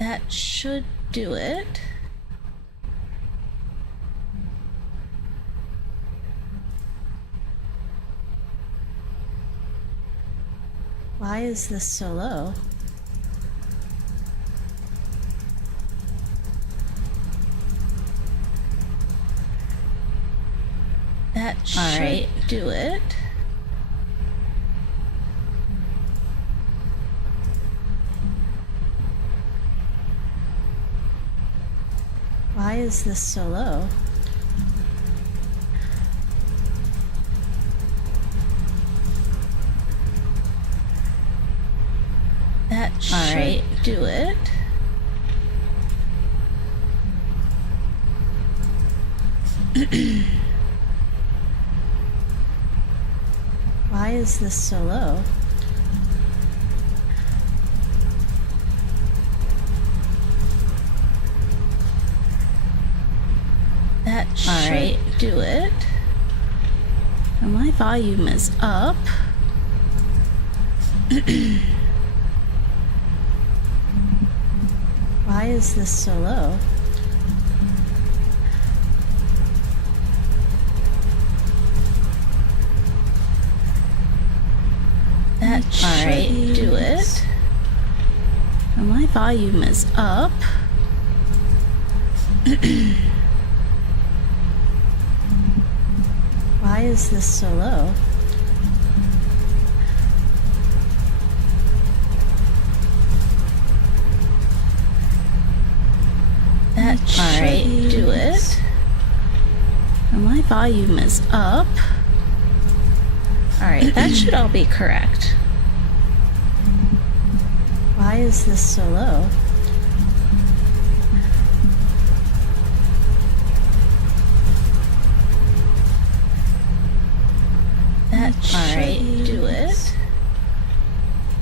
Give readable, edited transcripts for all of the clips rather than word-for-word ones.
That should do it. Why is this so low? That should do it. Why is this so low? That should do it. Why is this so low? That should do it. And my volume is up. Why is this so low? That should do it. And my volume is up. Why is this so low? That should do it. And my volume is up. Alright, that should all be correct. Why is this so low? That should do it.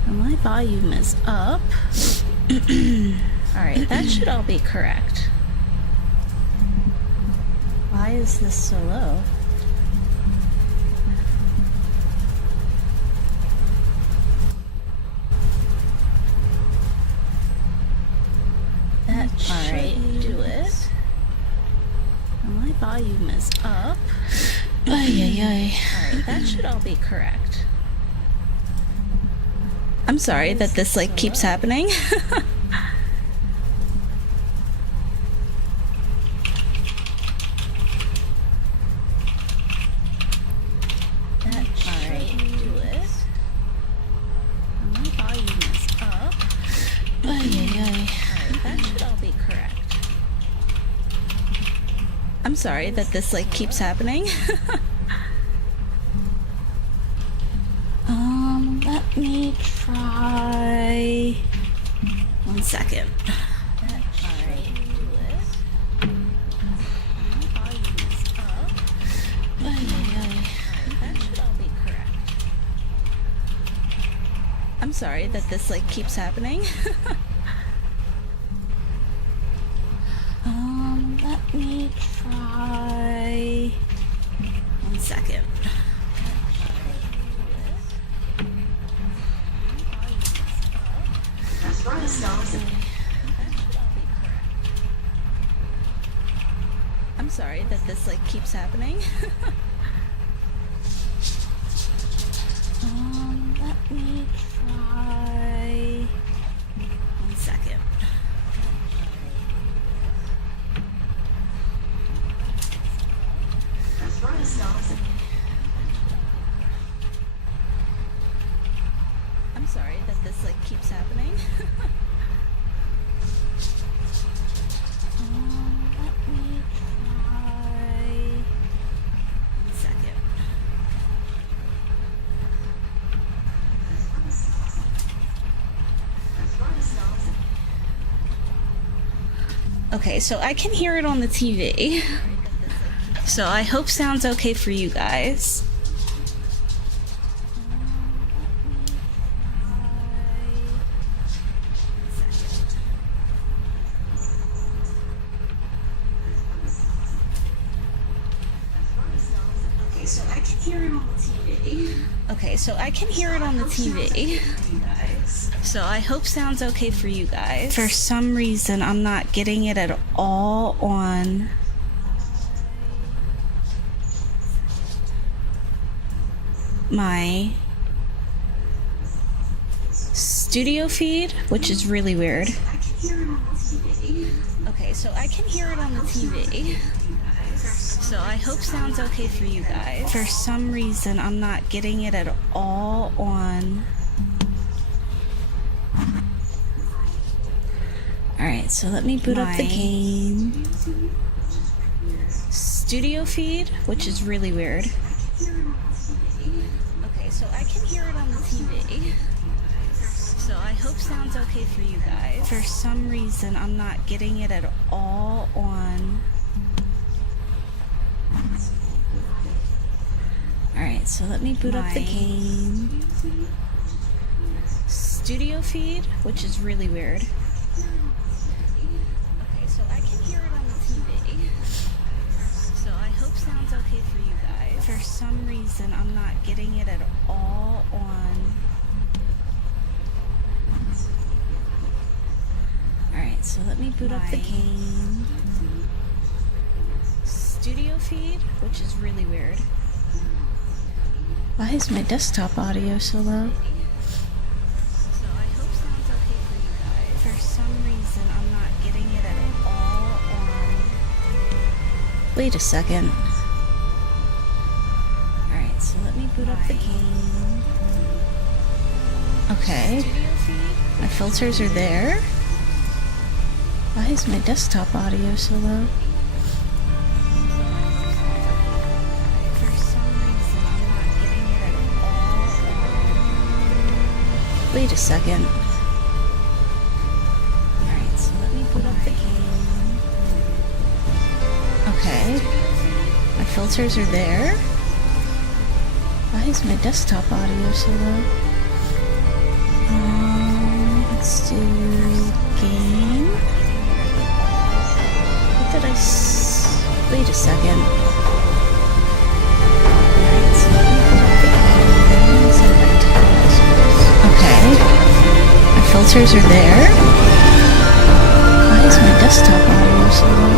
And my volume is up. Alright, that should all be correct. Why is this so low? That should do it. And my volume is up. Alright, that should all be correct. I'm sorry that this like keeps happening. That should do it. And my volume is up. Alright, that should all be correct. I'm sorry that this like keeps happening. Let me try 1 second. That should do it. My volume is up. That should all be correct. I'm sorry that this like keeps happening. Let me try 1 second. I'm sorry that this like keeps happening. Let me try 1 second. I'm sorry that this like keeps happening. Let me try 1 second. Okay, so I can hear it on the TV. So I hope sounds okay for you guys. Okay, so I can Okay, so I can hear it on the TV. So I hope sound's okay for you guys. For some reason, I'm not getting it at all on my studio feed, which is really weird. Okay, so I can hear it on the TV. So I hope sound's okay for you guys. For some reason, I'm not getting it at all on... Alright, so let me boot up the game. Studio feed, which is really weird. Okay, so I can hear it on the TV. So I hope sound's okay for you guys. For some reason, I'm not getting it at all on... Alright, so let me boot up the game. Studio feed, which is really weird. Okay, so I can hear it on the TV. So I hope sound's okay for you guys. For some reason, I'm not getting it at all on... Alright, so let me boot up the game. Studio feed, which is really weird. Why is my desktop audio so low? So I hope sounds okay for you guys. For some reason, I'm not getting it at all on... Wait a second. Alright, so let me boot up the game. Okay. My filters are there. Why is my desktop audio so low? Wait a second. Alright, so let me boot up the game. Okay. My filters are there. Why is my desktop audio so low? Let's do game. What did I wait a second. Alright, so let me boot up the game. So okay, my filters are there. Why is my desktop audio so low?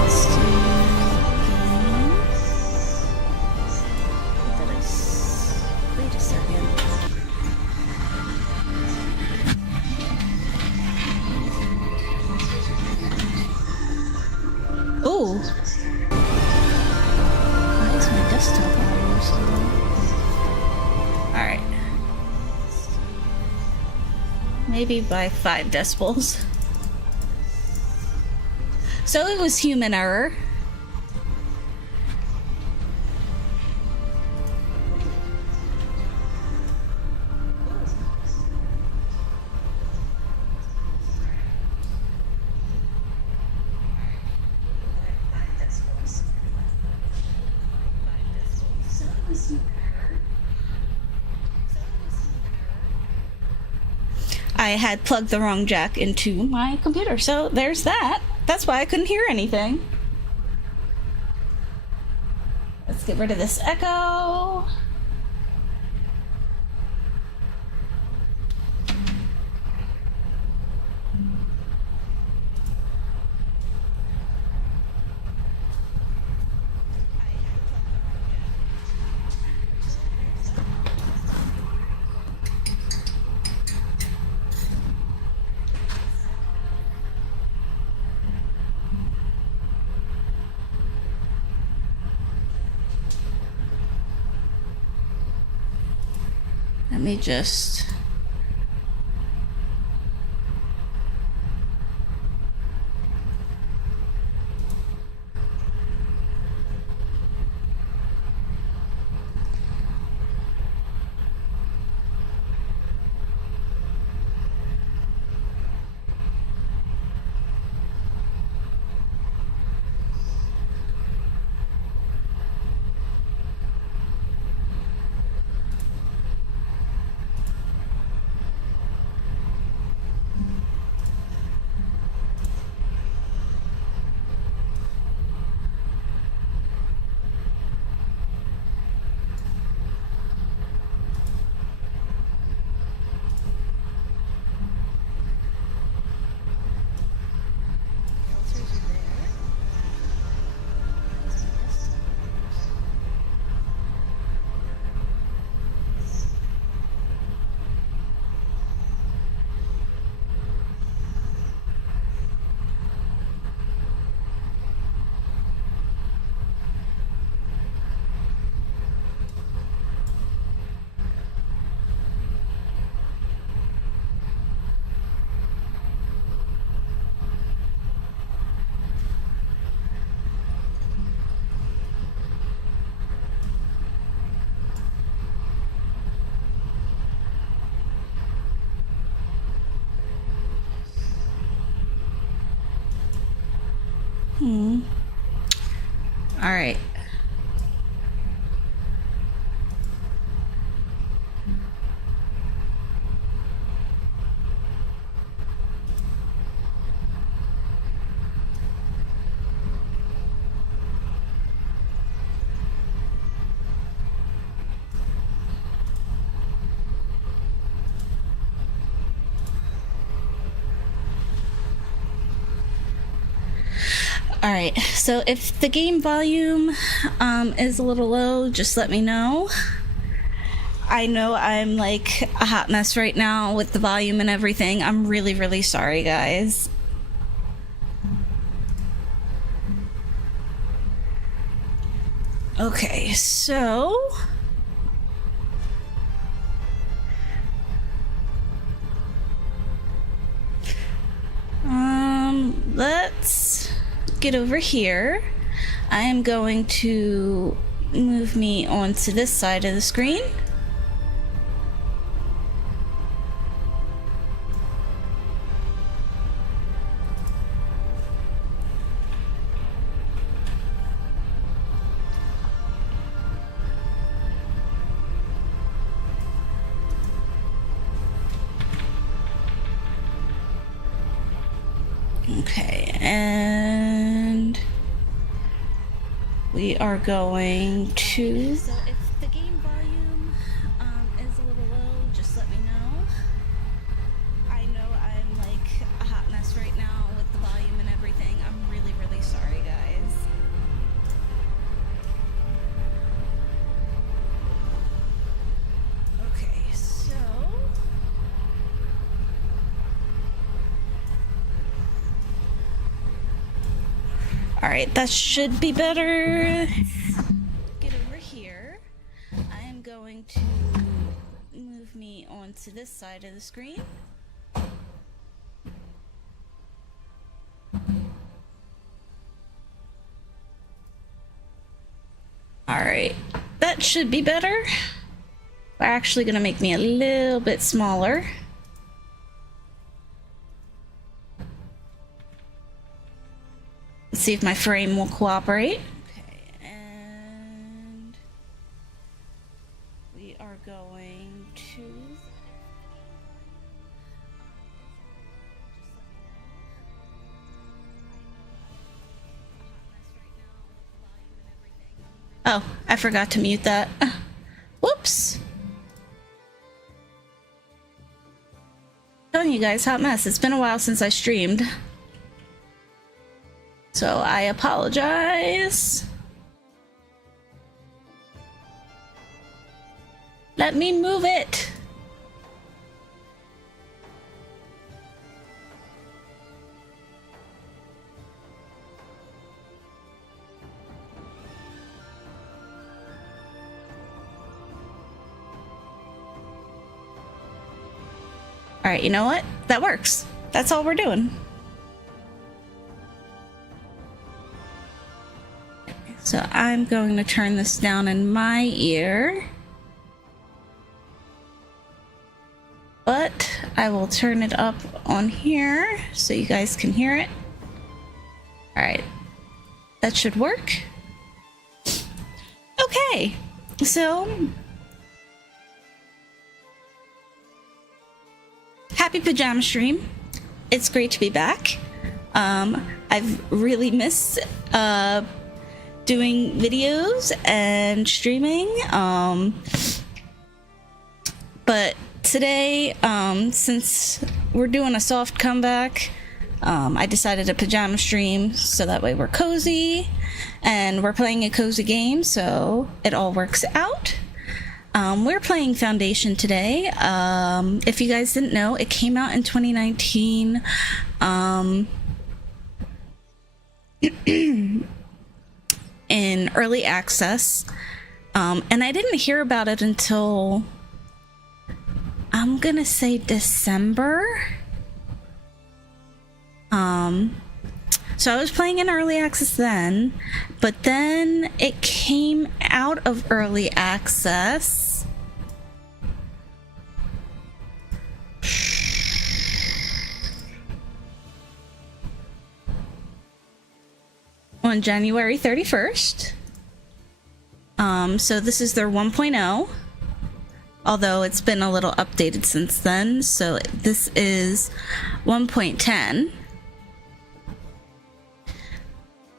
Let's do game. What did I wait a second. Oh! Why is my desktop audio so low? Alright. Maybe by 5 decibels. So it was human error. I had plugged the wrong jack into my computer, so there's that. That's why I couldn't hear anything. Let's get rid of this echo. Let me just... All right. Alright, so if the game volume is a little low, just let me know. I know I'm like a hot mess right now with the volume and everything. I'm really, really sorry, guys. Okay, so... let's get over here. I am going to move me onto this side of the screen. Okay, and we are going to... So if the game volume is a little low, just let me know. I know I'm like a hot mess right now with the volume and everything. I'm really, really sorry, guys. Okay, so... Alright, that should be better. Get over here. I am going to move me onto this side of the screen. Alright, that should be better. We're actually going to make me a little bit smaller. Let's see if my frame will cooperate. Okay, and we are going to... Oh, I forgot to mute that. Whoops. Telling you guys, hot mess. It's been a while since I streamed. So I apologize. Let me move it. All right, you know what? That works. That's all we're doing. So I'm going to turn this down in my ear. But I will turn it up on here so you guys can hear it. Alright. That should work. Okay. So... happy pajama stream. It's great to be back. I've really missed... doing videos and streaming, but today, since we're doing a soft comeback, I decided to pajama stream so that way we're cozy and we're playing a cozy game, so it all works out. We're playing Foundation today. If you guys didn't know, it came out in 2019. In early access, and I didn't hear about it until I'm gonna say December. So I was playing in early access then, but then it came out of early access on January 31st. So this is their 1.0, although it's been a little updated since then. So this is 1.10.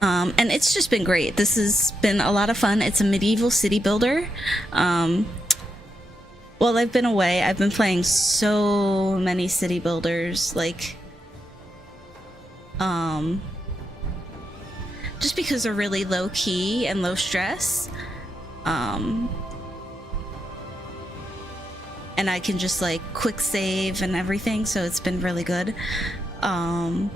And it's just been great. This has been a lot of fun. It's a medieval city builder. While I've been away, I've been playing so many city builders, like, just because they're really low key and low stress. And I can just like quick save and everything, so it's been really good. But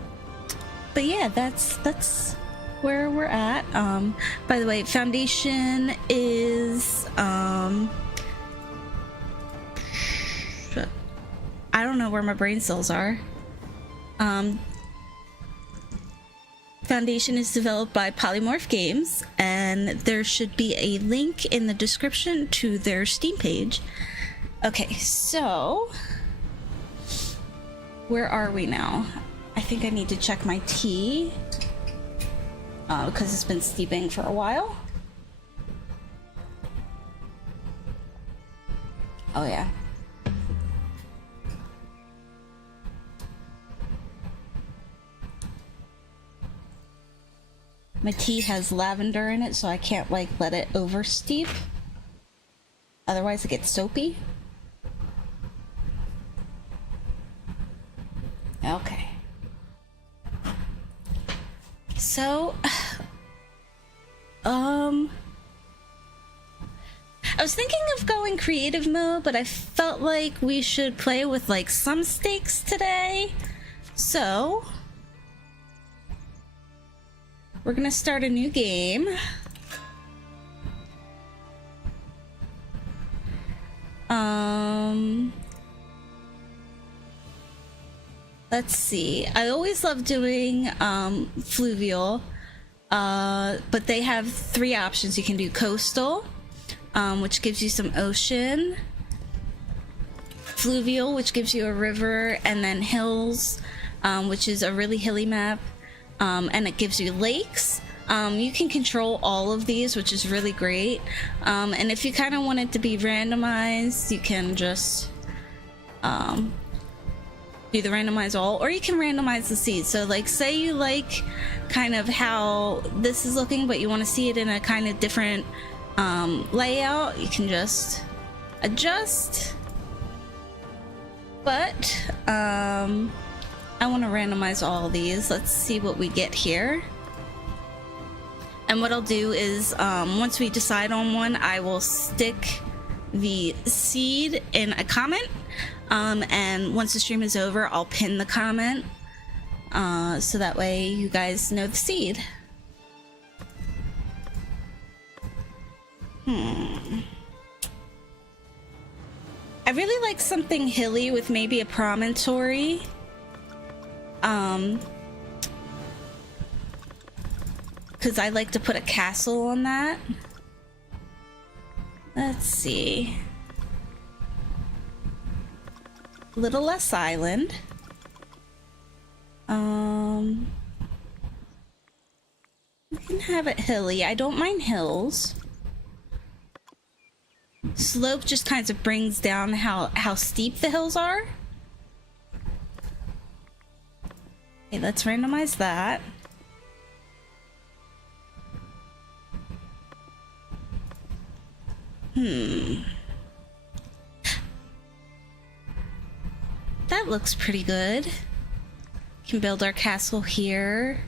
yeah, that's where we're at. By the way, foundation is I don't know where my brain cells are. Foundation is developed by Polymorph Games, and there should be a link in the description to their Steam page. Okay, so where are we now? I think I need to check my tea because it's been steeping for a while. Oh yeah. My tea has lavender in it, so I can't like let it over steep. Otherwise it gets soapy. Okay. So, I was thinking of going creative mode, but I felt like we should play with like some stakes today. So, we're gonna start a new game. Let's see. I always love doing fluvial, but they have 3 options. You can do coastal, which gives you some ocean, fluvial, which gives you a river, and then hills, which is a really hilly map, and it gives you lakes. You can control all of these, which is really great. And if you kind of want it to be randomized, you can just do the randomize all, or you can randomize the seeds. So like, say you like kind of how this is looking, but you want to see it in a kind of different layout, you can just adjust. But I want to randomize all of these. Let's see what we get here. And what I'll do is, once we decide on one, I will stick the seed in a comment. And once the stream is over, I'll pin the comment, so that way you guys know the seed. I really like something hilly with maybe a promontory. Because I like to put a castle on that. Let's see. Little less island. We can have it hilly. I don't mind hills. Slope just kind of brings down how steep the hills are. Okay, let's randomize that. That looks pretty good. Can build our castle here.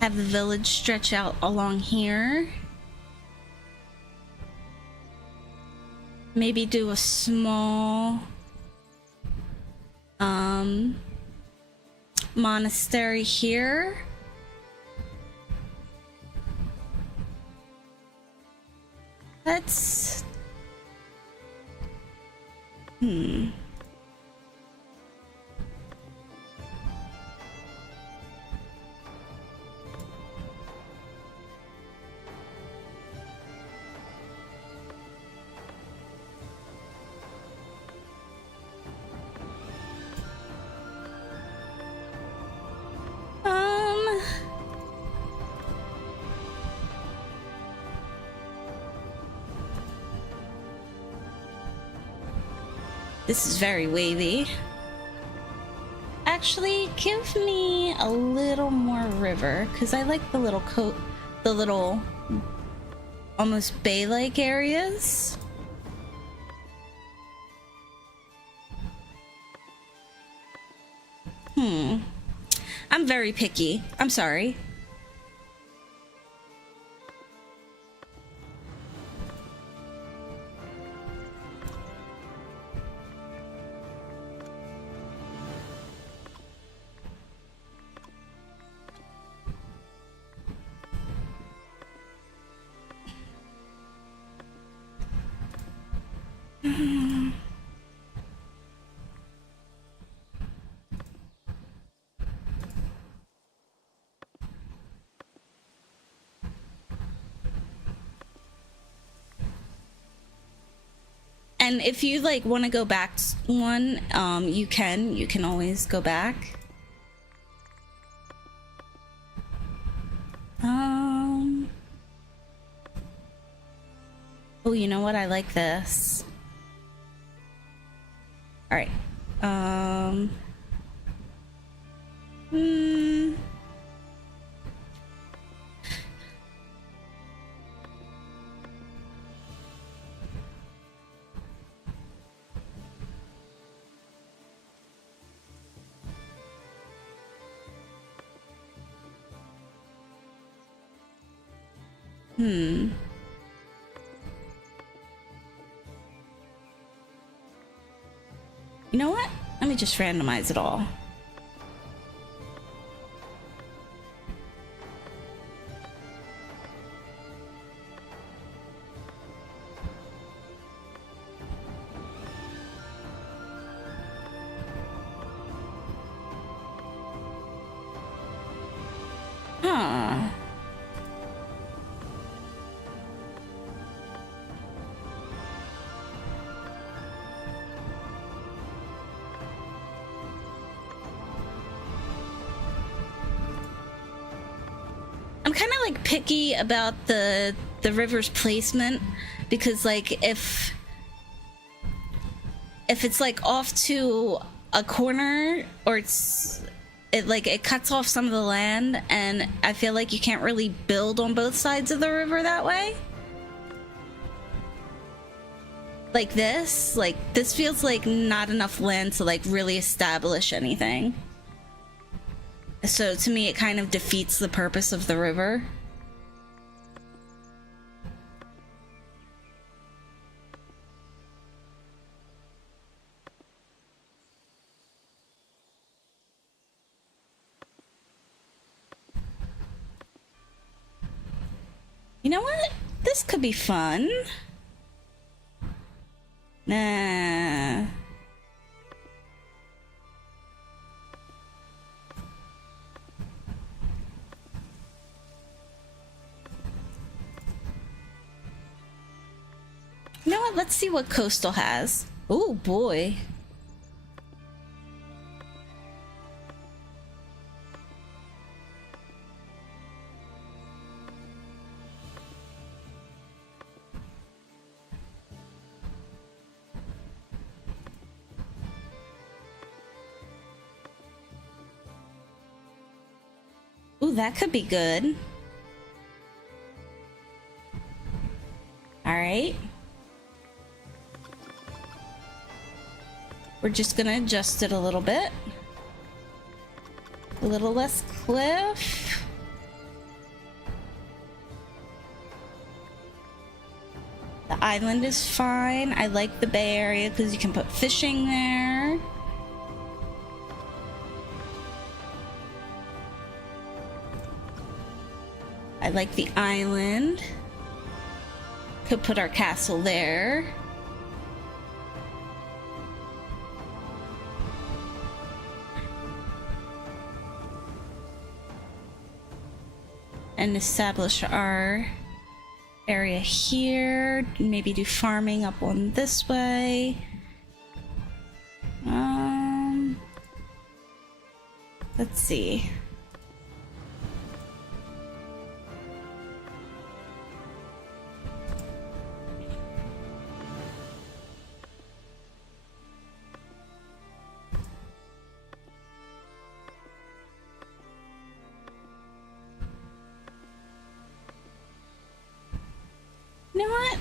Have the village stretch out along here. Maybe do a small monastery here. Let's This is very wavy. Actually, give me a little more river, because I like the little the little almost bay-like areas. I'm very picky. I'm sorry. And if you like want to go back one, you can always go back. Oh, you know what? I like this. All right. You know what? Let me just randomize it all. Huh. I'm kind of like picky about the river's placement, because like if it's like off to a corner, or it cuts off some of the land, and I feel like you can't really build on both sides of the river that way. Like this feels like not enough land to like really establish anything. So to me, it kind of defeats the purpose of the river. You know what? This could be fun. Nah. You know what? Let's see what Coastal has. Oh boy. Ooh, that could be good. All right. We're just gonna adjust it a little bit. A little less cliff. The island is fine. I like the bay area because you can put fishing there. I like the island. Could put our castle there. And establish our area here. Maybe do farming up on this way. Let's see. You know what?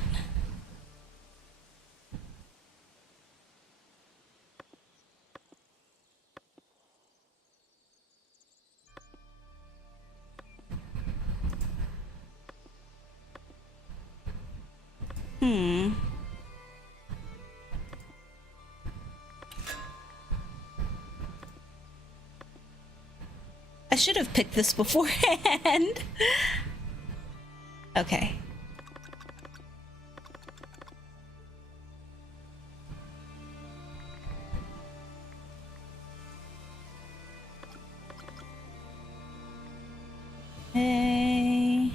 I should have picked this beforehand. Okay. Hey.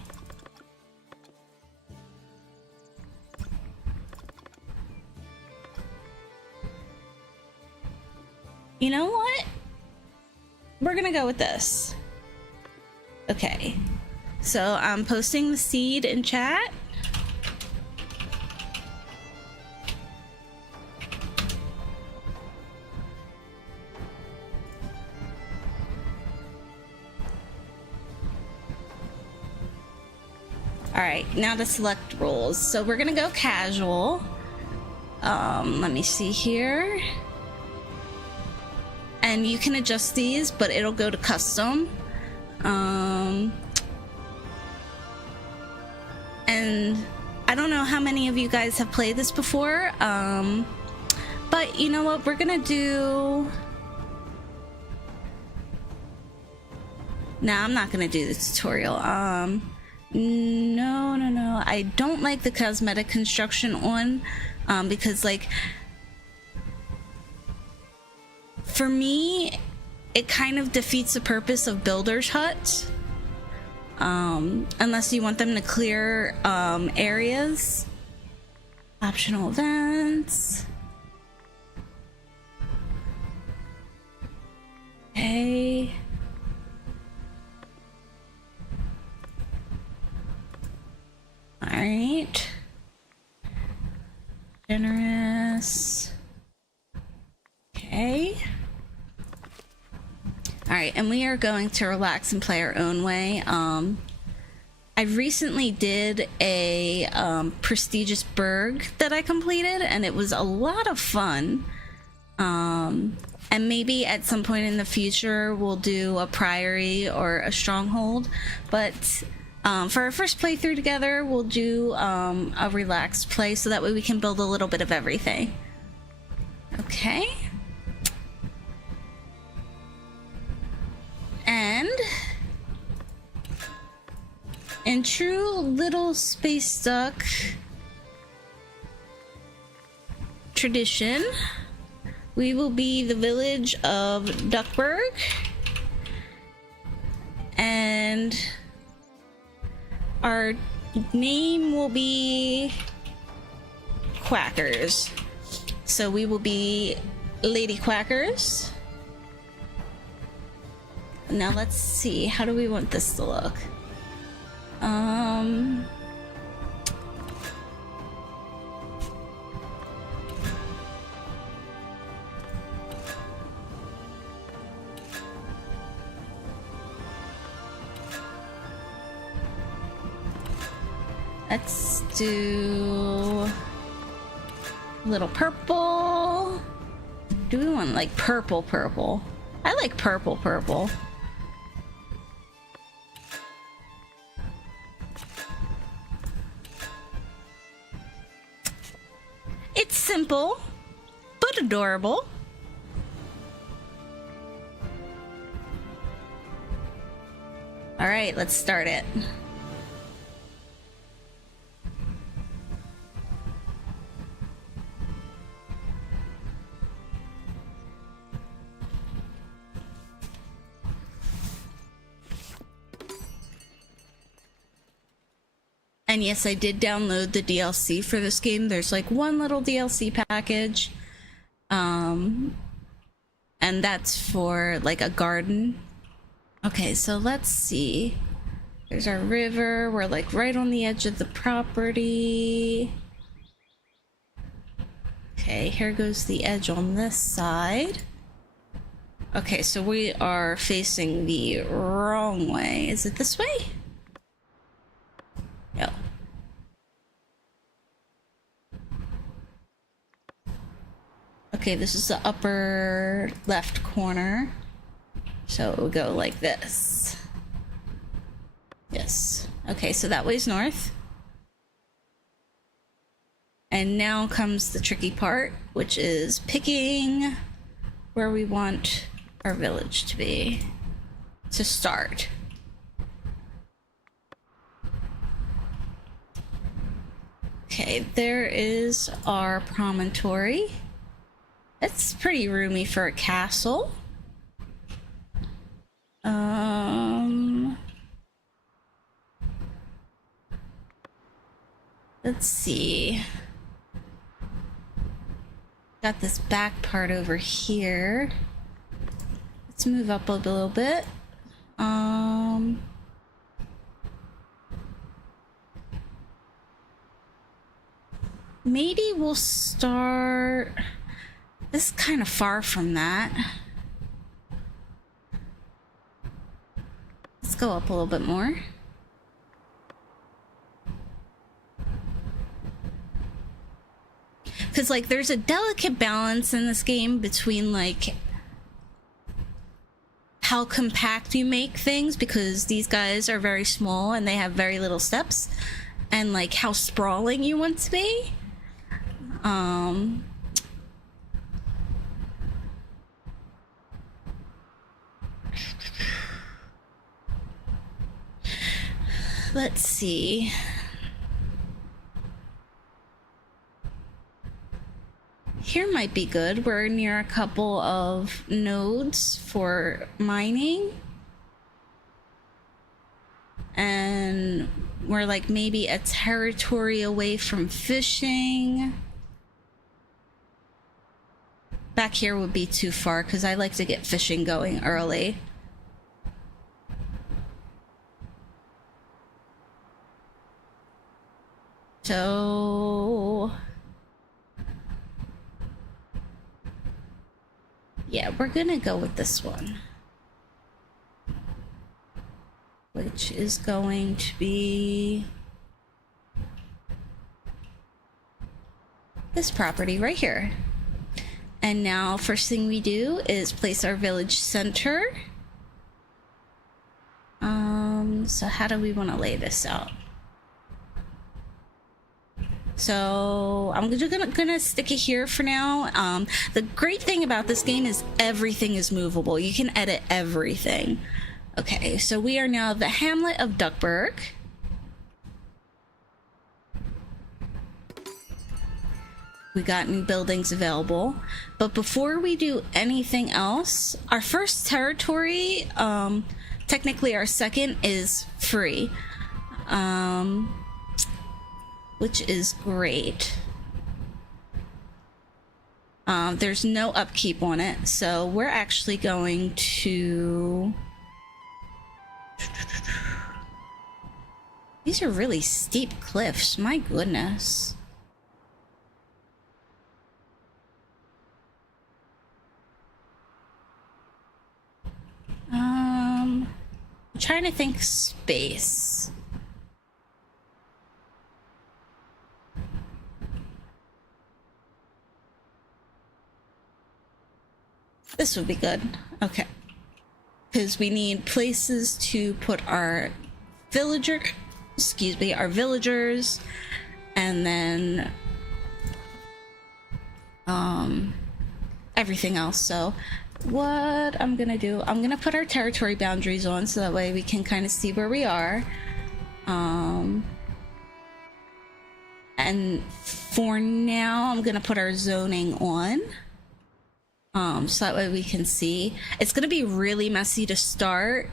You know what? We're gonna go with this. Okay. So I'm posting the seed in chat. Alright, now to select roles. So we're gonna go casual. Let me see here. And you can adjust these, but it'll go to custom. And I don't know how many of you guys have played this before, but you know what, we're gonna do... No, I'm not gonna do the tutorial. No. I don't like the cosmetic construction on, because like, for me, it kind of defeats the purpose of builder's huts. Unless you want them to clear areas. Optional events. Okay. Alright. Generous. Okay. Alright, and we are going to relax and play our own way. I recently did a prestigious burg that I completed, and it was a lot of fun. And maybe at some point in the future we'll do a priory or a stronghold, but for our first playthrough together we'll do a relaxed play, so that way we can build a little bit of everything. Okay. And in true LittleSpaceDuck tradition, we will be the village of Duckburg, and our name will be Quackers. So we will be Lady Quackers. Now let's see, how do we want this to look? Let's do a little purple. Do we want like purple? I like purple. It's simple, but adorable. All right, let's start it. And yes, I did download the DLC for this game. There's like one little DLC package. And that's for like a garden. Okay, so let's see. There's our river. We're like right on the edge of the property. Okay, here goes the edge on this side. Okay, so we are facing the wrong way. Is it this way? No. Okay, this is the upper left corner. So it will go like this. Yes. Okay, so that way's north. And now comes the tricky part, which is picking where we want our village to be to start. Okay, there is our promontory. It's pretty roomy for a castle. Let's see. Got this back part over here. Let's move up a little bit. Maybe we'll start... This is kind of far from that. Let's go up a little bit more. Because, like, there's a delicate balance in this game between, like, how compact you make things, because these guys are very small and they have very little steps, and, like, how sprawling you want to be. Let's see. Here might be good. We're near a couple of nodes for mining. And we're like maybe a territory away from fishing. Back here would be too far because I like to get fishing going early. So... yeah, we're gonna go with this one. Which is going to be... this property right here. And now, first thing we do is place our village center. So how do we want to lay this out? So I'm just gonna stick it here for now. The great thing about this game is everything is movable. You can edit everything. Okay, so we are now the hamlet of Duckburg. We got new buildings available. But before we do anything else, our first territory, technically our second, is free. Which is great. There's no upkeep on it, so we're actually going to... these are really steep cliffs, my goodness. I'm trying to think space. This would be good. Okay. Because we need places to put our our villagers, and then everything else. So what I'm gonna do, I'm gonna put our territory boundaries on so that way we can kind of see where we are. And for now, I'm gonna put our zoning on. So that way we can see. It's gonna be really messy to start,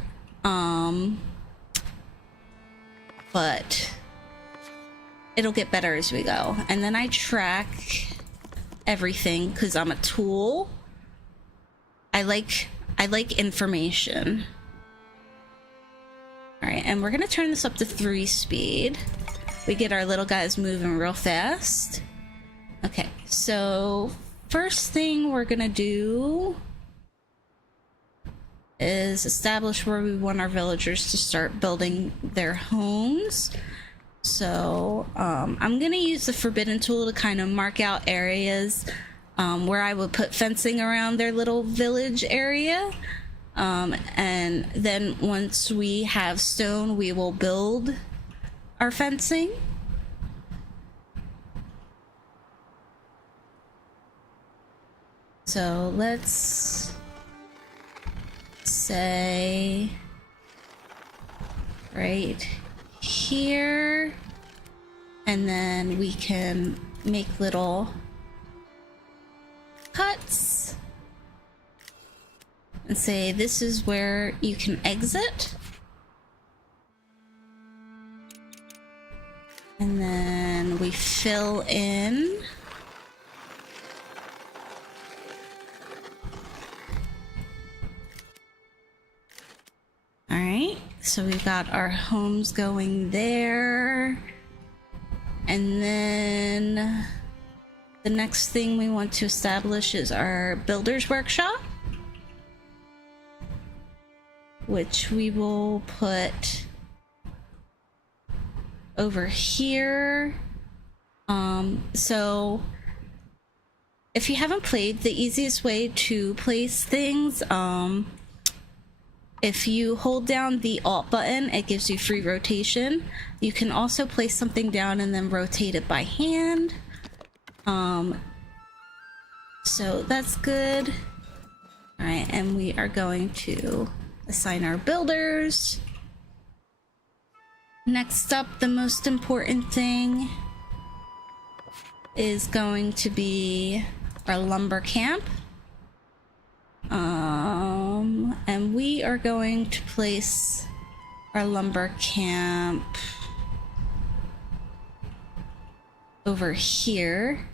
but it'll get better as we go. And then I track everything because I'm a tool. I like information. All right, and we're gonna turn this up to 3 speed. We get our little guys moving real fast. Okay, so first thing we're gonna do is establish where we want our villagers to start building their homes. So I'm gonna use the forbidden tool to kind of mark out areas where I would put fencing around their little village area. And then once we have stone, we will build our fencing. So let's say right here, and then we can make little cuts and say this is where you can exit. And then we fill in. All right, so we've got our homes going there. And then the next thing we want to establish is our builder's workshop, which we will put over here. So if you haven't played, the easiest way to place things, if you hold down the Alt button, it gives you free rotation. You can also place something down and then rotate it by hand. So that's good. All right, and we are going to assign our builders. Next up, the most important thing is going to be our lumber camp. And we are going to place our lumber camp over here.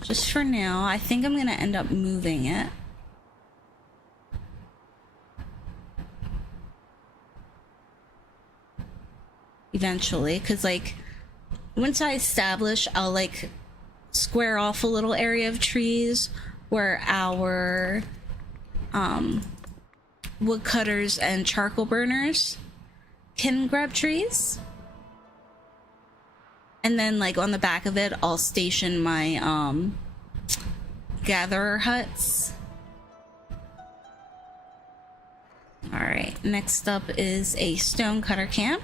Just for now. I think I'm gonna end up moving it. Eventually, because like once I establish, I'll like square off a little area of trees where our woodcutters and charcoal burners can grab trees. And then like on the back of it, I'll station my gatherer huts. All right, next up is a stonecutter camp.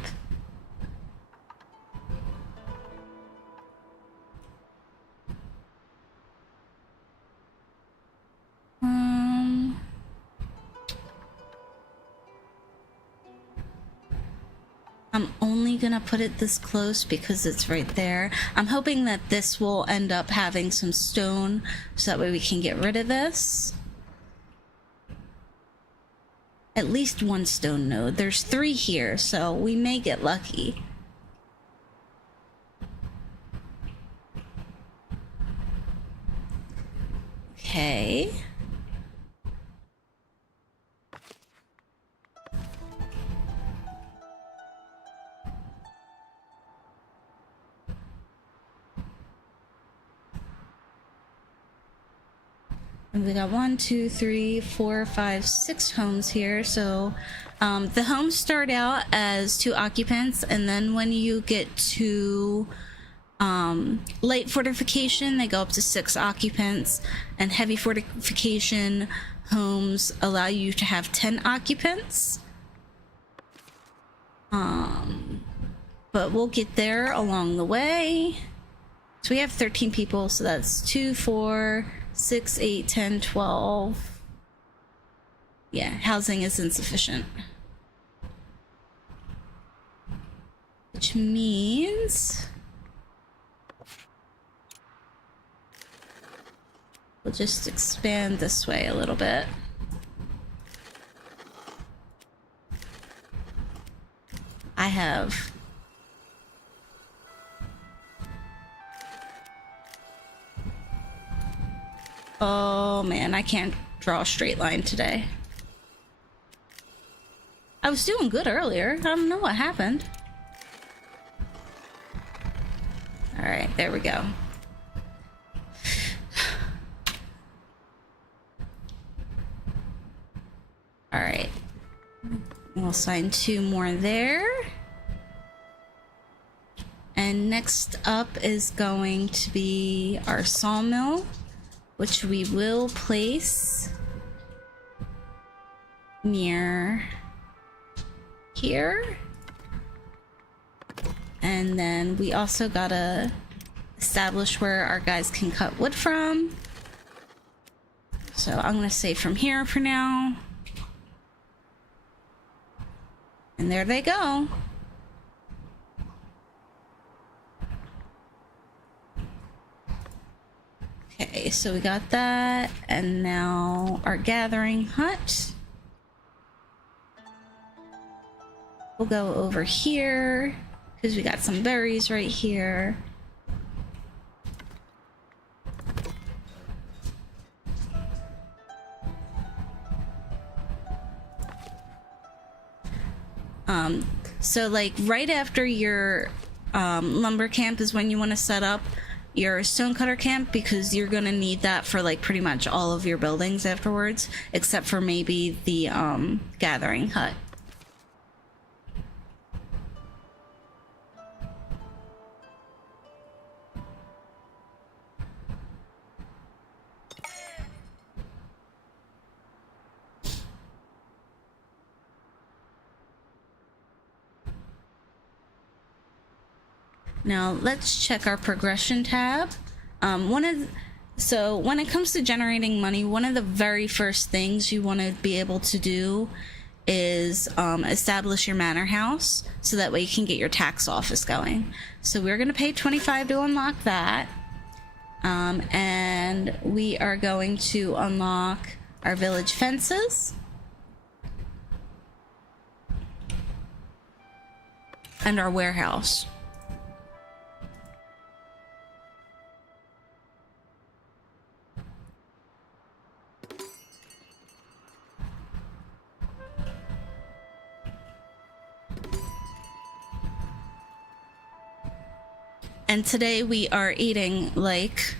I'm only gonna put it this close because it's right there. I'm hoping that this will end up having some stone so that way we can get rid of this. At least one stone node. There's 3 here, so we may get lucky. Okay. And we got 1, 2, 3, 4, 5, 6 homes here. So the homes start out as 2 occupants, and then when you get to light fortification, they go up to 6 occupants, and heavy fortification homes allow you to have 10 occupants. But we'll get there along the way. So we have 13 people, so that's 2, 4, 6, 8, 10, 12. Yeah, housing is insufficient. Which means we'll just expand this way a little bit. I have oh man, I can't draw a straight line today. I was doing good earlier. I don't know what happened. All right, there we go. All right. We'll assign 2 more there. And next up is going to be our sawmill, which we will place near here. And then we also gotta establish where our guys can cut wood from. So I'm gonna say from here for now. And there they go. Okay, so we got that, and now our gathering hut. We'll go over here because we got some berries right here. So like right after your lumber camp is when you want to set up your stonecutter camp, because you're gonna need that for like pretty much all of your buildings afterwards, except for maybe the gathering hut. Now let's check our progression tab. So when it comes to generating money, one of the very first things you want to be able to do is establish your manor house, so that way you can get your tax office going. So we're going to pay 25 to unlock that. And we are going to unlock our village fences. And our warehouse. And today we are eating like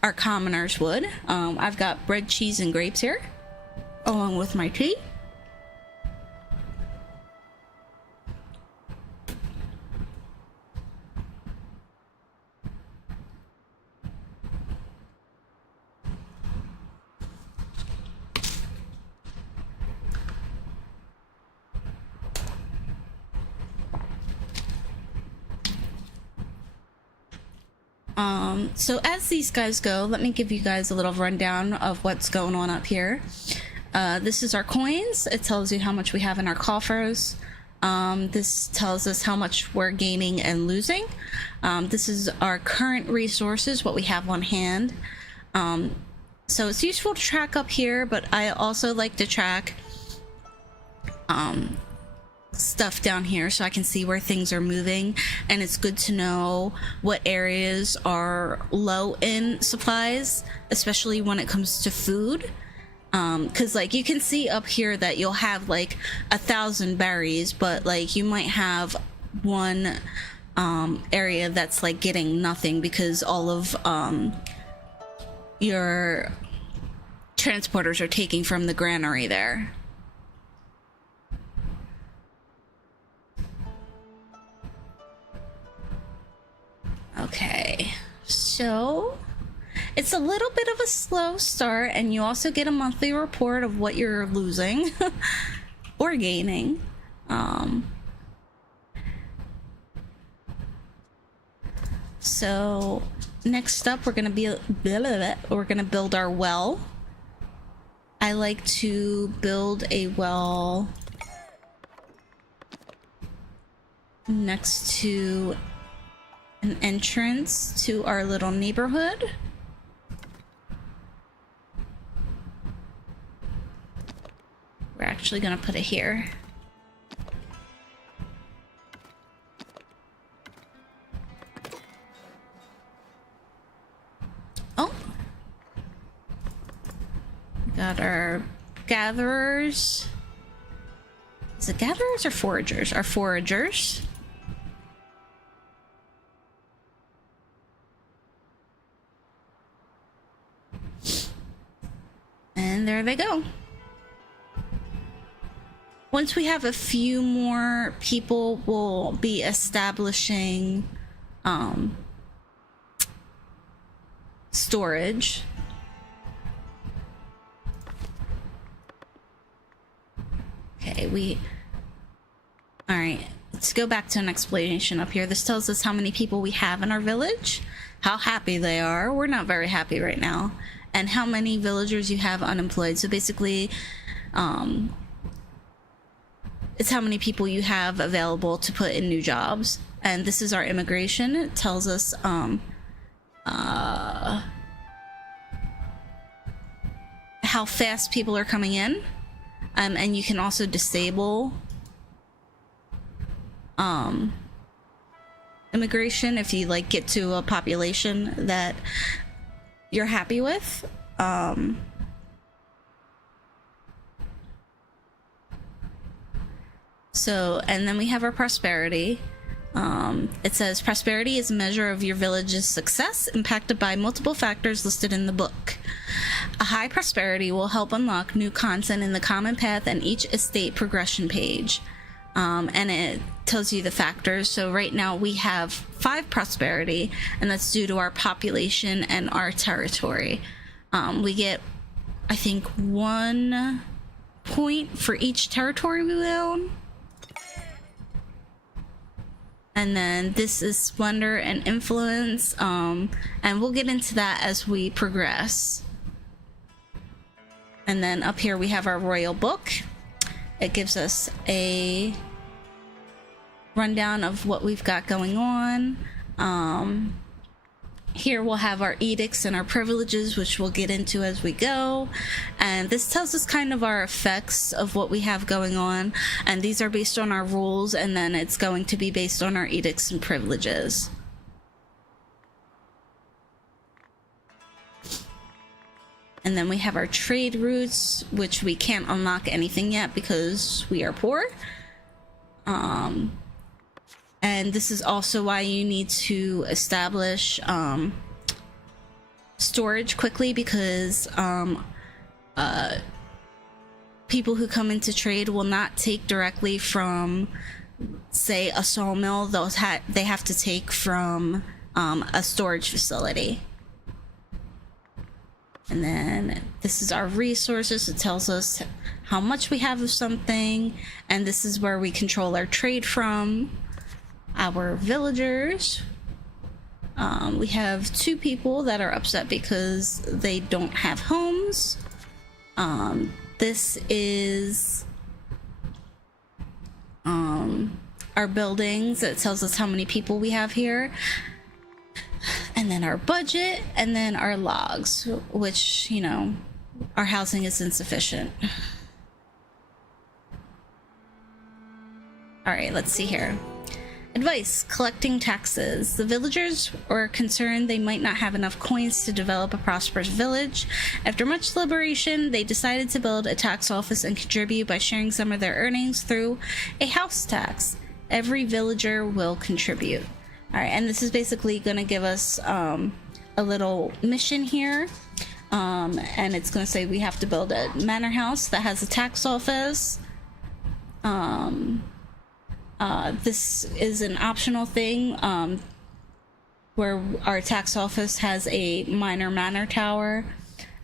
our commoners would. I've got bread, cheese, and grapes here, along with my tea. So as these guys go, let me give you guys a little rundown of what's going on up here. This is our coins. It tells you how much we have in our coffers. This tells us how much we're gaining and losing. This is our current resources, what we have on hand. So it's useful to track up here, but I also like to track stuff down here so I can see where things are moving, and it's good to know what areas are low in supplies, especially when it comes to food, because like you can see up here that you'll have like 1,000 berries, but like you might have one area that's like getting nothing because all of your transporters are taking from the granary there. Okay, so it's a little bit of a slow start, and you also get a monthly report of what you're losing or gaining. So next up, we're gonna build our well. I like to build a well next to an entrance to our little neighborhood. We're actually gonna put it here. Oh, we got our gatherers. Is it gatherers or foragers? Our foragers. And there they go. once we have a few more people, we'll be establishing storage. Okay, all right, let's go back to an explanation up here. This tells us how many people we have in our village, how happy they are. We're not very happy right now. And how many villagers you have unemployed. So basically, it's how many people you have available to put in new jobs. And this is our immigration. It tells us how fast people are coming in. And you can also disable immigration if you like get to a population that you're happy with. So, and then we have our prosperity. It says prosperity is a measure of your village's success impacted by multiple factors listed in the book. A high prosperity will help unlock new content in the common path and each estate progression page. And it tells you the factors. So right now we have 5 prosperity, and that's due to our population and our territory. We get, I think, 1 point for each territory we own. And then this is splendor and influence, and we'll get into that as we progress. And then up here we have our royal book. It gives us a rundown of what we've got going on. Here we'll have our edicts and our privileges, which we'll get into as we go. And this tells us kind of our effects of what we have going on. And these are based on our rules, and then it's going to be based on our edicts and privileges. And then we have our trade routes, which we can't unlock anything yet because we are poor. And this is also why you need to establish storage quickly, because people who come into trade will not take directly from, say, a sawmill. They have to take from a storage facility. And then this is our resources. It tells us how much we have of something, and this is where we control our trade from. Our villagers, we have 2 people that are upset because they don't have homes. This is our buildings. It tells us how many people we have here. And then our budget, and then our logs, which, you know, our housing is insufficient. All right, let's see here. Advice: collecting taxes. The villagers were concerned they might not have enough coins to develop a prosperous village. After much deliberation, they decided to build a tax office and contribute by sharing some of their earnings through a house tax. Every villager will contribute. All right, and this is basically going to give us a little mission here. And it's going to say we have to build a manor house that has a tax office. This is an optional thing where our tax office has a minor manor tower,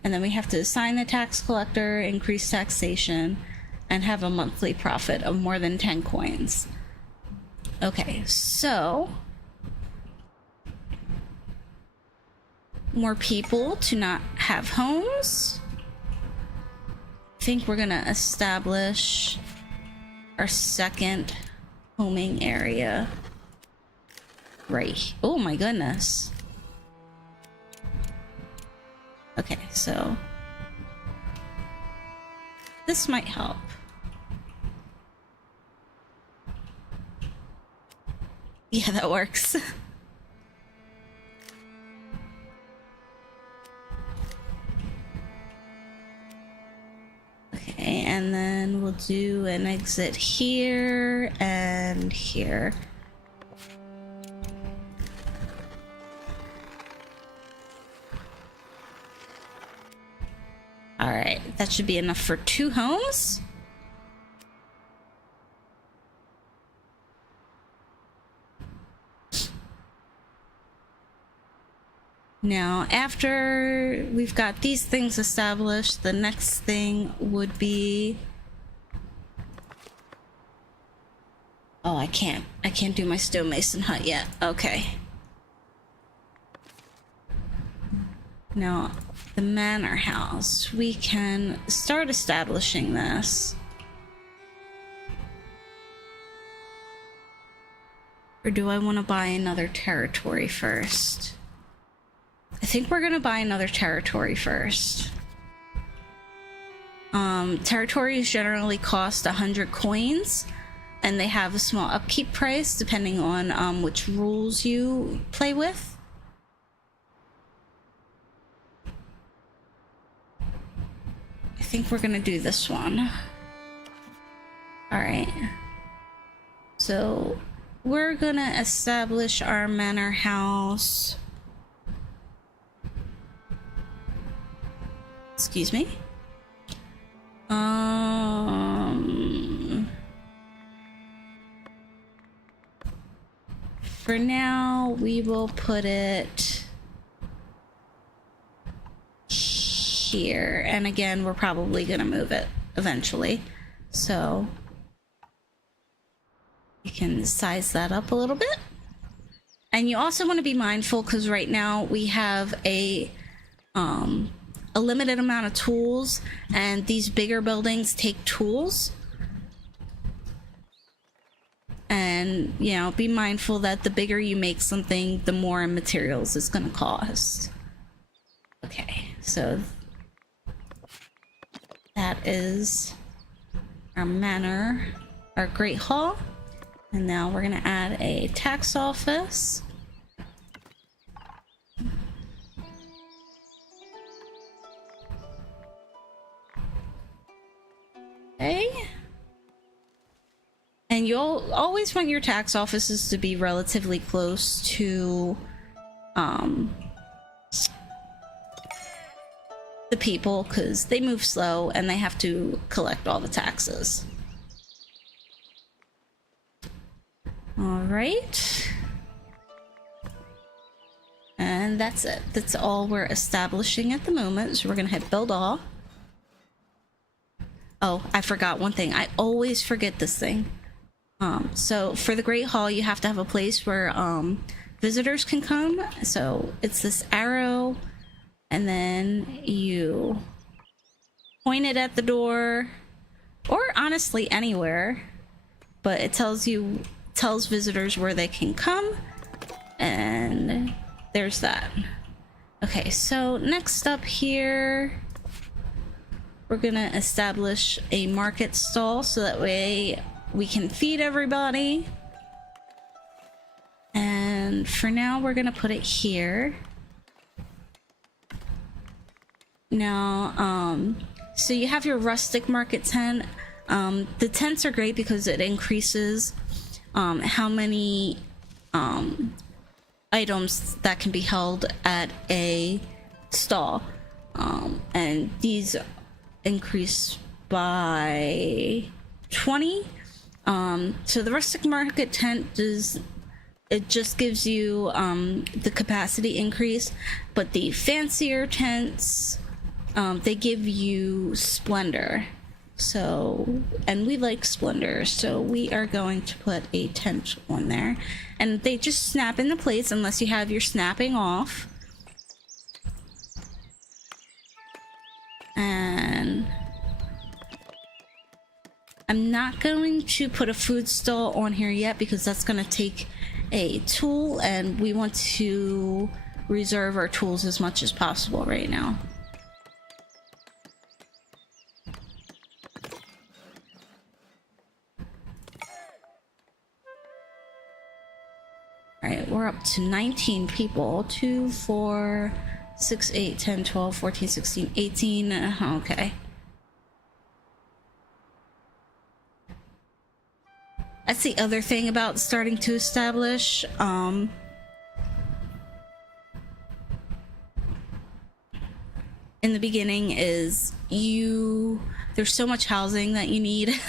and then we have to assign the tax collector, increase taxation, and have a monthly profit of more than 10 coins. Okay, so more people to not have homes. I think we're gonna establish our second homing area right. Oh my goodness. Okay, so this might help. Yeah, that works. Okay, and then we'll do an exit here and here. All right, that should be enough for 2 homes. Now, after we've got these things established, the next thing would be... Oh, I can't do my stonemason hut yet. Okay. Now, the manor house. We can start establishing this. Or do I want to buy another territory first? I think we're gonna buy another territory first. Territories generally cost 100 coins, and they have a small upkeep price depending on which rules you play with. I think we're gonna do this one. Alright. So we're gonna establish our manor house. Excuse me. For now, we will put it here. And again, we're probably gonna move it eventually. So you can size that up a little bit. And you also want to be mindful because right now we have a limited amount of tools, and these bigger buildings take tools. And, you know, be mindful that the bigger you make something, the more materials it's going to cost. Okay, so that is our manor, our Great Hall. And now we're going to add a tax office. Okay. And you'll always want your tax offices to be relatively close to the people, because they move slow and they have to collect all the taxes. All right. And that's it. That's all we're establishing at the moment. So we're gonna hit build all. Oh, I forgot one thing. I always forget this thing. So for the Great Hall, you have to have a place where visitors can come. So it's this arrow, and then you point it at the door, or honestly anywhere. But it tells visitors where they can come, and there's that. Okay, so next up here, we're gonna establish a market stall so that way we can feed everybody. And for now, we're gonna put it here. Now, so you have your rustic market tent. The tents are great because it increases how many items that can be held at a stall. And these increase by 20. So the rustic market tent just gives you the capacity increase, but the fancier tents, they give you splendor. So, and we like splendor, so we are going to put a tent on there, and they just snap into place unless you have your snapping off. And I'm not going to put a food stall on here yet because that's going to take a tool, and we want to reserve our tools as much as possible right now. Alright, we're up to 19 people. 2, 4, 6, 8, 10, 12, 14, 16, 18. Okay. That's the other thing about starting to establish. In the beginning is there's so much housing that you need.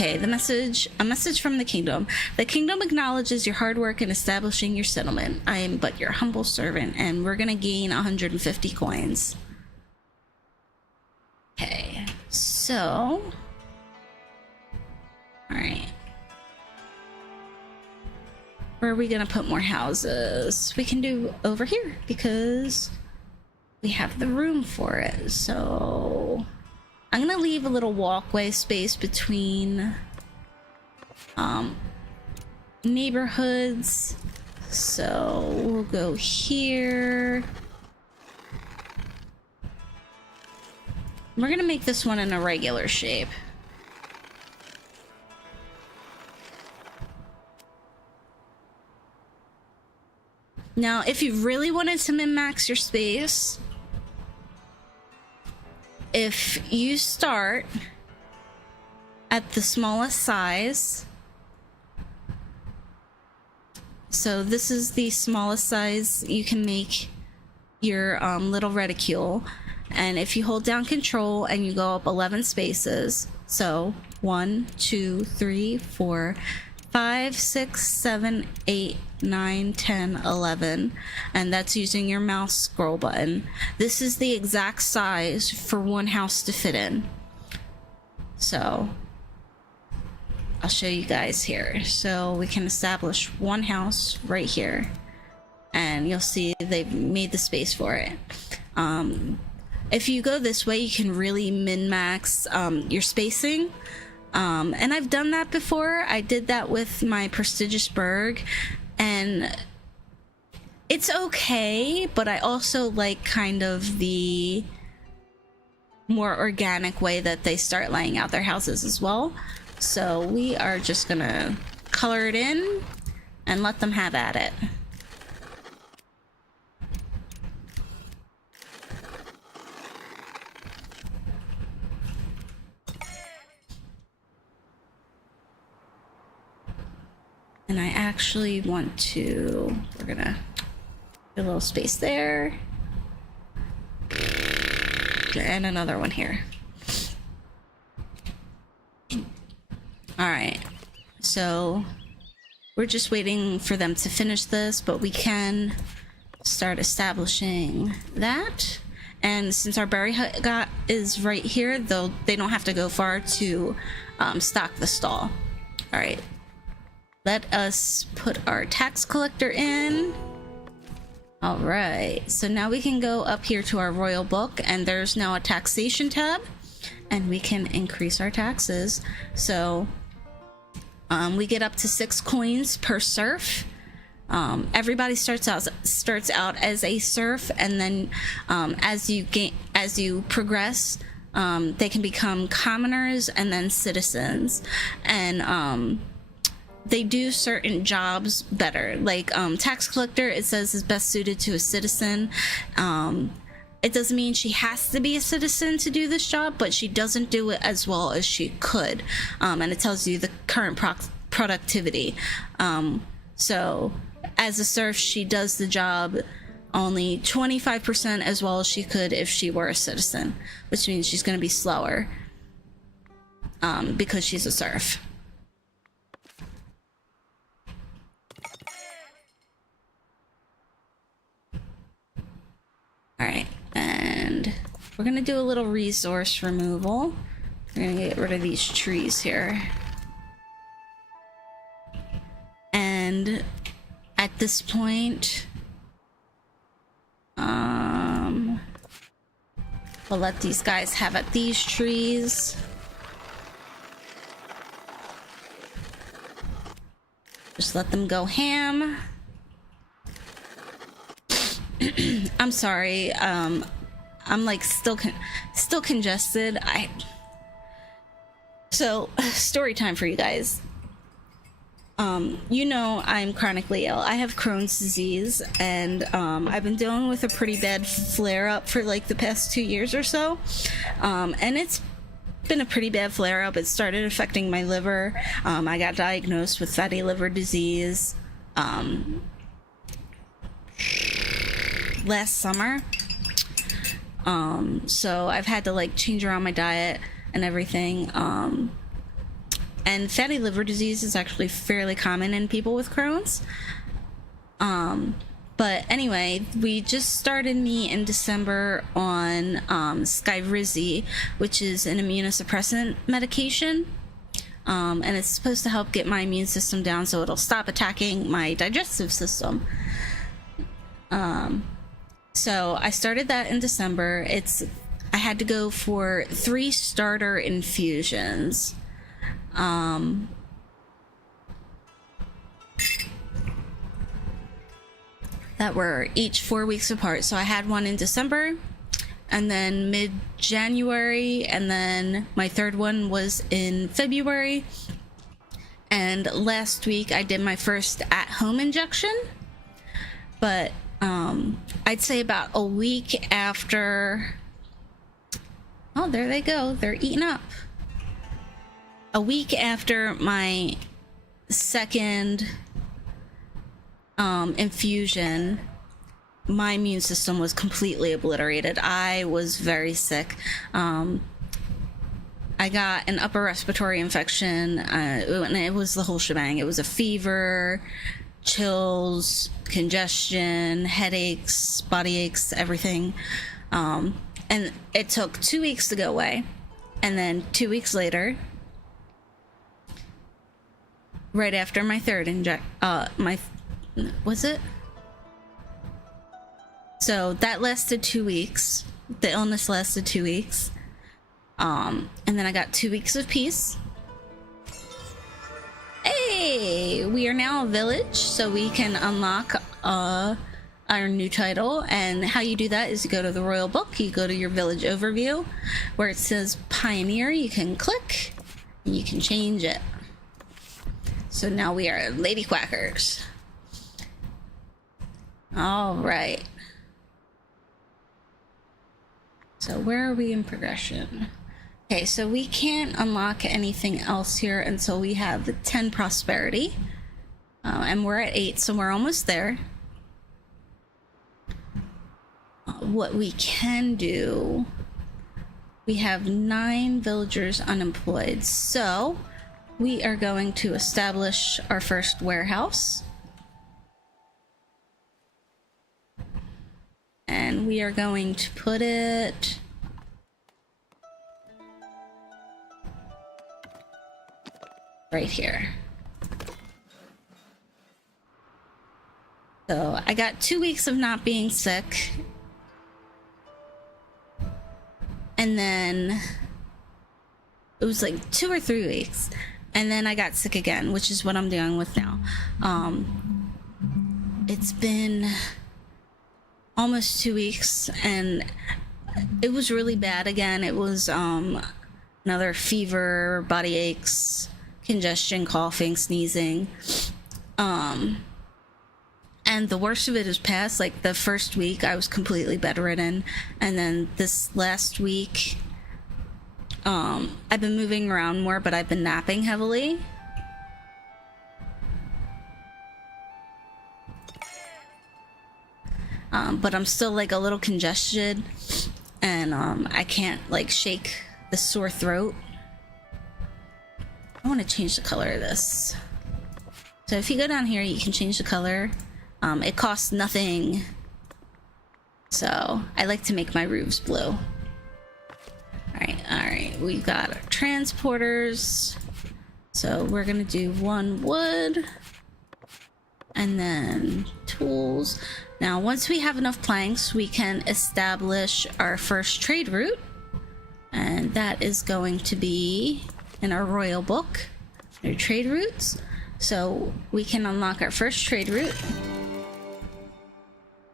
Okay, a message from the kingdom. The kingdom acknowledges your hard work in establishing your settlement. I am but your humble servant, and we're gonna gain 150 coins. Okay, so... Alright. Where are we gonna put more houses? We can do over here, because we have the room for it. So I'm gonna leave a little walkway space between neighborhoods. So we'll go here. We're gonna make this one in a regular shape. Now, if you really wanted to min-max your space, if you start at the smallest size, so this is the smallest size you can make your little reticule, and if you hold down control and you go up 11 spaces, so 1, 2, 3, 4, 5, 6, 7, 8, 9, 10, 11, and that's using your mouse scroll button. This is the exact size for one house to fit in. So I'll show you guys here. So we can establish one house right here, and you'll see they've made the space for it. If you go this way, you can really min-max your spacing. And I've done that before. I did that with my prestigious burg, and it's okay, but I also like kind of the more organic way that they start laying out their houses as well. So we are just gonna color it in and let them have at it. And I actually want to, we're gonna put a little space there. And another one here. Alright, so we're just waiting for them to finish this, but we can start establishing that. And since our berry hut is right here, though, they don't have to go far to stock the stall. Alright. Let us put our tax collector in. All right, so now we can go up here to our royal book, and there's now a taxation tab, and we can increase our taxes. So we get up to 6 coins per serf. Everybody starts out as a serf, and then as you progress, they can become commoners and then citizens. And they do certain jobs better, like tax collector, it says, is best suited to a citizen. It doesn't mean she has to be a citizen to do this job, but she doesn't do it as well as she could, and it tells you the current productivity. So as a serf, she does the job only 25% as well as she could if she were a citizen, which means she's going to be slower because she's a serf. Alright, and we're gonna do a little resource removal. We're gonna get rid of these trees here. And at this point, we'll let these guys have at these trees. Just let them go ham. I'm sorry, I'm like still congested. So story time for you guys. You know, I'm chronically ill. I have Crohn's disease, and I've been dealing with a pretty bad flare-up for like the past 2 years or so, and it's been a pretty bad flare-up. It started affecting my liver. I got diagnosed with fatty liver disease last summer, so I've had to like change around my diet and everything, And fatty liver disease is actually fairly common in people with Crohn's. But anyway, we just started me in December on Skyrizi, which is an immunosuppressant medication. And it's supposed to help get my immune system down so it'll stop attacking my digestive system. So I started that in December. I had to go for 3 starter infusions. That were each 4 weeks apart. So I had one in December, and then mid-January, and then my third one was in February. And last week I did my first at-home injection. But I'd say about a week after... Oh, there they go. They're eating up. A week after my second infusion, my immune system was completely obliterated. I was very sick. I got an upper respiratory infection, and it was the whole shebang. It was a fever, chills, congestion, headaches, body aches, everything. And it took 2 weeks to go away. And then 2 weeks later, right after my third was it? So that lasted 2 weeks. The illness lasted 2 weeks. And then I got 2 weeks of peace. Hey, we are now a village, so we can unlock our new title. And how you do that is you go to the royal book, you go to your village overview where it says pioneer, you can click and you can change it. So now we are lady quackers. All right, so where are we in progression? Okay, so we can't unlock anything else here until we have 10 prosperity, and we're at 8, so we're almost there. What we can do, we have 9 villagers unemployed, so we are going to establish our first warehouse. And we are going to put it right here. So I got 2 weeks of not being sick. And then it was like 2 or 3 weeks. And then I got sick again, which is what I'm dealing with now. It's been almost 2 weeks, and it was really bad again. It was another fever, body aches, congestion, coughing, sneezing. And the worst of it is past. Like the first week I was completely bedridden, and then this last week I've been moving around more, but I've been napping heavily. But I'm still like a little congested, and I can't like shake the sore throat. I want to change the color of this. So if you go down here, you can change the color. It costs nothing. So I like to make my roofs blue. Alright, we've got our transporters. So we're gonna do 1 wood, and then tools. Now, once we have enough planks, we can establish our first trade route, and that is going to be in our royal book, our trade routes. So we can unlock our first trade route.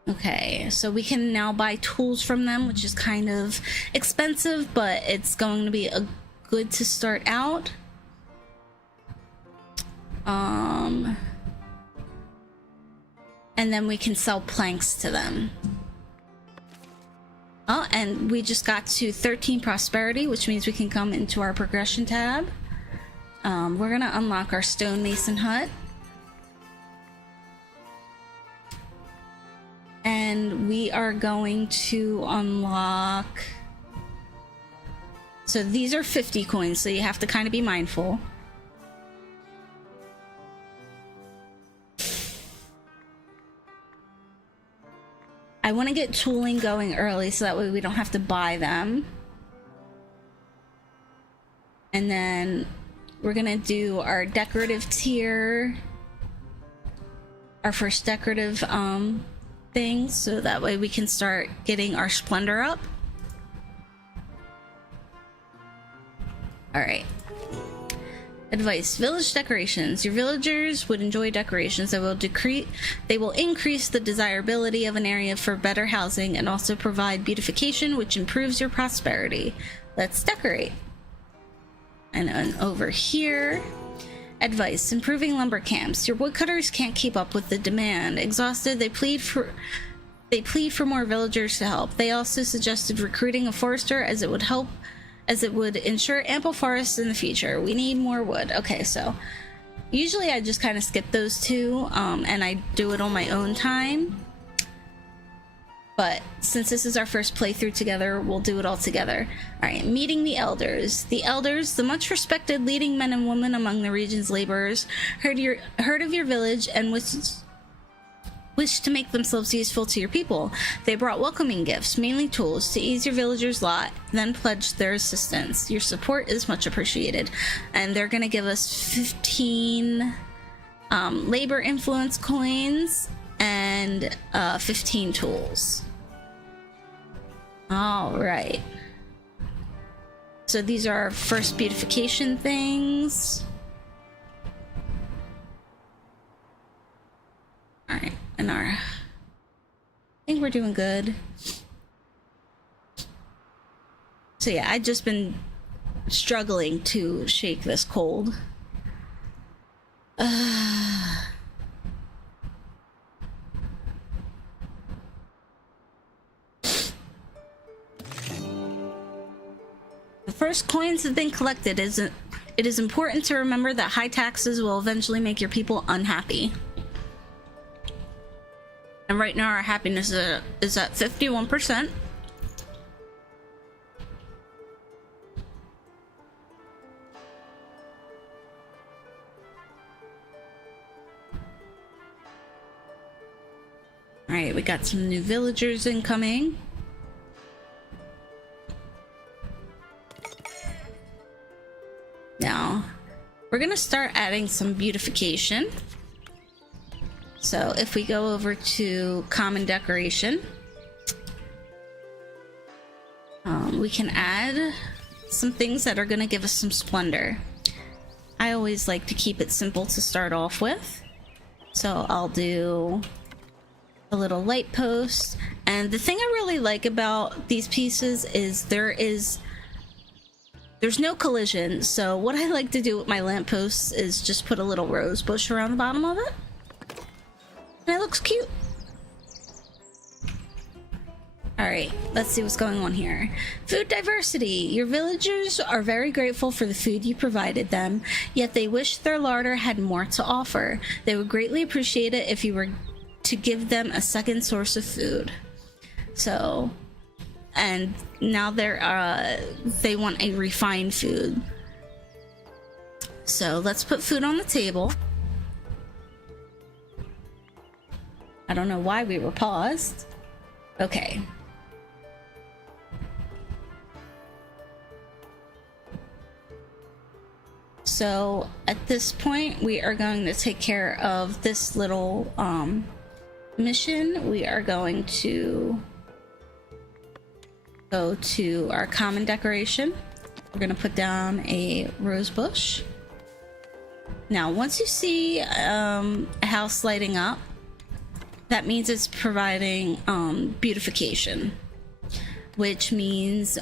Okay, so we can now buy tools from them, which is kind of expensive, but it's going to be a good to start out. And then we can sell planks to them. Oh, and we just got to 13 prosperity, which means we can come into our progression tab. We're gonna unlock our stonemason hut. And we are going to unlock... So these are 50 coins, so you have to kind of be mindful. I want to get tooling going early so that way we don't have to buy them. And then we're gonna do our decorative tier, our first decorative thing, so that way we can start getting our splendor up. All right. Advice: village decorations. Your villagers would enjoy decorations that will increase the desirability of an area for better housing and also provide beautification, which improves your prosperity. Let's decorate. And then over here, advice: improving lumber camps. Your woodcutters can't keep up with the demand. Exhausted, they plead for more villagers to help. They also suggested recruiting a forester as it would ensure ample forests in the future. We need more wood. Okay, so usually I just kind of skip those two, and I do it on my own time. But since this is our first playthrough together, we'll do it all together. All right, meeting the elders. The elders, the much respected leading men and women among the region's laborers, heard of your village and wished to make themselves useful to your people. They brought welcoming gifts, mainly tools, to ease your villagers' lot, then pledged their assistance. Your support is much appreciated. And they're gonna give us 15 labor influence coins and 15 tools. All right. So these are our first beautification things. All right, and I think we're doing good. So yeah, I've just been struggling to shake this cold. The first coins have been collected. It is important to remember that high taxes will eventually make your people unhappy. And right now our happiness is at 51%. All right, we got some new villagers incoming. Now, we're gonna start adding some beautification. So if we go over to common decoration, we can add some things that are gonna give us some splendor. I always like to keep it simple to start off with. So I'll do a little light post. And the thing I really like about these pieces is there's no collision. So what I like to do with my lampposts is just put a little rose bush around the bottom of it. And it looks cute. Alright, let's see what's going on here. Food diversity. Your villagers are very grateful for the food you provided them, yet they wish their larder had more to offer. They would greatly appreciate it if you were to give them a second source of food. So, and now they want a refined food. So let's put food on the table. I don't know why we were paused. Okay. So at this point, we are going to take care of this little mission. We are going to go to our common decoration. We're going to put down a rose bush. Now, once you see a house lighting up, that means it's providing beautification, which means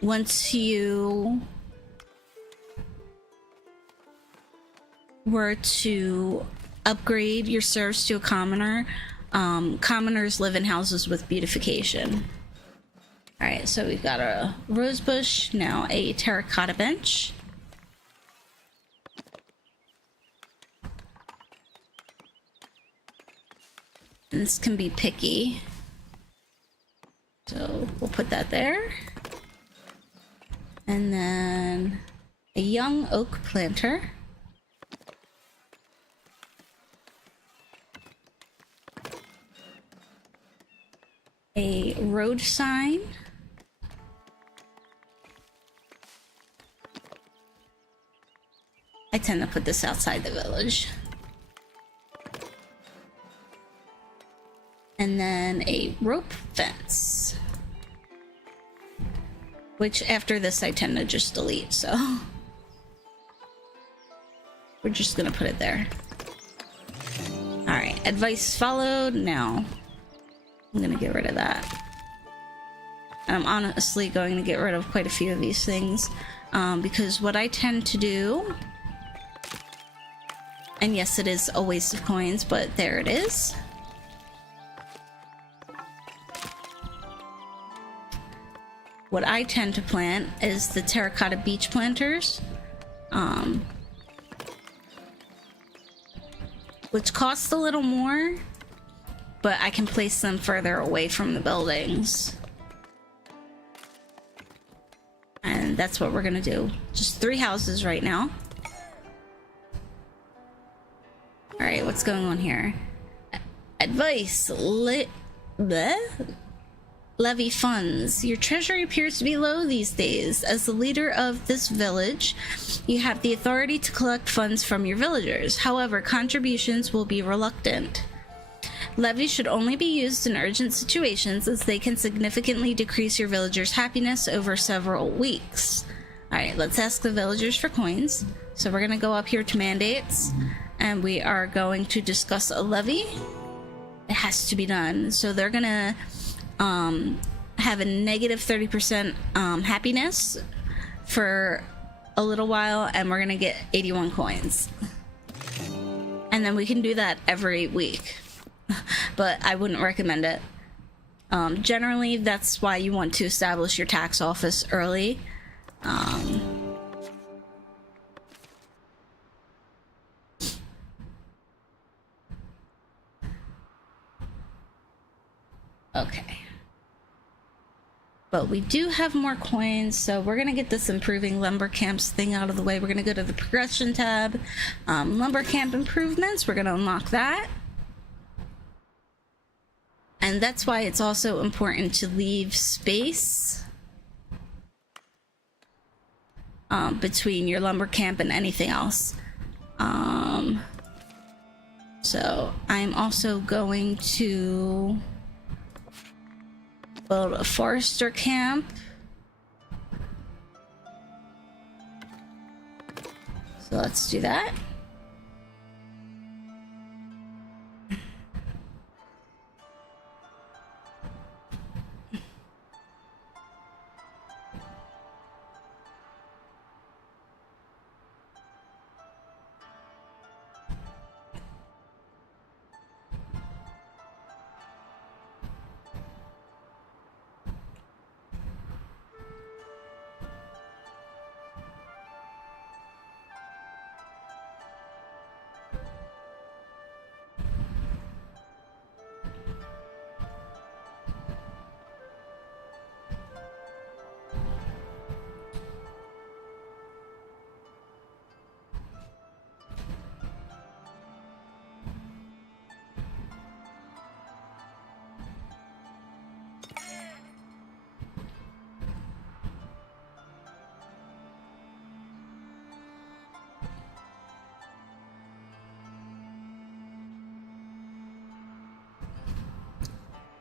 once you were to upgrade your serfs to a commoner, commoners live in houses with beautification. All right, so we've got a rose bush, now a terracotta bench. And this can be picky, so we'll put that there. And then a young oak planter. a road sign. I tend to put this outside the village. And then a rope fence. Which after this I tend to just delete, so we're just gonna put it there. Alright, advice followed. Now I'm gonna get rid of that. And I'm honestly going to get rid of quite a few of these things, because what I tend to do, and yes, it is a waste of coins, but there it is. What I tend to plant is the terracotta beach planters, which cost a little more, but I can place them further away from the buildings. And that's what we're gonna do. Just 3 houses right now. Alright, what's going on here? Advice. Levy funds. Your treasury appears to be low these days. As the leader of this village, you have the authority to collect funds from your villagers. However, contributions will be reluctant. Levies should only be used in urgent situations, as they can significantly decrease your villagers' happiness over several weeks. Alright, let's ask the villagers for coins. So we're gonna go up here to mandates, and we are going to discuss a levy. It has to be done. So they're gonna have a negative 30% happiness for a little while, and we're gonna get 81 coins. And then we can do that every week. But I wouldn't recommend it. Generally, that's why you want to establish your tax office early. Okay. But we do have more coins, so we're gonna get this improving lumber camps thing out of the way. We're gonna go to the progression tab. Lumber camp improvements, we're gonna unlock that. And that's why it's also important to leave space between your lumber camp and anything else. So I'm also going to build a forester camp. So let's do that.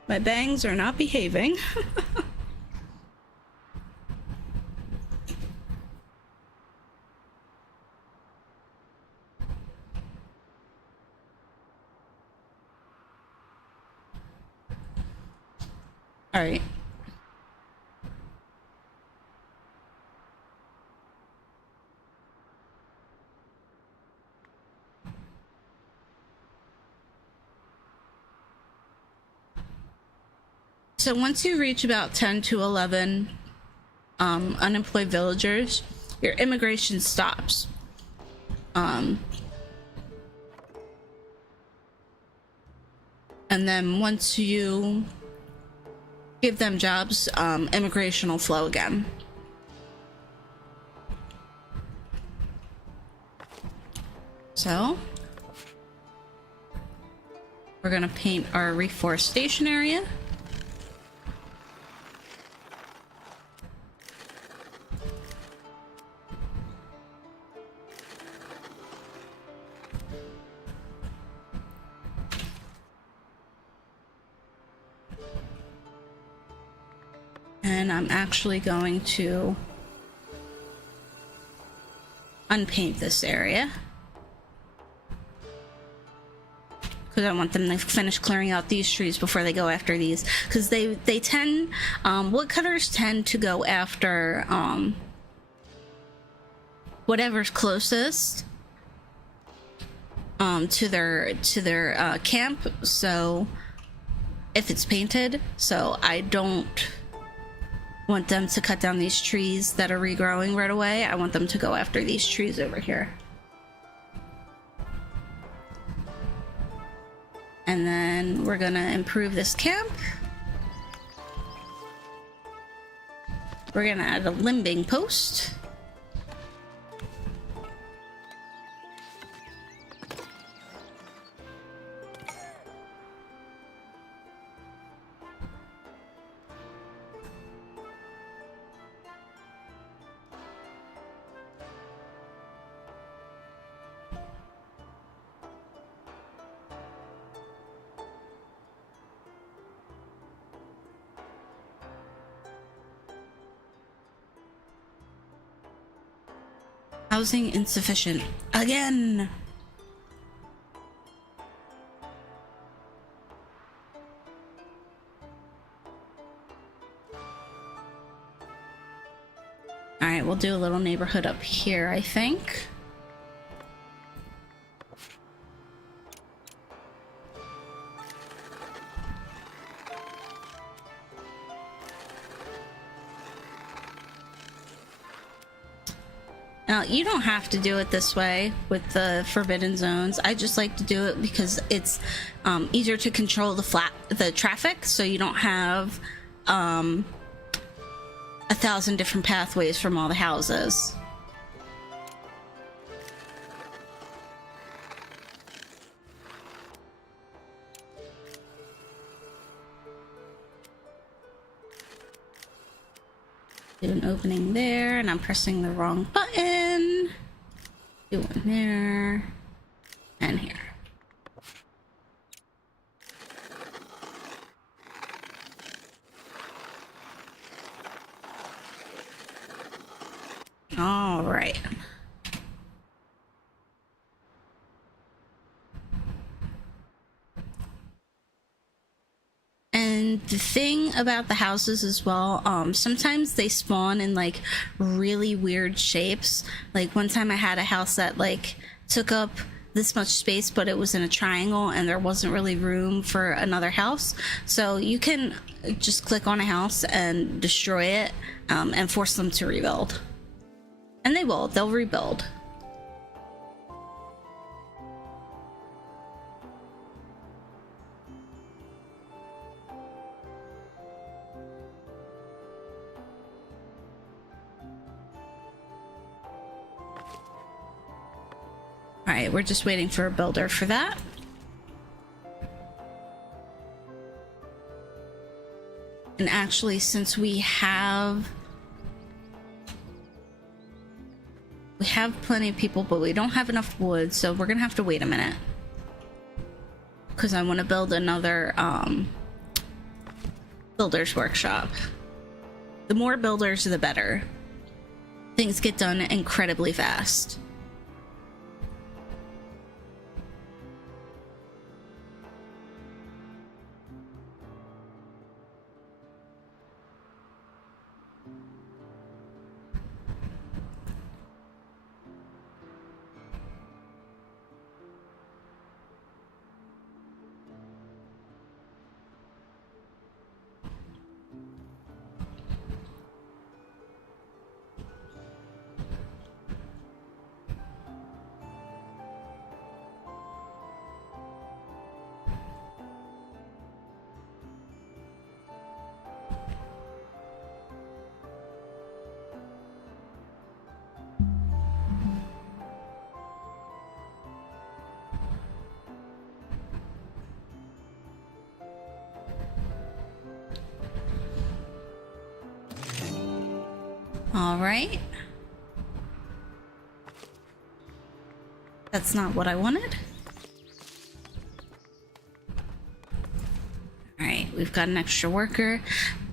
My bangs are not behaving. All right. So once you reach about 10 to 11 unemployed villagers, your immigration stops. And then once you give them jobs, immigration will flow again. So we're gonna paint our reforestation area. And I'm actually going to unpaint this area because I want them to finish clearing out these trees before they go after these, because they tend, woodcutters tend to go after whatever's closest to their camp. So if it's painted, so I don't want them to cut down these trees that are regrowing right away. I want them to go after these trees over here. And then we're gonna improve this camp. We're gonna add a limbing post. Housing insufficient again. All right, we'll do a little neighborhood up here, I think. Now, you don't have to do it this way with the forbidden zones. I just like to do it because it's easier to control the traffic, so you don't have 1,000 different pathways from all the houses. Do an opening there, and I'm pressing the wrong button. Do one there and here. All right. And the thing about the houses as well, sometimes they spawn in like really weird shapes. Like one time I had a house that like took up this much space, but it was in a triangle and there wasn't really room for another house. So you can just click on a house and destroy it and force them to rebuild. And they'll rebuild. Alright, we're just waiting for a builder for that. And actually, since we have plenty of people, but we don't have enough wood, so we're gonna have to wait a minute. Because I want to build another builder's workshop. The more builders, the better. Things get done incredibly fast. All right. That's not what I wanted. All right, we've got an extra worker,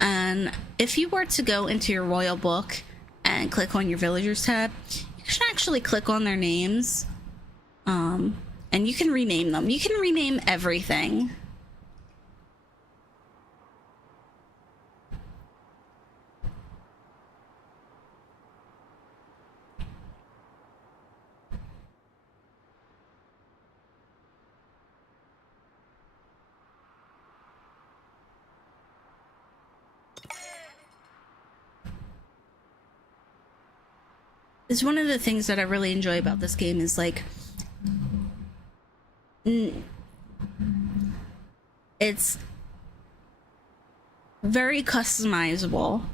and if you were to go into your royal book and click on your villagers tab, you can actually click on their names, and you can rename them. You can rename everything. It's one of the things that I really enjoy about this game is like it's very customizable.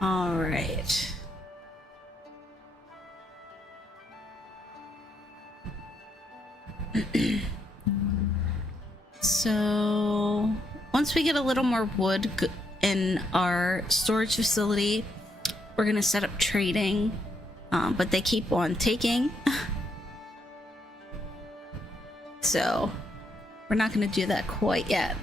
All right. So once we get a little more wood in our storage facility, we're gonna set up trading, but they keep on taking. So we're not gonna do that quite yet.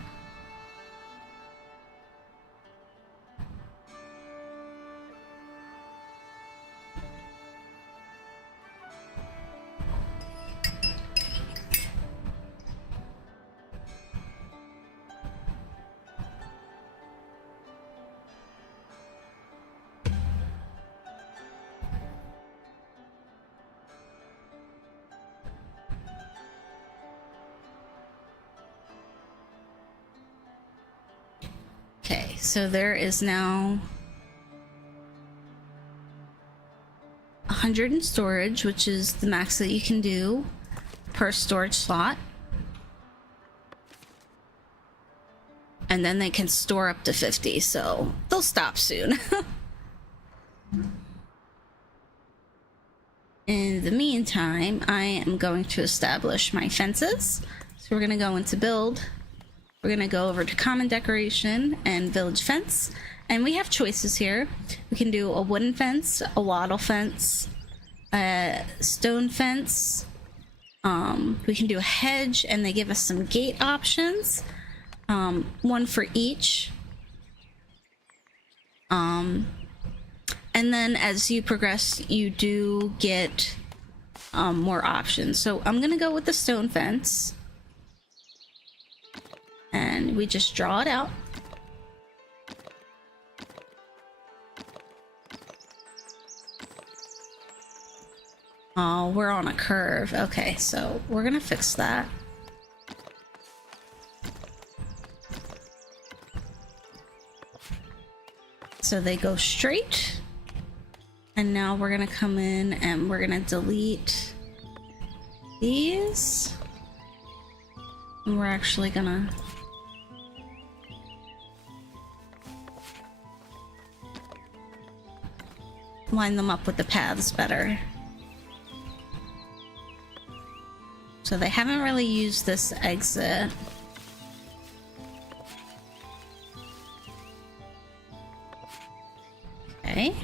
Okay, so there is now 100 in storage, which is the max that you can do per storage slot. And then they can store up to 50, so they'll stop soon. In the meantime, I am going to establish my fences. So we're gonna go into build. We're gonna go over to common decoration and village fence. And we have choices here. We can do a wooden fence, a wattle fence, a stone fence. We can do a hedge, and they give us some gate options. One for each. And then as you progress, you do get more options. So I'm gonna go with the stone fence. And we just draw it out. Oh, we're on a curve. Okay, so we're gonna fix that. So they go straight. And now we're gonna come in and we're gonna delete these. And we're actually gonna line them up with the paths better. So they haven't really used this exit. Okay.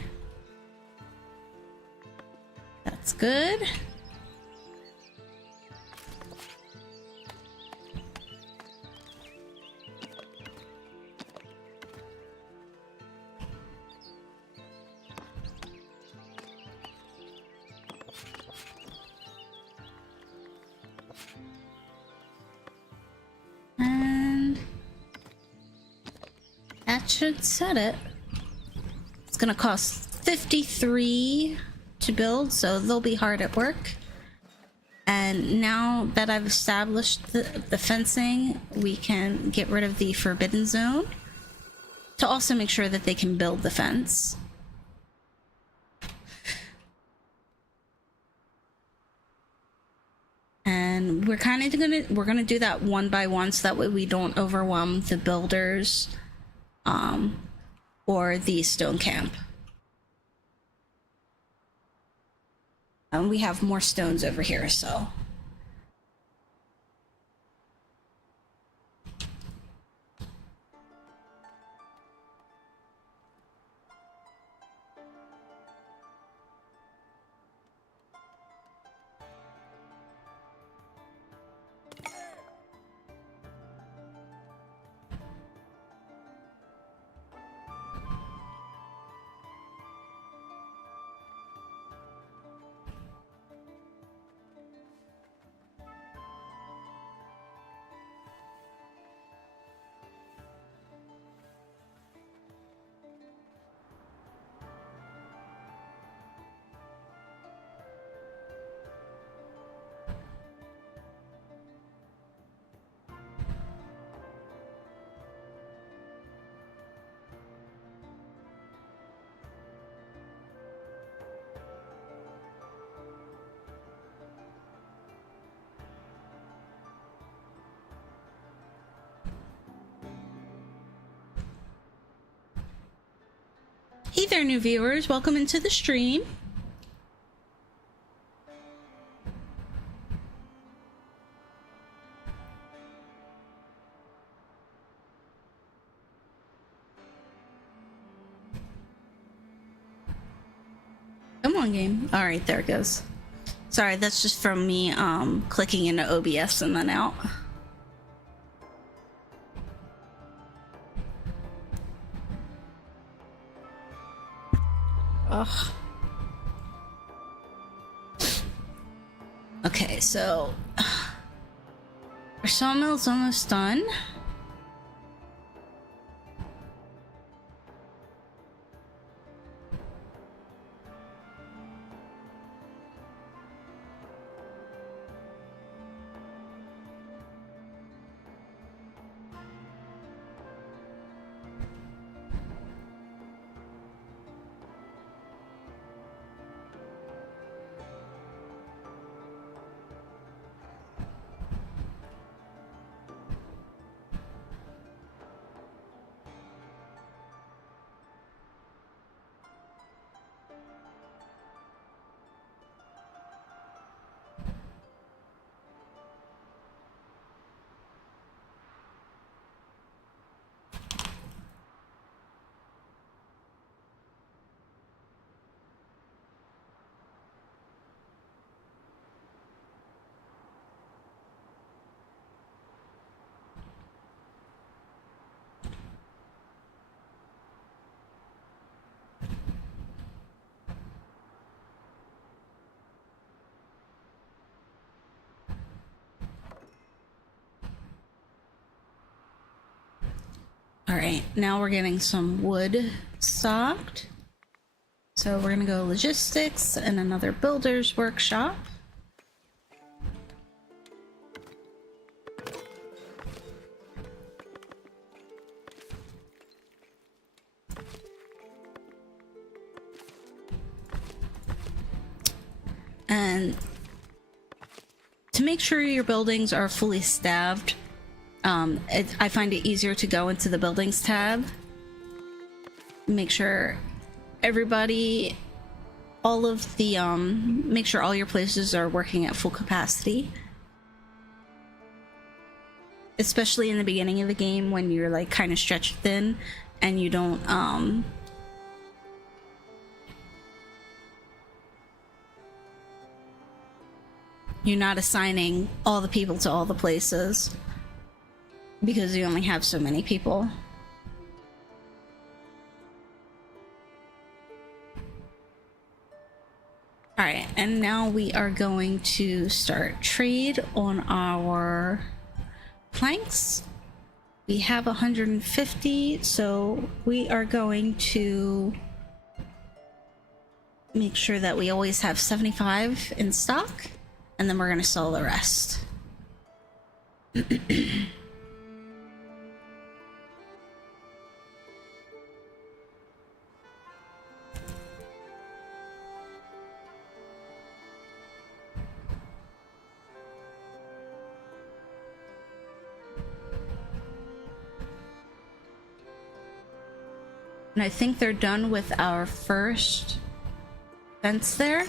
That's good. And that should set it. It's gonna cost 53 to build, so they'll be hard at work. And now that I've established the fencing, we can get rid of the forbidden zone to also make sure that they can build the fence. And we're kind of gonna do that one by one, so that way we don't overwhelm the builders or the stone camp. And we have more stones over here, so. Hey there, new viewers. Welcome into the stream. Come on, game. All right, there it goes. Sorry, that's just from me clicking into OBS and then out. Ugh. Okay, so our sawmill's almost done. All right, now we're getting some wood stocked. So we're gonna go logistics and another builder's workshop. And to make sure your buildings are fully staffed, I find it easier to go into the buildings tab. Make sure everybody, make sure all your places are working at full capacity. Especially in the beginning of the game when you're like kind of stretched thin and you don't, you're not assigning all the people to all the places because you only have so many people. Alright, and now we are going to start trade on our planks. We have 150, so we are going to make sure that we always have 75 in stock, and then we're going to sell the rest. And I think they're done with our first fence there.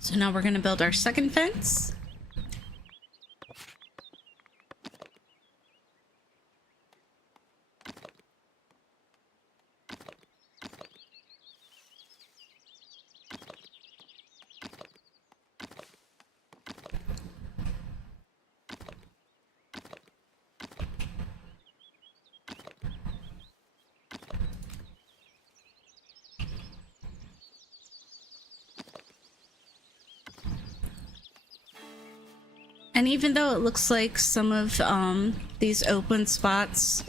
So now we're going to build our second fence. And even though it looks like some of these open spots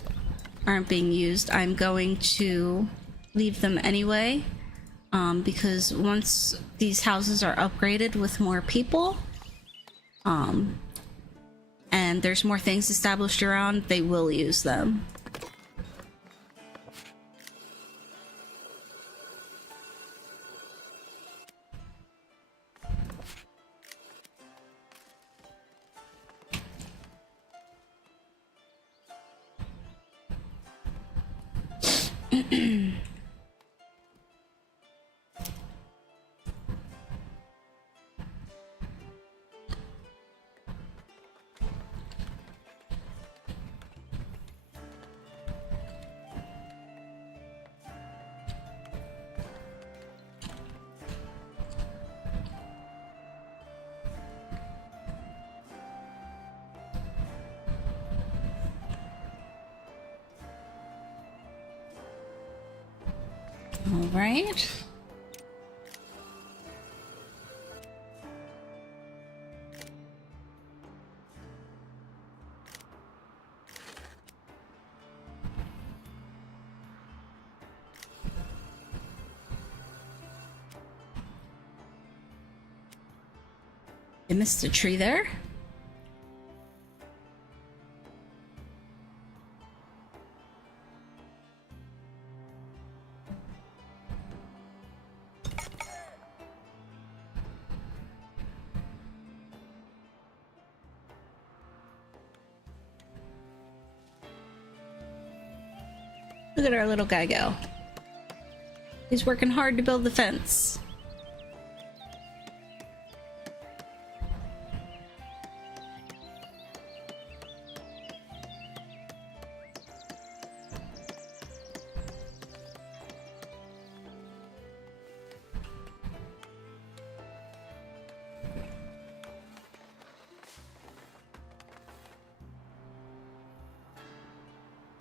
aren't being used, I'm going to leave them anyway, because once these houses are upgraded with more people, and there's more things established around, they will use them. All right. I missed a tree there. Look at our little guy go. He's working hard to build the fence.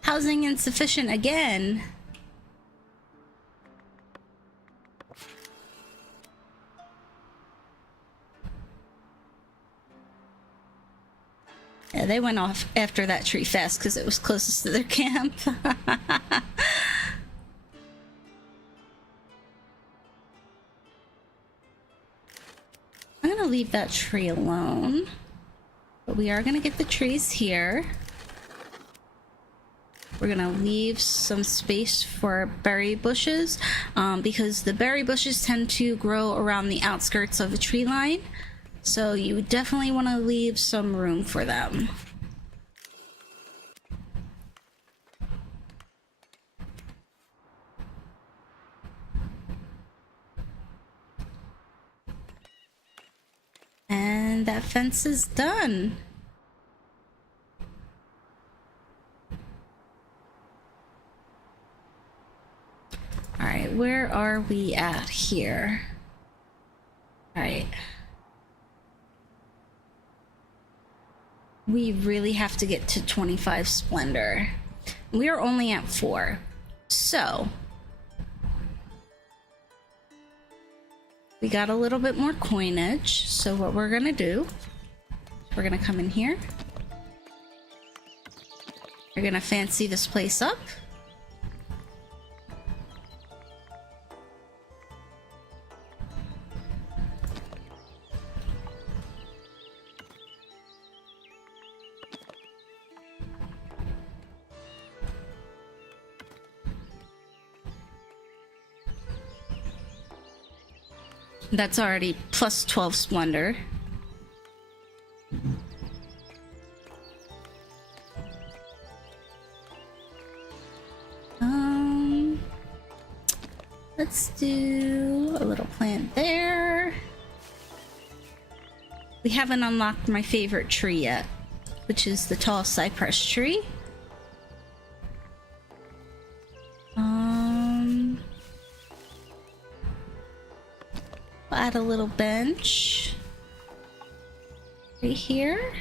Housing insufficient again. Yeah, they went off after that tree fast because it was closest to their camp. I'm gonna leave that tree alone, but we are gonna get the trees here. We're gonna leave some space for berry bushes because the berry bushes tend to grow around the outskirts of a tree line. So you definitely want to leave some room for them. And that fence is done. All right, where are we at here? All right. We really have to get to 25 splendor. We are only at 4. So we got a little bit more coinage. So what we're gonna do, we're gonna come in here. We're gonna fancy this place up. That's already plus 12 splendor. Let's do a little plant there. We haven't unlocked my favorite tree yet, which is the tall cypress tree. We'll add a little bench right here.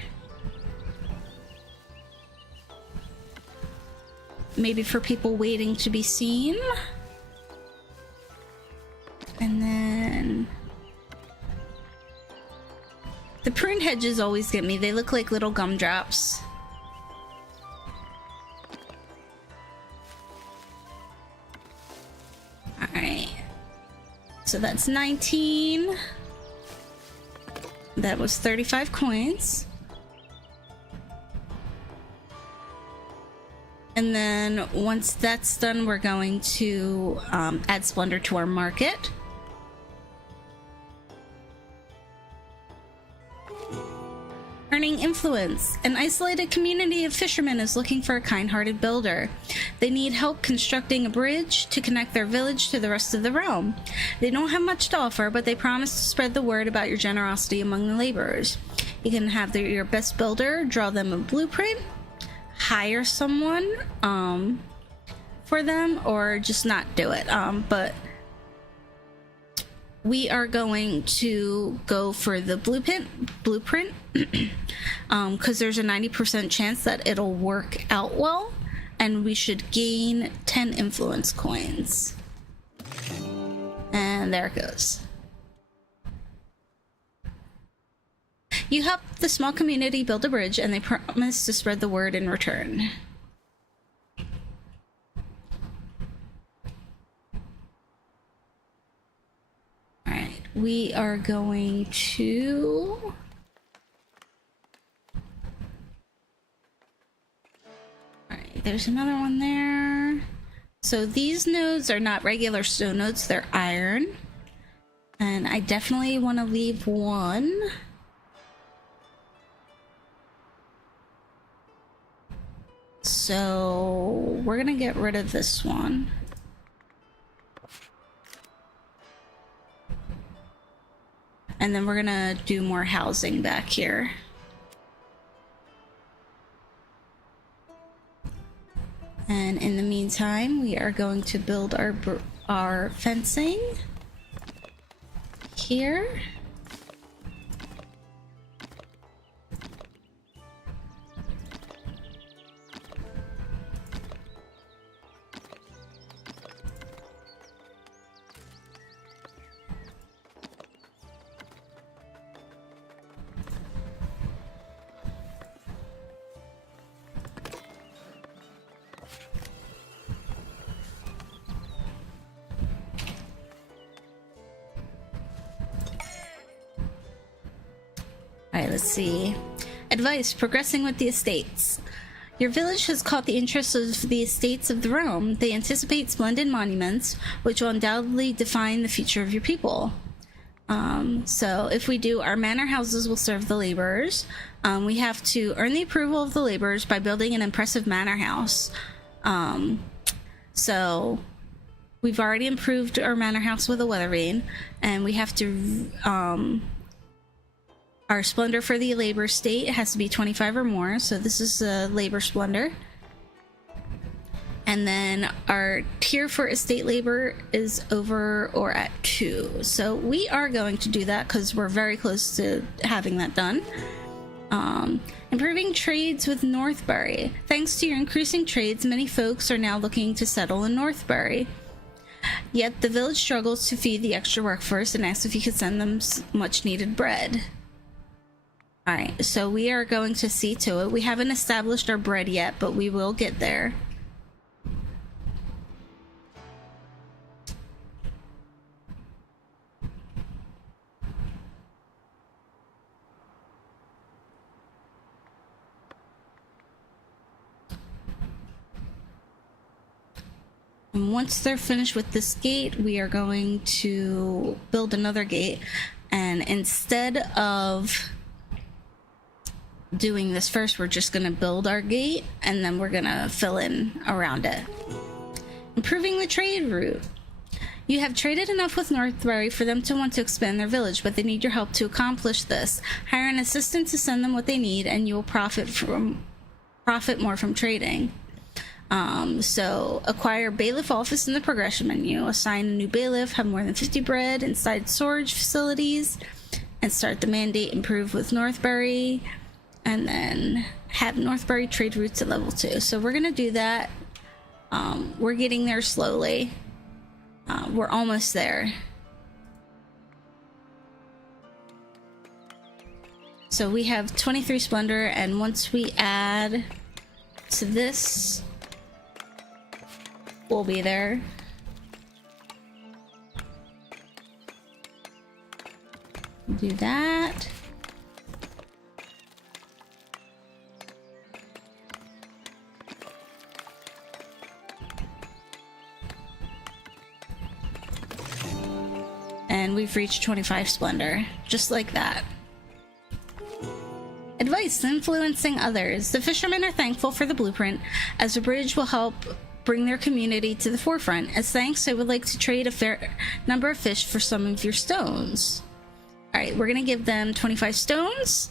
Maybe for people waiting to be seen. And then the prune hedges always get me. They look like little gumdrops. All right. So that's 19. That was 35 coins. And then once that's done, we're going to add splendor to our market. Earning influence. An isolated community of fishermen is looking for a kind-hearted builder. They need help constructing a bridge to connect their village to the rest of the realm. They don't have much to offer, but they promise to spread the word about your generosity among the laborers. You can have your best builder draw them a blueprint, hire someone for them, or just not do it. But we are going to go for the blueprint because there's a 90% chance that it'll work out well, and we should gain 10 influence coins. And there it goes. You help the small community build a bridge, and they promise to spread the word in return. Alright, we are going to... Alright, there's another one there. So these nodes are not regular stone nodes, they're iron. And I definitely want to leave one. So we're gonna get rid of this one. And then we're gonna do more housing back here. And in the meantime, we are going to build our fencing here. Alright, let's see. Advice: progressing with the estates. Your village has caught the interest of the estates of the realm. They anticipate splendid monuments, which will undoubtedly define the future of your people. So if we do, our manor houses will serve the laborers. We have to earn the approval of the laborers by building an impressive manor house. So we've already improved our manor house with a weather vane, and we have to our splendor for the labor state has to be 25 or more, so this is a labor splendor. And then our tier for estate labor is over or at 2. So we are going to do that because we're very close to having that done. Improving trades with Northbury. Thanks to your increasing trades, many folks are now looking to settle in Northbury. Yet the village struggles to feed the extra workforce and asks if you could send them much needed bread. Alright, so we are going to see to it. We haven't established our bread yet, but we will get there. And once they're finished with this gate, we are going to build another gate. And instead of doing this first, we're just going to build our gate and then we're going to fill in around it. Improving the trade route. You have traded enough with Northbury for them to want to expand their village, but they need your help to accomplish this. Hire an assistant to send them what they need and you will profit more from trading. So acquire bailiff office in the progression menu, assign a new bailiff, have more than 50 bread inside storage facilities, and start the mandate improve with Northbury. And then have Northbury trade routes at level 2. So we're gonna do that. We're getting there slowly. We're almost there. So we have 23 splendor, and once we add to this, we'll be there. Do that. And we've reached 25 splendor, just like that. Advice: Nice, influencing others. The fishermen are thankful for the blueprint, as the bridge will help bring their community to the forefront. As thanks, I would like to trade a fair number of fish for some of your stones. Alright, we're gonna give them 25 stones,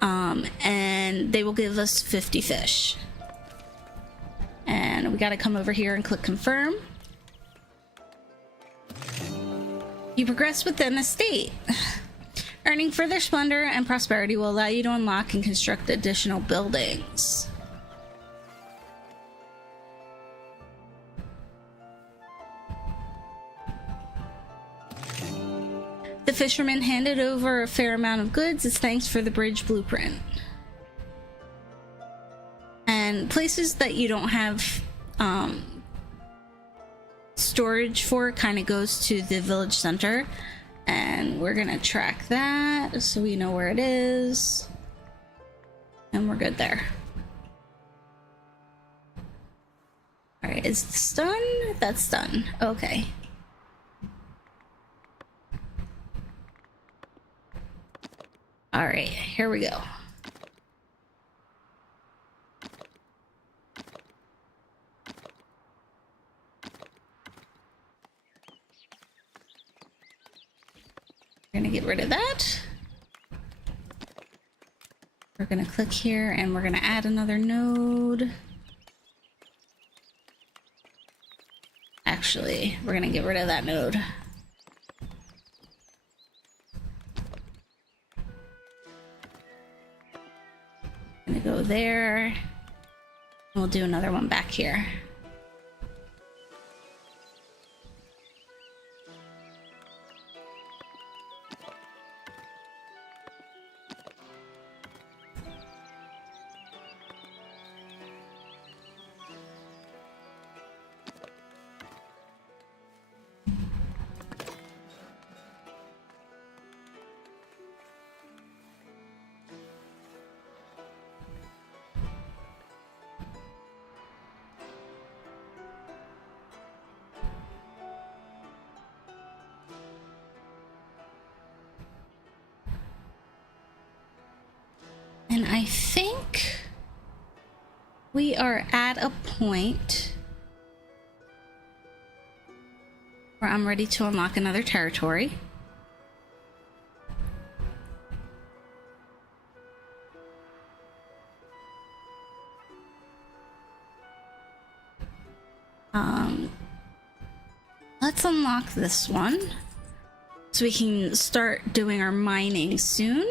and they will give us 50 fish. And we gotta come over here and click confirm. You progress within the state. Earning further splendor and prosperity will allow you to unlock and construct additional buildings. The fisherman handed over a fair amount of goods as thanks for the bridge blueprint. And places that you don't have storage for kind of goes to the village center, and we're gonna track that so we know where it is, and we're good there. All right, is this done? That's done. Okay. All right, here we go. We're gonna get rid of that. We're gonna click here and we're gonna add another node. Actually, we're gonna get rid of that node. Gonna go there. We'll do another one back here. And I think we are at a point where I'm ready to unlock another territory. Let's unlock this one so we can start doing our mining soon.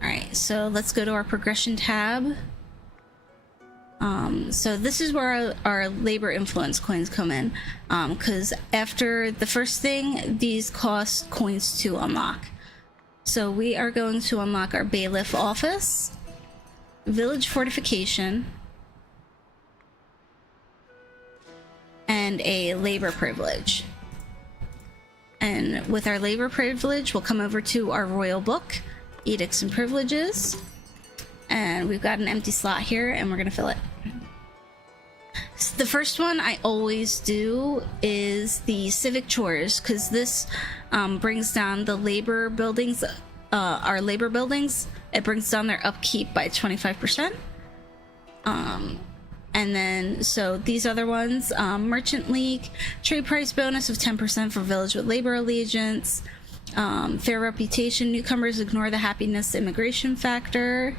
Alright, so let's go to our progression tab. So this is where our labor influence coins come in, because after the first thing, these cost coins to unlock. So we are going to unlock our bailiff office, village fortification, and a labor privilege. And with our labor privilege, we'll come over to our royal book, edicts and privileges, and we've got an empty slot here and we're gonna fill it. So the first one I always do is the civic chores, because this brings down the labor buildings, our labor buildings. It brings down their upkeep by 25%. And then, so these other ones, Merchant League, trade price bonus of 10% for village with labor allegiance, fair reputation, newcomers ignore the happiness immigration factor,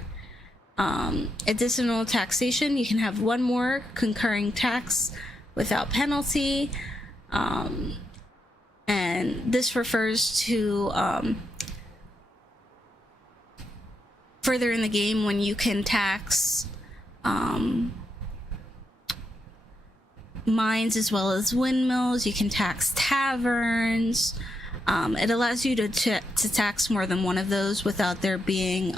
additional taxation, you can have one more concurring tax without penalty, and this refers to further in the game when you can tax mines as well as windmills. You can tax taverns. It allows you to tax more than one of those without there being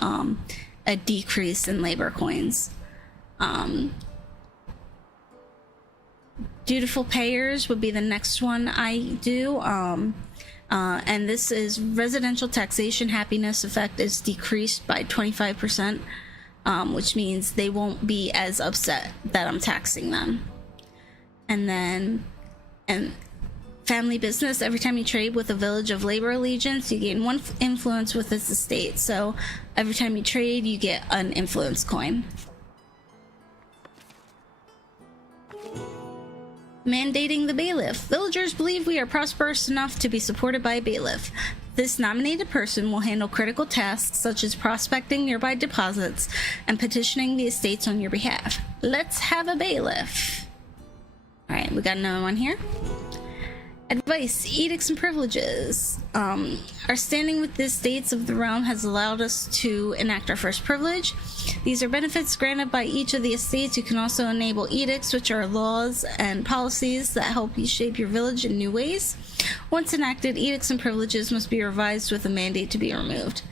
a decrease in labor coins. Dutiful payers would be the next one I do, and this is residential taxation happiness effect is decreased by 25%, which means they won't be as upset that I'm taxing them. And then family business. Every time you trade with a village of labor allegiance, you gain 1 influence with its estate. So every time you trade, you get an influence coin. Mandating the bailiff. Villagers believe we are prosperous enough to be supported by a bailiff. This nominated person will handle critical tasks such as prospecting nearby deposits and petitioning the estates on your behalf. Let's have a bailiff. Alright, we got another one here. Advice, edicts, and privileges. Our standing with the estates of the realm has allowed us to enact our first privilege. These are benefits granted by each of the estates. You can also enable edicts, which are laws and policies that help you shape your village in new ways. Once enacted, edicts and privileges must be revised with a mandate to be removed.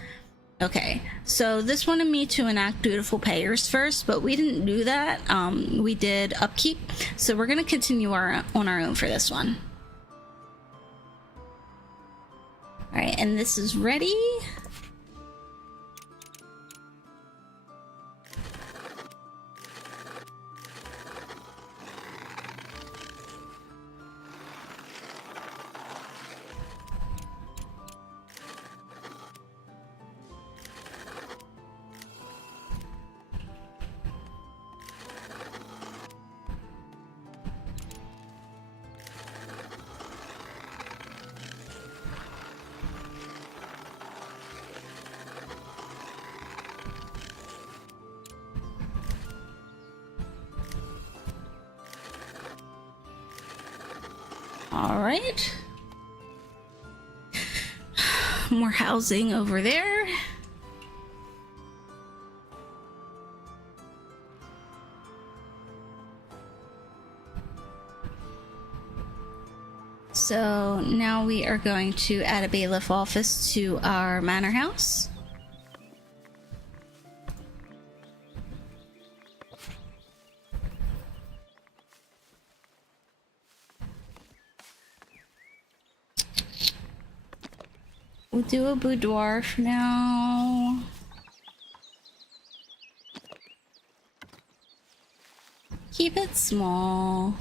Okay, so this wanted me to enact dutiful payers first, but we didn't do that. We did upkeep, so we're going to continue on our own for this one. Alright, and this is ready. Alright. More housing over there. So now we are going to add a bailiff office to our manor house. We'll do a boudoir for now. Keep it small.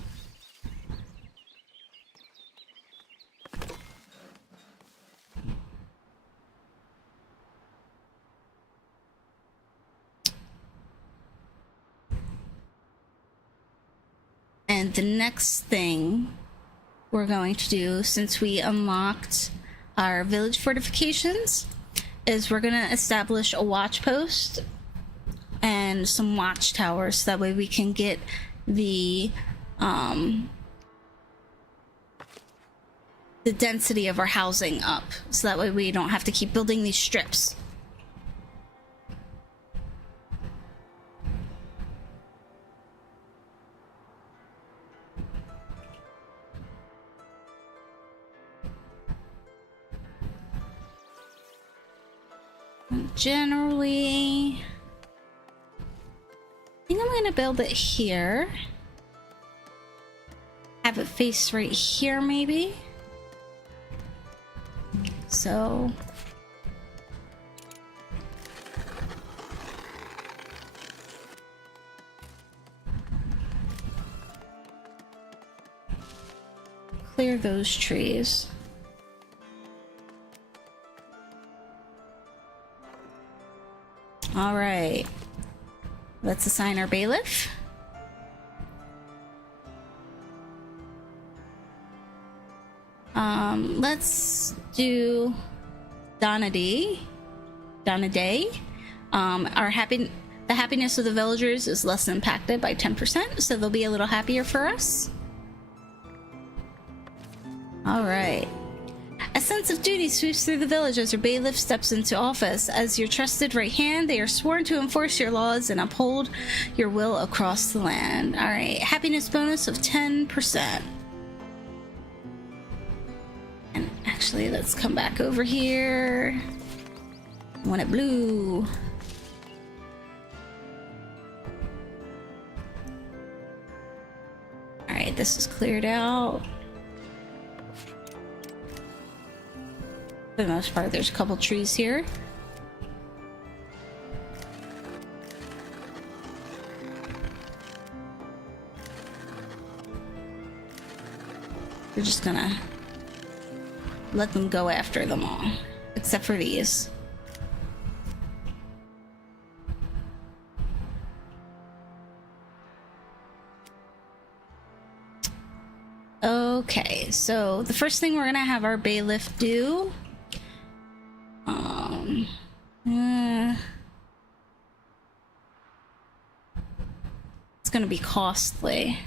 And the next thing we're going to do, since we unlocked our village fortifications, is we're gonna establish a watch post and some watchtowers, so that way we can get the density of our housing up, so that way we don't have to keep building these strips. Generally, I think I'm gonna build it here. Have it face right here, maybe. So clear those trees. All right, let's assign our bailiff. Let's do Donna Day. The happiness of the villagers is less impacted by 10%, so they'll be a little happier for us. All right. A sense of duty sweeps through the village as your bailiff steps into office. As your trusted right hand, they are sworn to enforce your laws and uphold your will across the land. All right, happiness bonus of 10%. And actually, let's come back over here. I want it blue. All right, this is cleared out. For the most part, there's a couple trees here. We're just gonna let them go after them all, except for these. Okay, so the first thing we're gonna have our bailiff do, it's gonna be costly.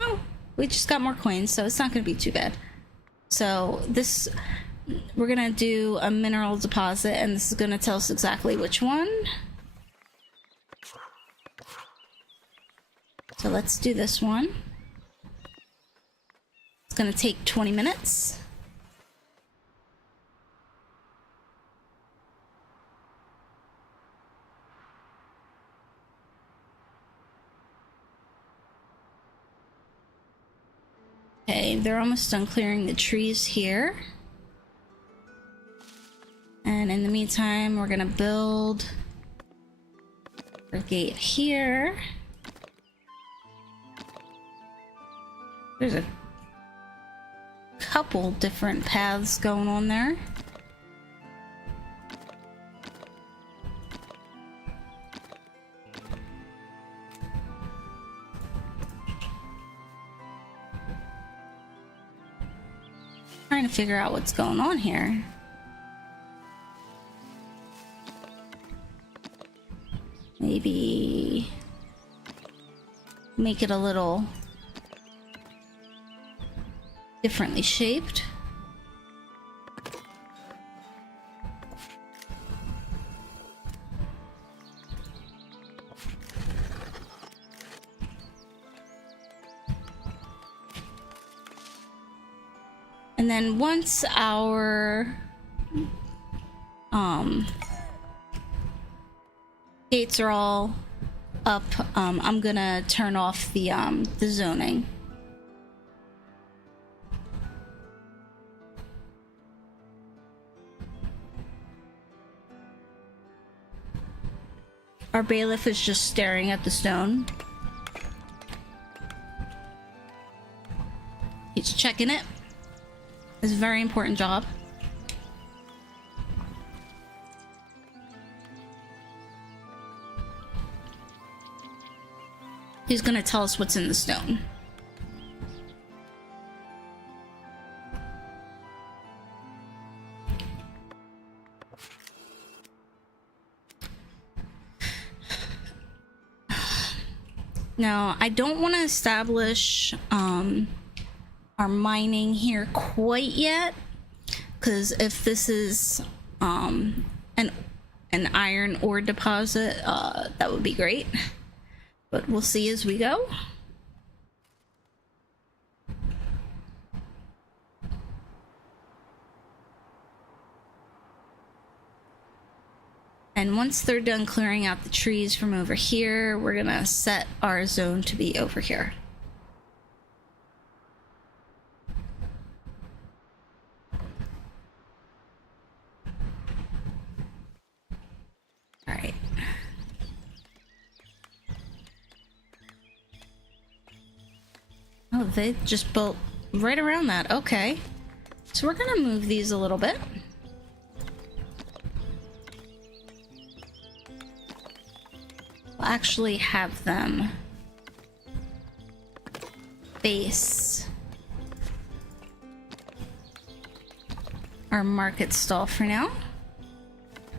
Oh, we just got more coins, so it's not gonna be too bad. So this, we're gonna do a mineral deposit, and this is gonna tell us exactly which one. So let's do this one. It's gonna take 20 minutes. Okay, they're almost done clearing the trees here. And in the meantime, we're gonna build our gate here. There's a couple different paths going on there. Trying to figure out what's going on here. Maybe make it a little differently shaped. And then once our gates are all up, I'm gonna turn off the zoning. Our bailiff is just staring at the stone. He's checking it. It's a very important job. He's gonna tell us what's in the stone. Now, I don't want to establish our mining here quite yet, because if this is an iron ore deposit, that would be great. But we'll see as we go. And once they're done clearing out the trees from over here, we're gonna set our zone to be over here. All right. Oh, they just built right around that. Okay. So we're gonna move these a little bit. We'll actually have them face our market stall for now.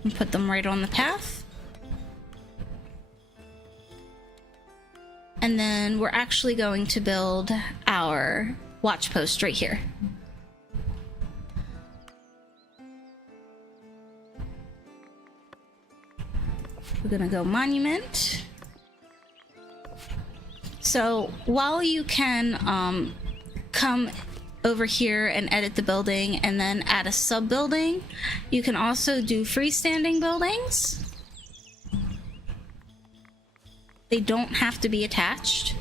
And put them right on the path. And then we're actually going to build our watch post right here. We're gonna go monument. So while you can come over here and edit the building and then add a sub building, you can also do freestanding buildings. They don't have to be attached.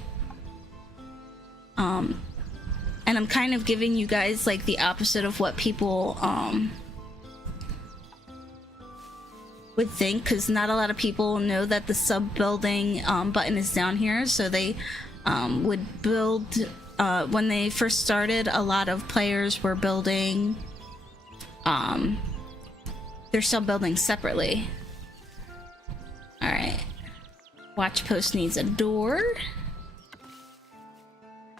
And I'm kind of giving you guys like the opposite of what people would think, because not a lot of people know that the sub building button is down here, so they would build when they first started, a lot of players were building, they're still building separately. All right. Watch post needs a door.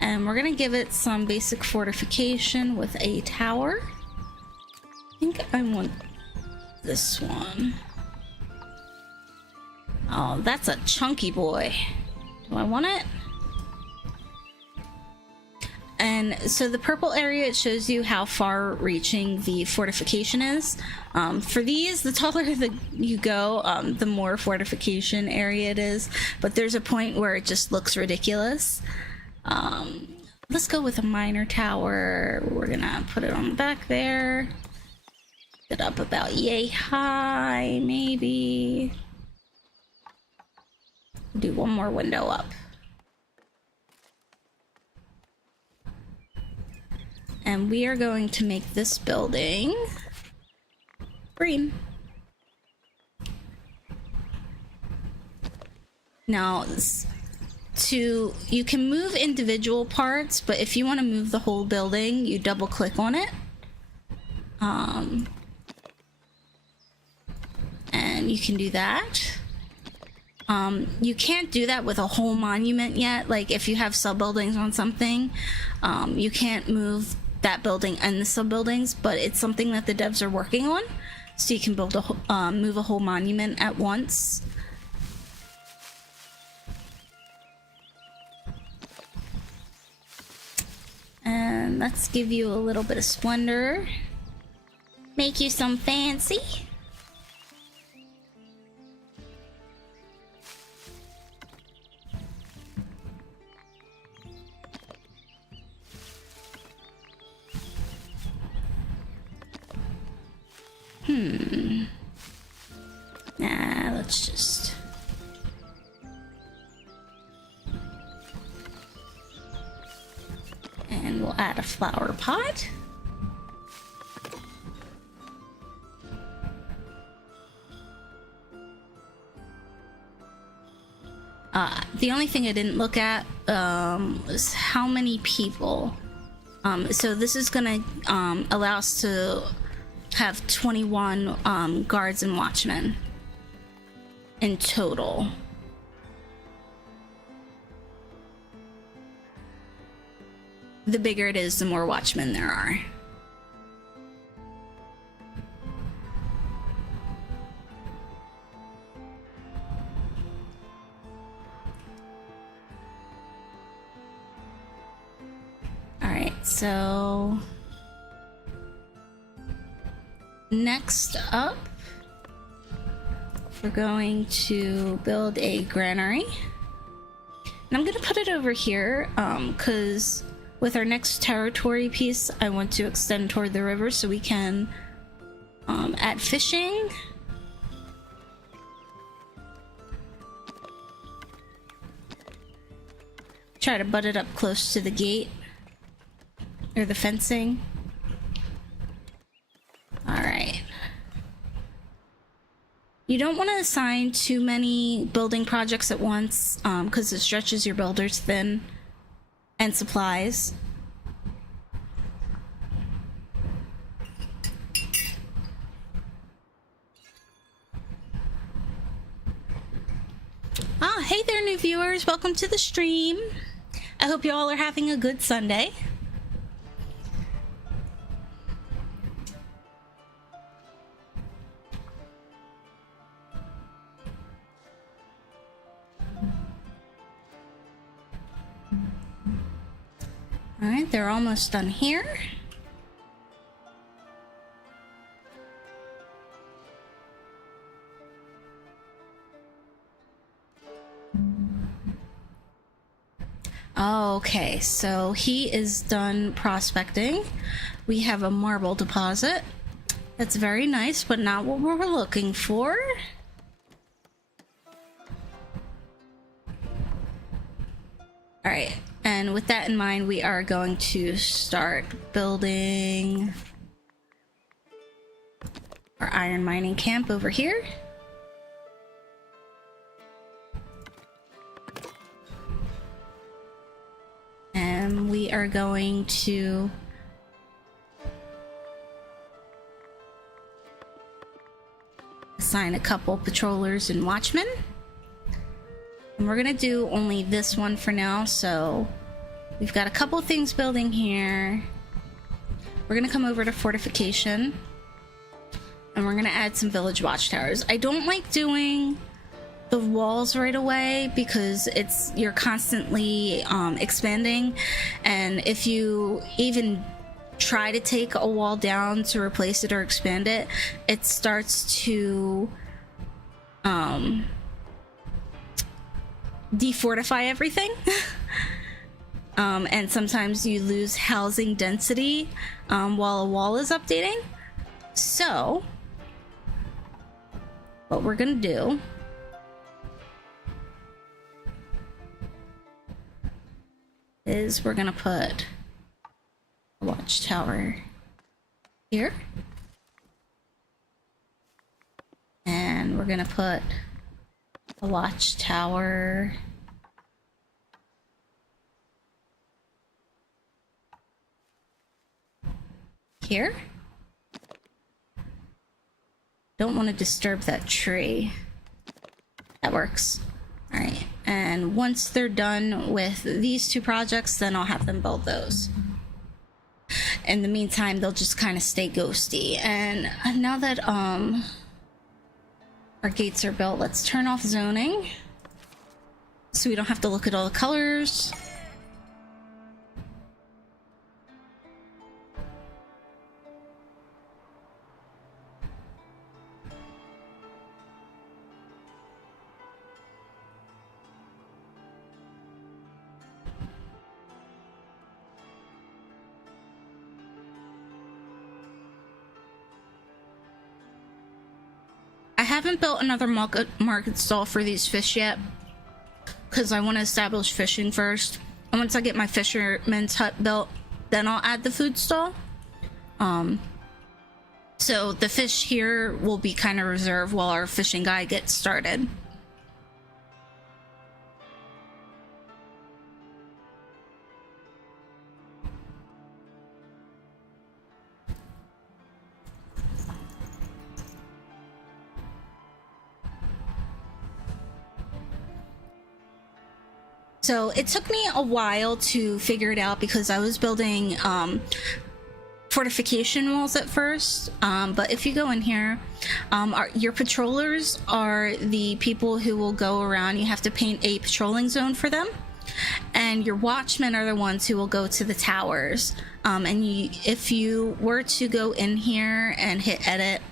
And we're gonna give it some basic fortification with a tower. I think I want this one. Oh, that's a chunky boy. Do I want it? And so the purple area, it shows you how far reaching the fortification is. For these, the taller you go, the more fortification area it is. But there's a point where it just looks ridiculous. Let's go with a minor tower. We're gonna put it on the back there. Get up about yay high, maybe. Do one more window up. And we are going to make this building green. Now, you can move individual parts, but if you want to move the whole building, you double click on it. And you can do that. You can't do that with a whole monument yet. Like if you have sub buildings on something, you can't move that building and the sub buildings, but it's something that the devs are working on, so you can build move a whole monument at once. And let's give you a little bit of splendor, make you some fancy. Nah, let's just... And we'll add a flower pot. The only thing I didn't look at was how many people. So this is gonna allow us to have 21 guards and watchmen in total. The bigger it is, the more watchmen there are. All right, so next up, we're going to build a granary. And I'm gonna put it over here because with our next territory piece, I want to extend toward the river so we can add fishing. Try to butt it up close to the gate or the fencing. All right. You don't want to assign too many building projects at once because it stretches your builders thin. And supplies. Hey there, new viewers. Welcome to the stream. I hope you all are having a good Sunday. Alright, they're almost done here. Okay, so he is done prospecting. We have a marble deposit. That's very nice, but not what we're looking for. Alright. And with that in mind, we are going to start building our iron mining camp over here. And we are going to assign a couple patrollers and watchmen. And we're gonna do only this one for now, so we've got a couple things building here. We're gonna come over to fortification, and we're gonna add some village watchtowers. I don't like doing the walls right away because you're constantly expanding, and if you even try to take a wall down to replace it or expand it, it starts to defortify everything. And sometimes you lose housing density while a wall is updating. So what we're gonna do is we're gonna put a watchtower here, and we're gonna put a watchtower here. Don't want to disturb that tree. That works. All right, and once they're done with these two projects, then I'll have them build those. In the meantime, they'll just kind of stay ghosty. And now that our gates are built, let's turn off zoning so we don't have to look at all the colors. I haven't built another market stall for these fish yet because I want to establish fishing first, and once I get my fisherman's hut built, then I'll add the food stall. So the fish here will be kind of reserved while our fishing guy gets started. So it took me a while to figure it out because I was building fortification walls at first, but if you go in here, your patrollers are the people who will go around. You have to paint a patrolling zone for them, and your watchmen are the ones who will go to the towers. If you were to go in here and hit edit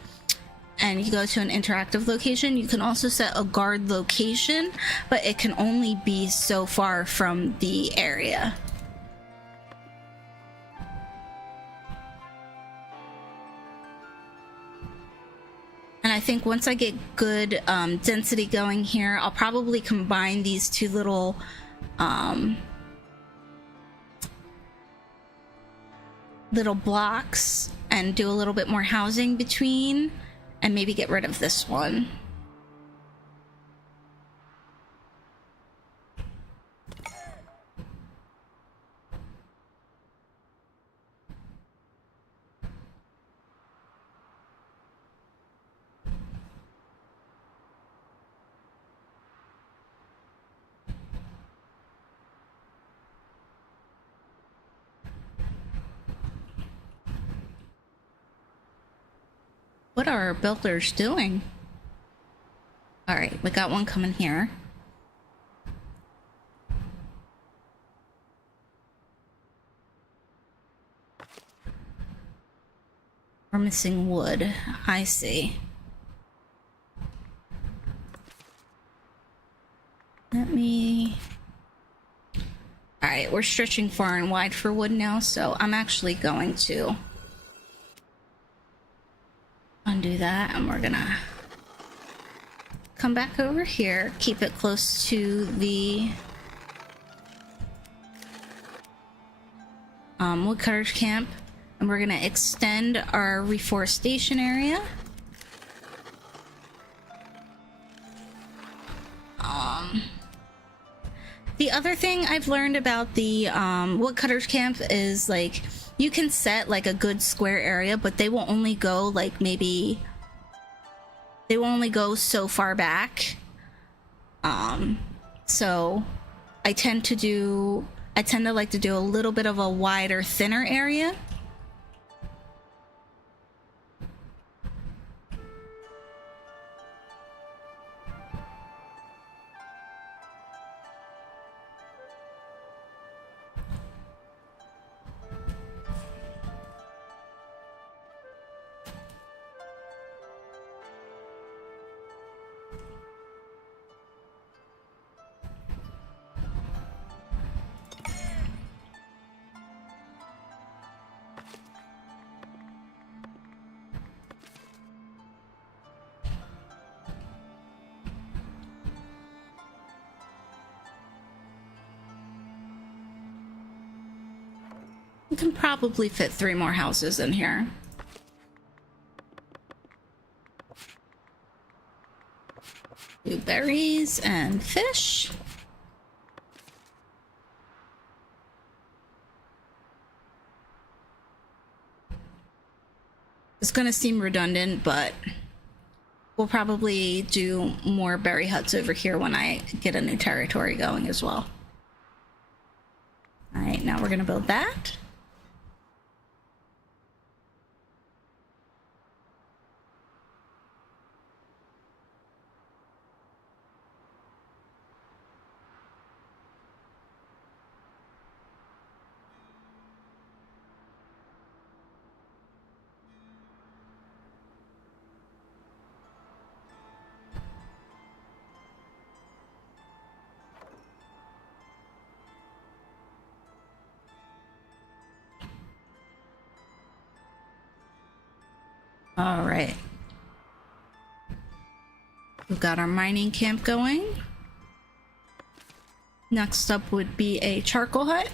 and you go to an interactive location, you can also set a guard location, but it can only be so far from the area. And I think once I get good density going here, I'll probably combine these two little blocks and do a little bit more housing between, and maybe get rid of this one. What are our builders doing? All right, we got one coming here. We're missing wood. I see. Let me... All right, we're stretching far and wide for wood now, so I'm actually going to undo that, and we're gonna come back over here, keep it close to the woodcutters camp, and we're gonna extend our reforestation area. The other thing I've learned about the woodcutters camp is like you can set like a good square area, but they will only go like maybe they will only go so far back. So I tend to like to do a little bit of a wider, thinner area. You can probably fit 3 more houses in here. Blueberries and fish. It's gonna seem redundant, but we'll probably do more berry huts over here when I get a new territory going as well. All right, now we're gonna build that. All right. We've got our mining camp going. Next up would be a charcoal hut.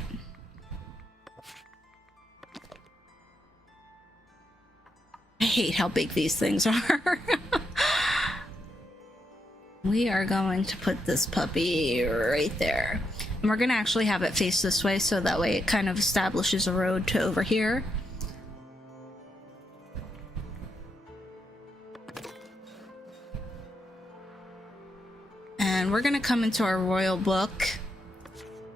I hate how big these things are. We are going to put this puppy right there. And we're going to actually have it face this way so that way it kind of establishes a road to over here. And we're going to come into our royal book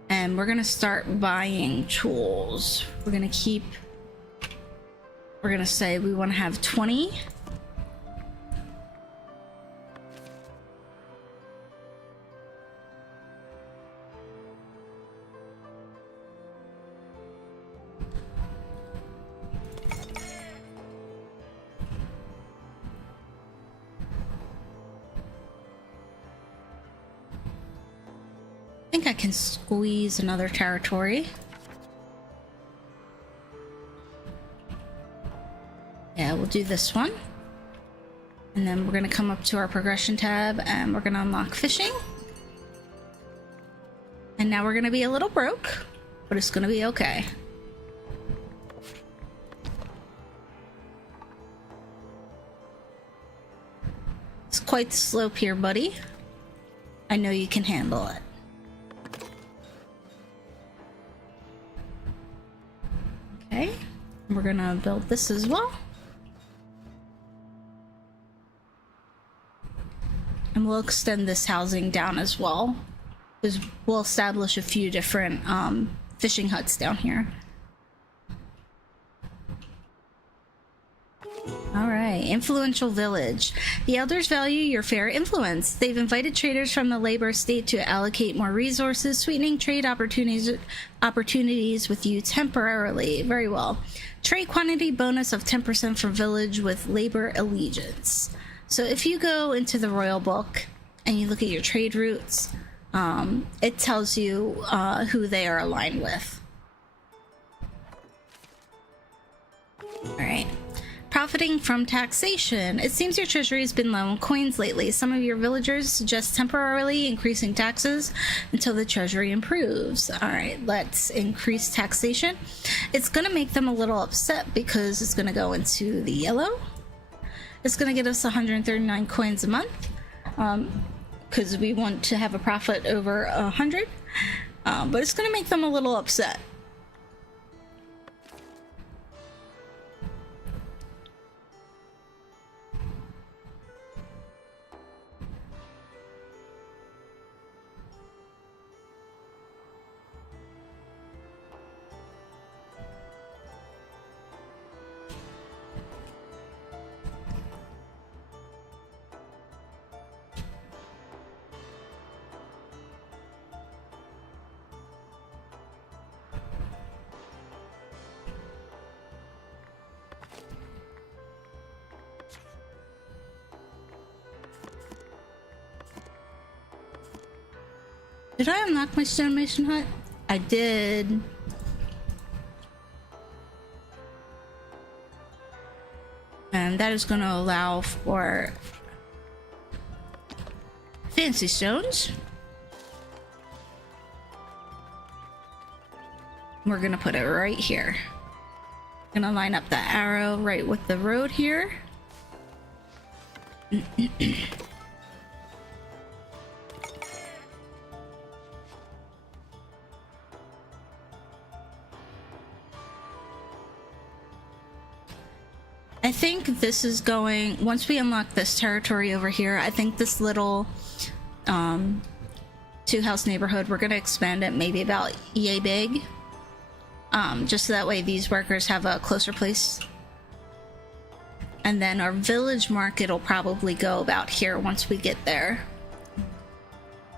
and we're going to start buying tools. We're going to say we want to have 20. I think I can squeeze another territory. Yeah, we'll do this one. And then we're going to come up to our progression tab and we're going to unlock fishing. And now we're going to be a little broke, but it's going to be okay. It's quite the slope here, buddy. I know you can handle it. Okay, we're gonna build this as well. And we'll extend this housing down as well, because we'll establish a few different fishing huts down here. Alright, influential village. The elders value your fair influence. They've invited traders from the labor estate to allocate more resources, sweetening trade opportunities with you temporarily. Very well. Trade quantity bonus of 10% for village with labor allegiance. So if you go into the royal book and you look at your trade routes, it tells you who they are aligned with. Alright. Profiting from taxation. It seems your treasury has been low on coins lately. Some of your villagers suggest temporarily increasing taxes until the treasury improves. Alright, let's increase taxation. It's going to make them a little upset because it's going to go into the yellow. It's going to get us 139 coins a month. because we want to have a profit over 100, but it's gonna make them a little upset. Did I unlock my stonemason hut? I did. And that is going to allow for fancy stones. We're going to put it right here. Going to line up the arrow right with the road here. I think this is going, once we unlock this territory over here, I think this little two-house neighborhood, we're going to expand it maybe about yay big. Just so that way these workers have a closer place. And then our village market will probably go about here once we get there.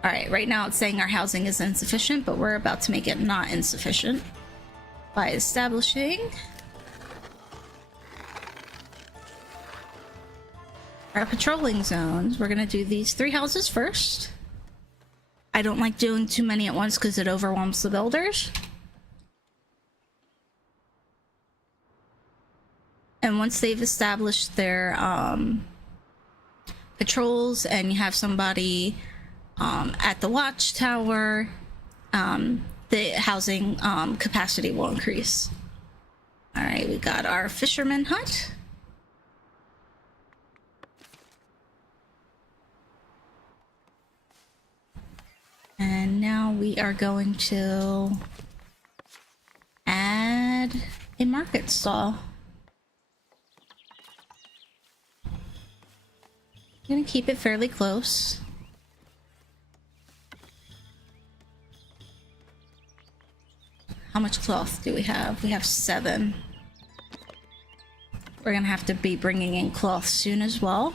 Alright, right now it's saying our housing is insufficient, but we're about to make it not insufficient by establishing our patrolling zones. We're gonna do these 3 houses first. I don't like doing too many at once because it overwhelms the builders. And once they've established their patrols and you have somebody at the watchtower, the housing capacity will increase. Alright, we got our fisherman hut. And now we are going to add a market stall. I'm gonna keep it fairly close. How much cloth do we have? We have 7. We're gonna have to be bringing in cloth soon as well.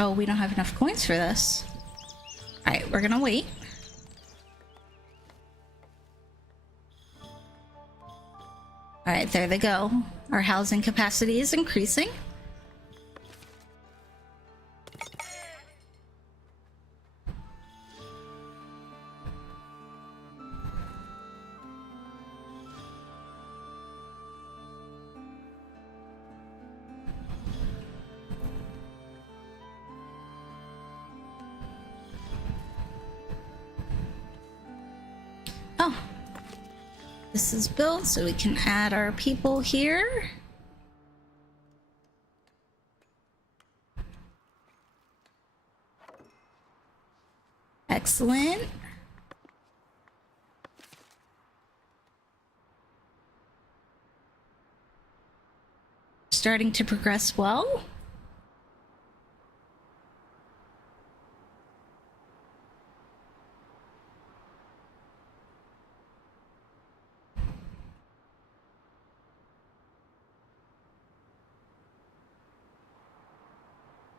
Oh, we don't have enough coins for this. Alright, we're gonna wait. Alright, there they go. Our housing capacity is increasing. Oh, this is built, so we can add our people here. Excellent. Starting to progress well.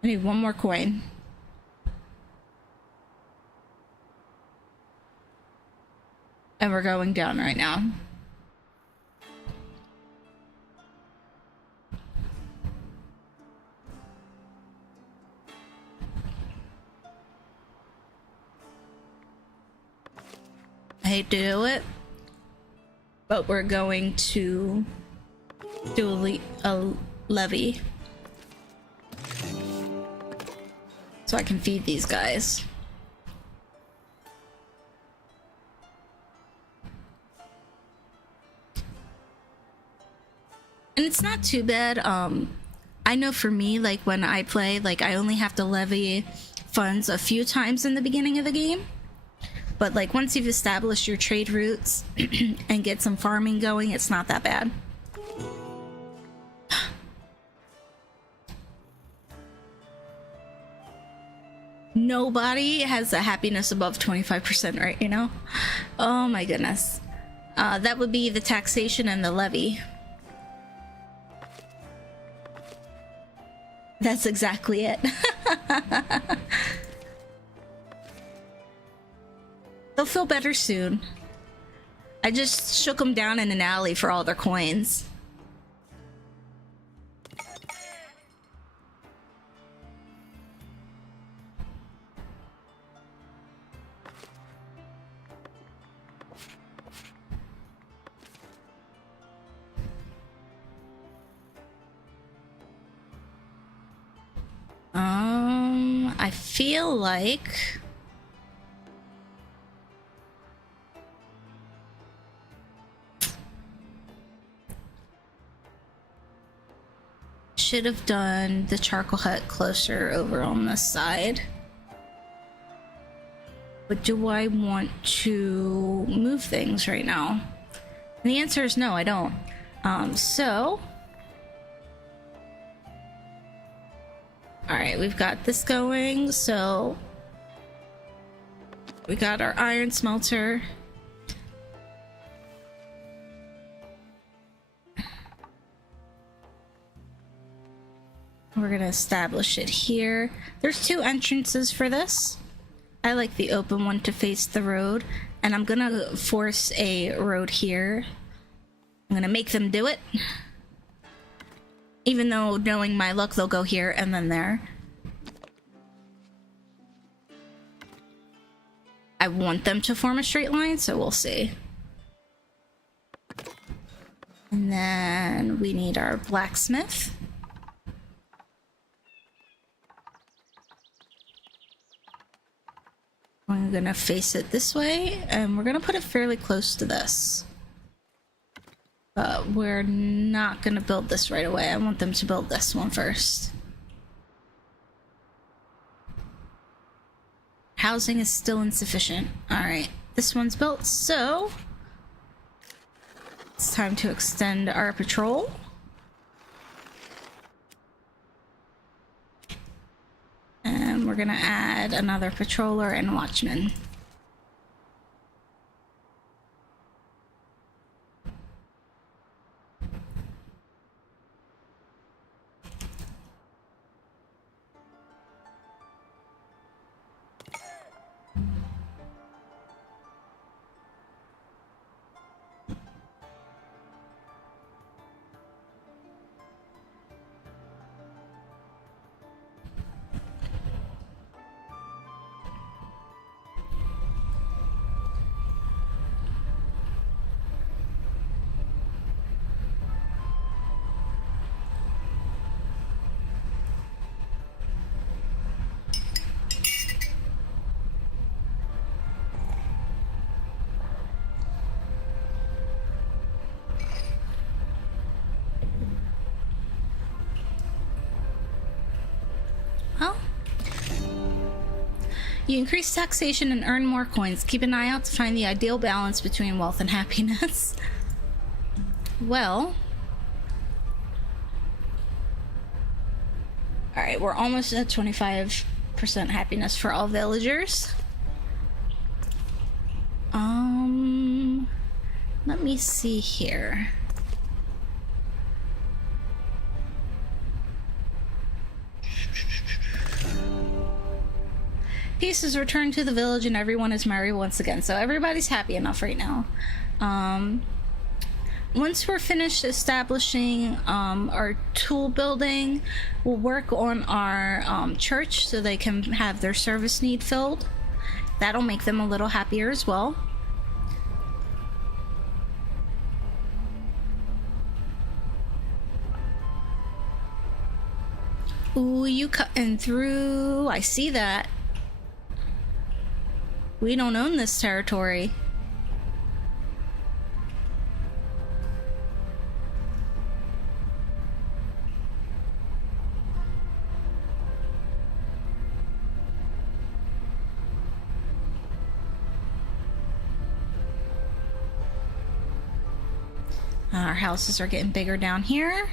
I need one more coin. And we're going down right now. I hate to do it, but we're going to do a levy. so I can feed these guys. And it's not too bad. I know for me, like when I play, like I only have to levy funds a few times in the beginning of the game. But like once you've established your trade routes and get some farming going, it's not that bad. Nobody has a happiness above 25%, right? You know? Oh my goodness. That would be the taxation and the levy. That's exactly it. They'll feel better soon. I just shook them down in an alley for all their coins. I feel like should have done the charcoal hut closer over on this side. But do I want to move things right now? And the answer is no, I don't. Alright, we've got this going, so we got our iron smelter. We're gonna establish it here. There's two entrances for this. I like the open one to face the road, and I'm gonna force a road here. I'm gonna make them do it. Even though, knowing my luck, they'll go here and then there. I want them to form a straight line, so we'll see. And then we need our blacksmith. I'm gonna face it this way, and we're gonna put it fairly close to this. But we're not gonna build this right away. I want them to build this one first. Housing is still insufficient. Alright, this one's built, so it's time to extend our patrol. And we're gonna add another patroller and watchman. You increase taxation and earn more coins. Keep an eye out to find the ideal balance between wealth and happiness. Well, alright, we're almost at 25% happiness for all villagers. Let me see here. Peace is returned to the village and everyone is merry once again. So everybody's happy enough right now. Once we're finished establishing our tool building, we'll work on our church so they can have their service need filled. That'll make them a little happier as well. Ooh, you cutting through. I see that. We don't own this territory. Our houses are getting bigger down here.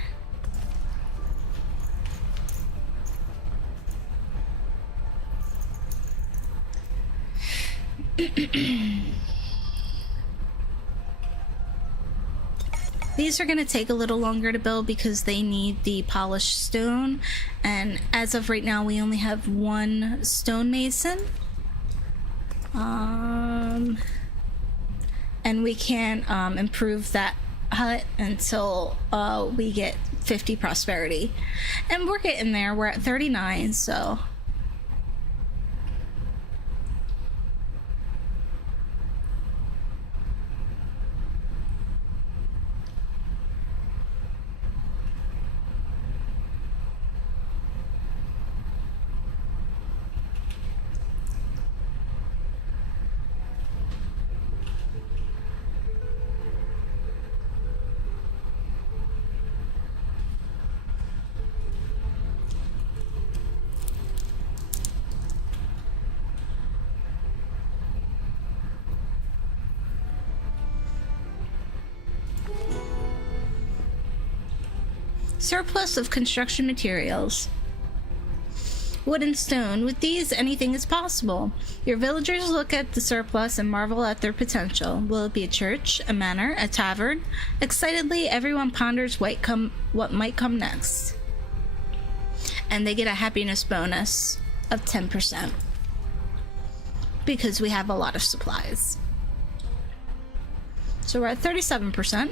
These are going to take a little longer to build because they need the polished stone, and as of right now we only have one stonemason. And we can't improve that hut until we get 50 prosperity, and we're getting there. We're at 39, so surplus of construction materials. Wood and stone. With these, anything is possible. Your villagers look at the surplus and marvel at their potential. Will it be a church, a manor, a tavern? Excitedly, everyone ponders what might come next. And they get a happiness bonus of 10%. Because we have a lot of supplies. So we're at 37%.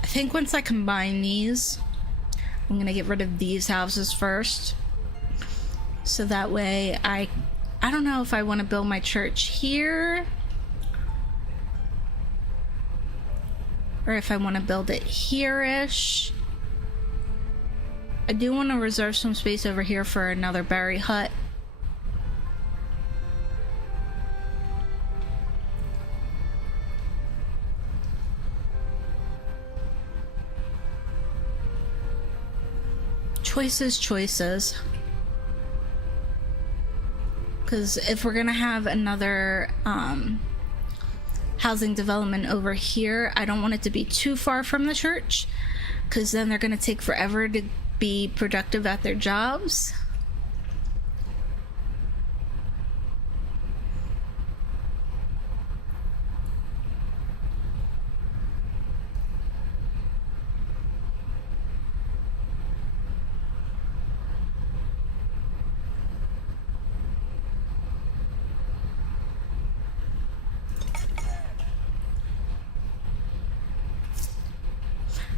I think once I combine these, I'm gonna get rid of these houses first, so that way I don't know if I want to build my church here or if I want to build it here-ish. I do want to reserve some space over here for another berry hut. Choices. Because if we're gonna have another housing development over here, I don't want it to be too far from the church, because then they're gonna take forever to be productive at their jobs.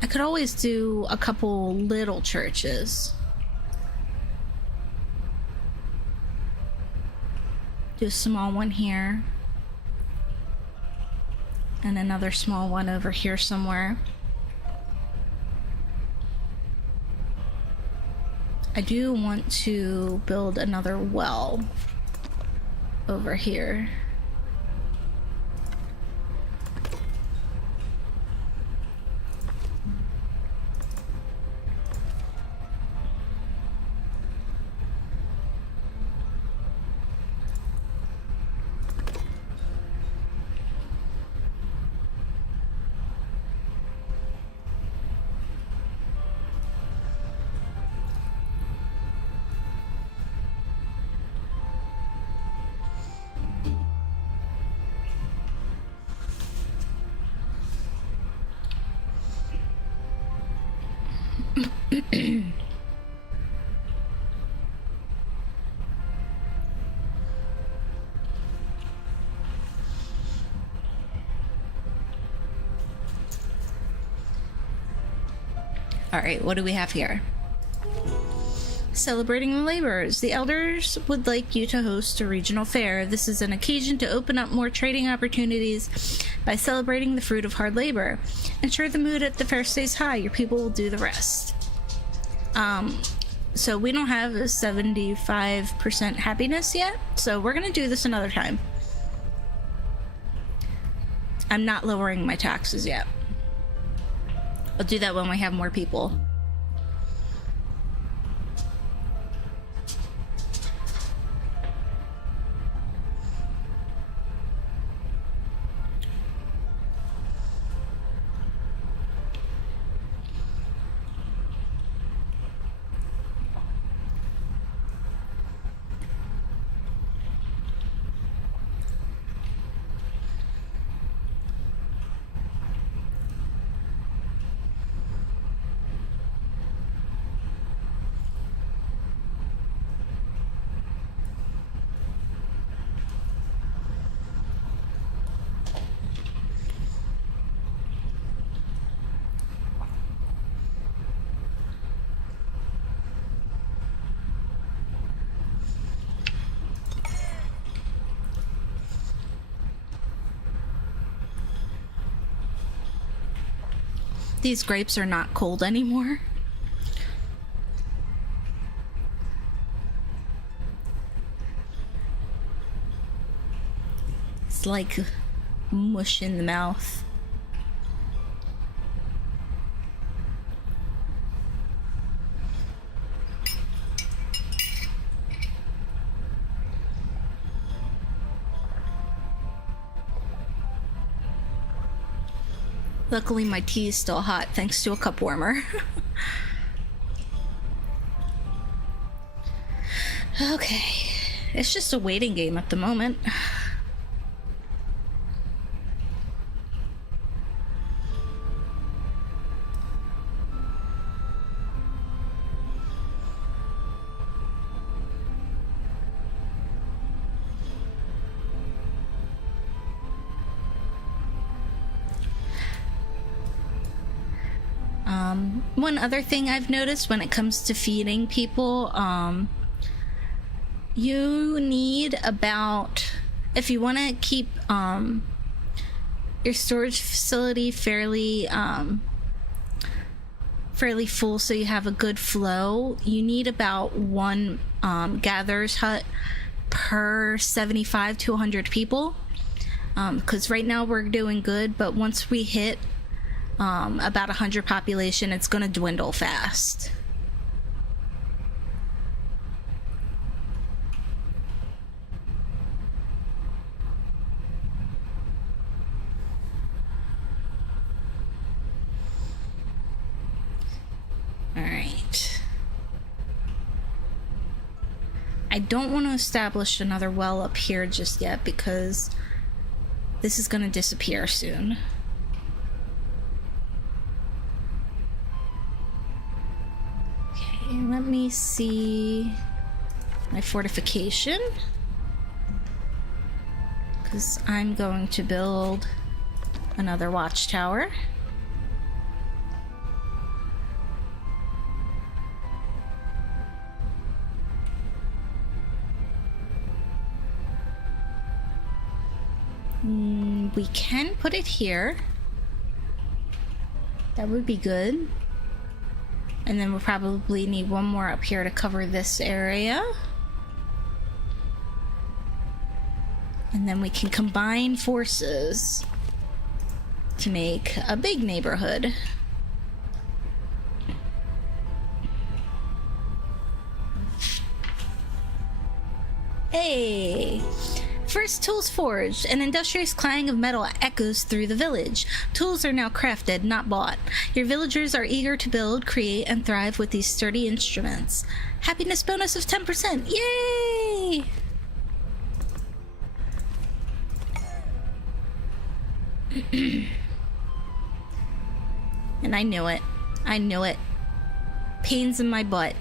I could always do a couple little churches. Do a small one here. And another small one over here somewhere. I do want to build another well over here. All right, what do we have here? Celebrating the laborers. The elders would like you to host a regional fair. This is an occasion to open up more trading opportunities by celebrating the fruit of hard labor. Ensure the mood at the fair stays high. Your people will do the rest. So we don't have a 75% happiness yet, so we're gonna do this another time. I'm not lowering my taxes yet. I'll do that when we have more people. These grapes are not cold anymore. It's like mush in the mouth. Luckily, my tea is still hot thanks to a cup warmer. Okay, it's just a waiting game at the moment. One other thing I've noticed when it comes to feeding people, you need about, if you want to keep your storage facility fairly full so you have a good flow, you need about one gatherer's hut per 75 to 100 people, because right now we're doing good, but once we hit about 100 population, it's gonna dwindle fast. All right. I don't want to establish another well up here just yet because this is gonna disappear soon. Let me see my fortification, because I'm going to build another watchtower. We can put it here. That would be good. And then we'll probably need one more up here to cover this area. And then we can combine forces to make a big neighborhood. Hey! First tools forged. An industrious clang of metal echoes through the village. Tools are now crafted, not bought. Your villagers are eager to build, create, and thrive with these sturdy instruments. Happiness bonus of 10%. Yay! And I knew it. I knew it. Pains in my butt.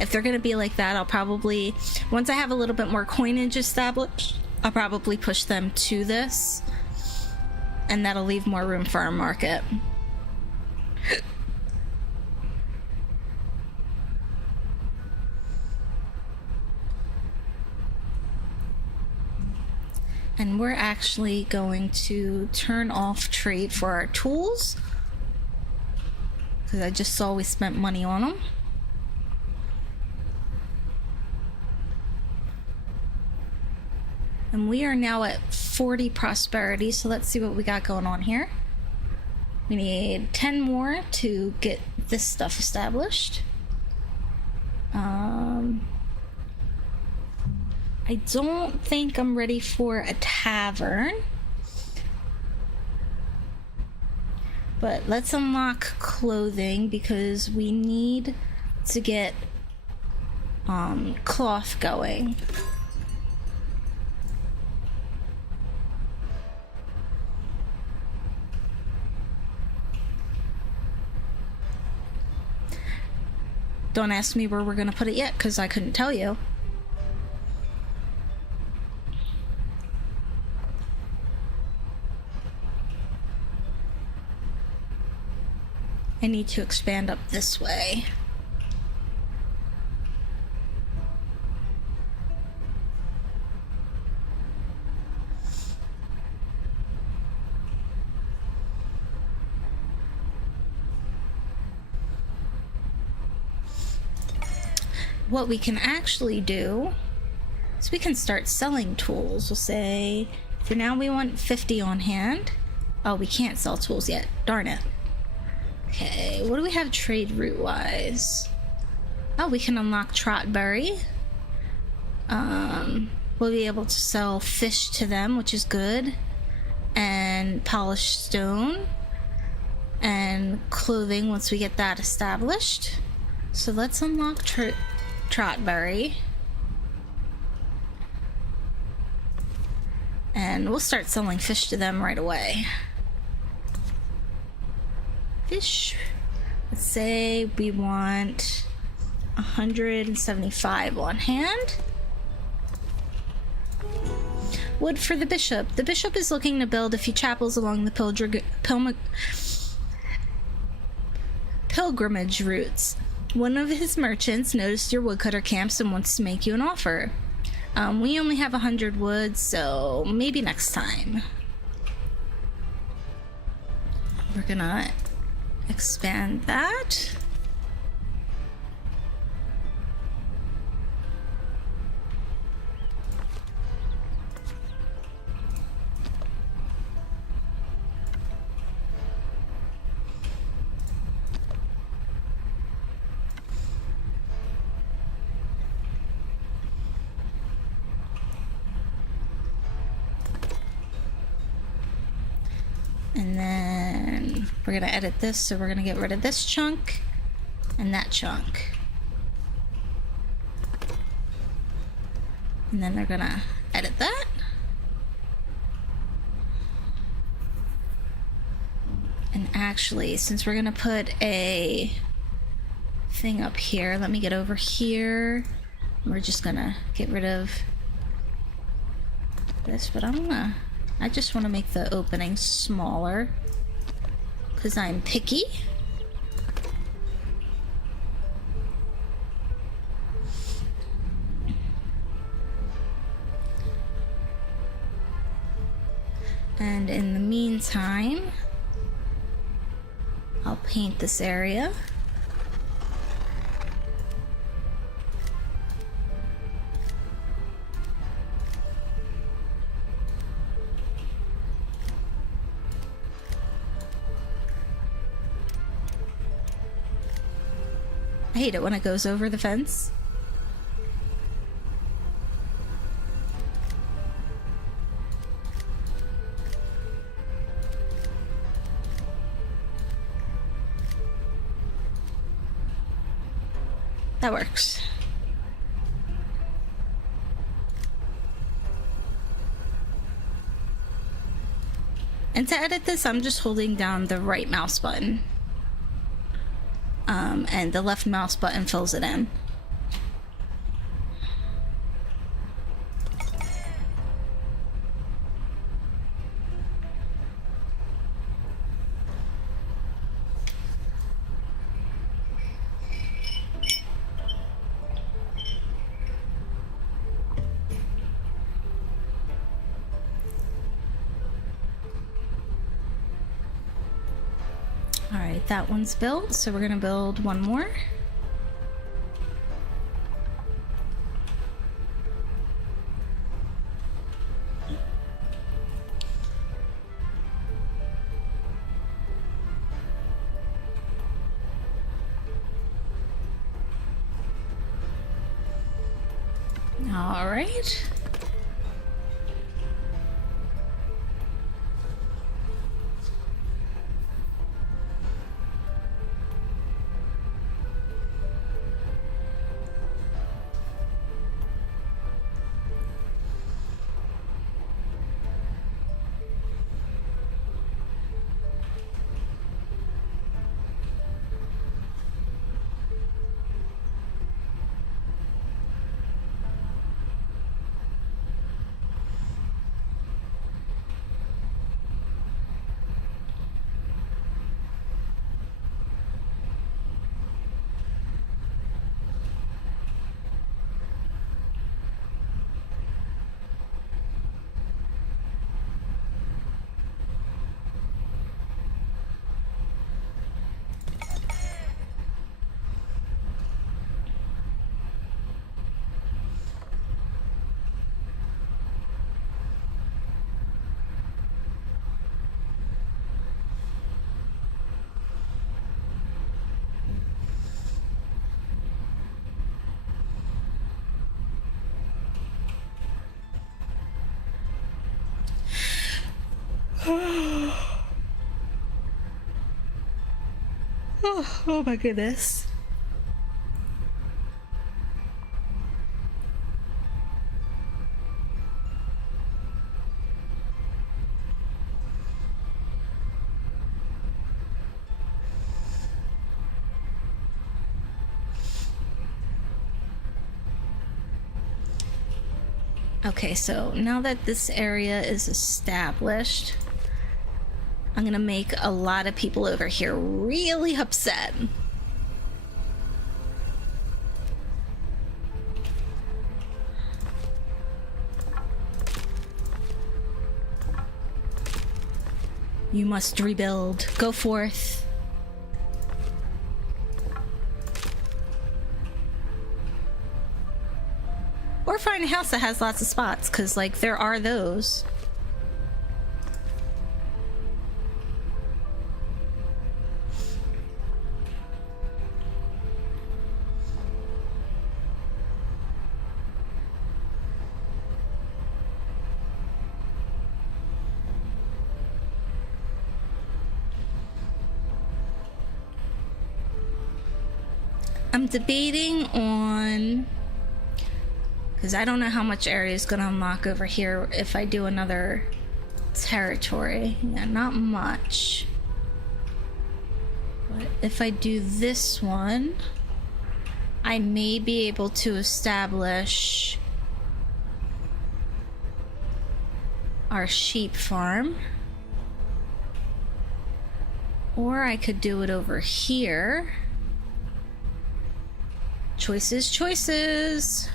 If they're gonna be like that, I'll probably, once I have a little bit more coinage established, I'll probably push them to this, and that'll leave more room for our market. And we're actually going to turn off trade for our tools, because I just saw we spent money on them. And we are now at 40 prosperity, so let's see what we got going on here. We need 10 more to get this stuff established. I don't think I'm ready for a tavern. But let's unlock clothing, because we need to get cloth going. Don't ask me where we're gonna put it yet, because I couldn't tell you. I need to expand up this way. What we can actually do is we can start selling tools. We'll say, for now we want 50 on hand. Oh, we can't sell tools yet. Darn it. Okay, what do we have trade route wise? Oh, we can unlock Trotberry. We'll be able to sell fish to them, which is good. And polished stone. And clothing once we get that established. So let's unlock Trotberry. And we'll start selling fish to them right away. Fish. Let's say we want 175 on hand. Wood for the bishop. The bishop is looking to build a few chapels along the pilgrimage routes. One of his merchants noticed your woodcutter camps and wants to make you an offer. We only have 100 wood, so maybe next time. We're gonna expand that. And then we're gonna edit this, so we're gonna get rid of this chunk and that chunk. And then they're gonna edit that. And actually, since we're gonna put a thing up here, let me get over here. We're just gonna get rid of this, but I just want to make the opening smaller because I'm picky. And in the meantime, I'll paint this area. I hate it when it goes over the fence. That works. And to edit this, I'm just holding down the right mouse button. And the left mouse button fills it in. Alright, that one's built, so we're gonna build one more. Alright. Oh my goodness. Okay, so now that this area is established, I'm gonna make a lot of people over here really upset. You must rebuild. Go forth. Or find a house that has lots of spots, because, like, there are those. I'm debating on, because I don't know how much area is going to unlock over here if I do another territory. Yeah, not much. But if I do this one, I may be able to establish our sheep farm. Or I could do it over here. Choices, choices.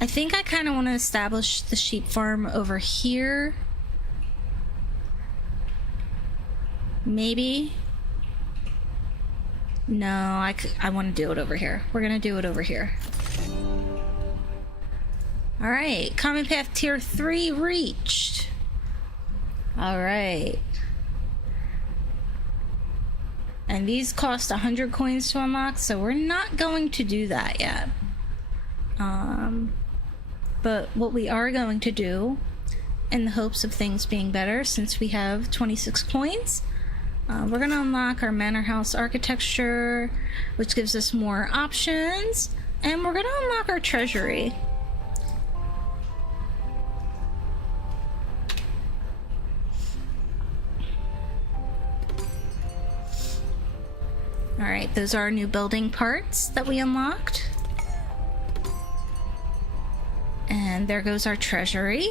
I think I kind of want to establish the sheep farm over here. Maybe. No, I want to do it over here. We're going to do it over here. Alright, Common Path Tier 3 reached. Alright. And these cost 100 coins to unlock, so we're not going to do that yet. But what we are going to do, in the hopes of things being better, since we have 26 coins, we're going to unlock our manor house architecture, which gives us more options, and we're going to unlock our treasury. Alright, those are our new building parts that we unlocked. And there goes our treasury.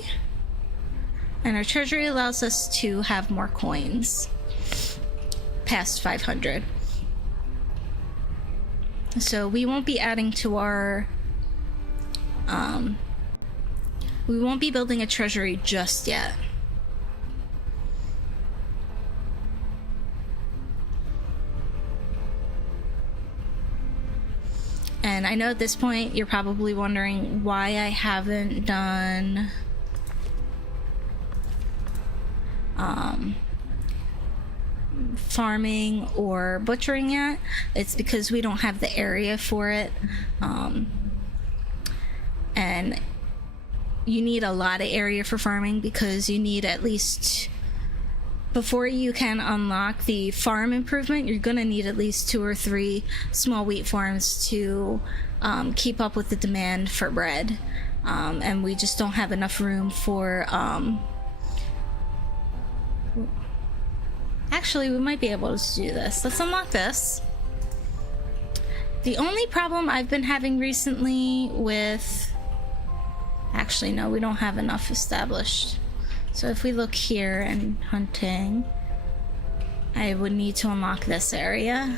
And our treasury allows us to have more coins. Past 500. So we won't be adding to our... we won't be building a treasury just yet. And I know at this point you're probably wondering why I haven't done farming or butchering yet. It's because we don't have the area for it. And you need a lot of area for farming because you need at least, before you can unlock the farm improvement, you're gonna need at least 2 or 3 small wheat farms to keep up with the demand for bread. And we just don't have enough room for actually, we might be able to do this. Let's unlock this. The only problem I've been having recently with... Actually, no, we don't have enough established. So if we look here in hunting, I would need to unlock this area.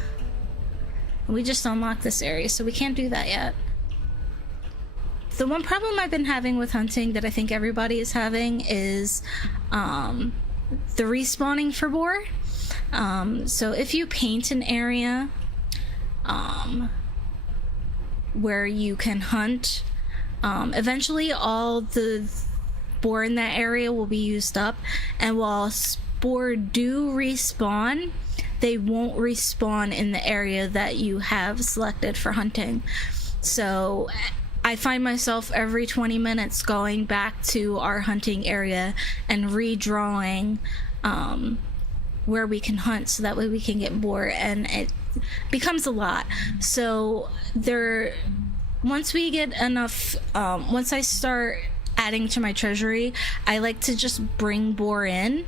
We just unlocked this area, so we can't do that yet. The one problem I've been having with hunting that I think everybody is having is the respawning for boar. So if you paint an area where you can hunt, eventually all the boar in that area will be used up, and while boar do respawn, they won't respawn in the area that you have selected for hunting. So I find myself every 20 minutes going back to our hunting area and redrawing where we can hunt, so that way we can get boar, and it becomes a lot. So once we get enough, once I start adding to my treasury, I like to just bring boar in.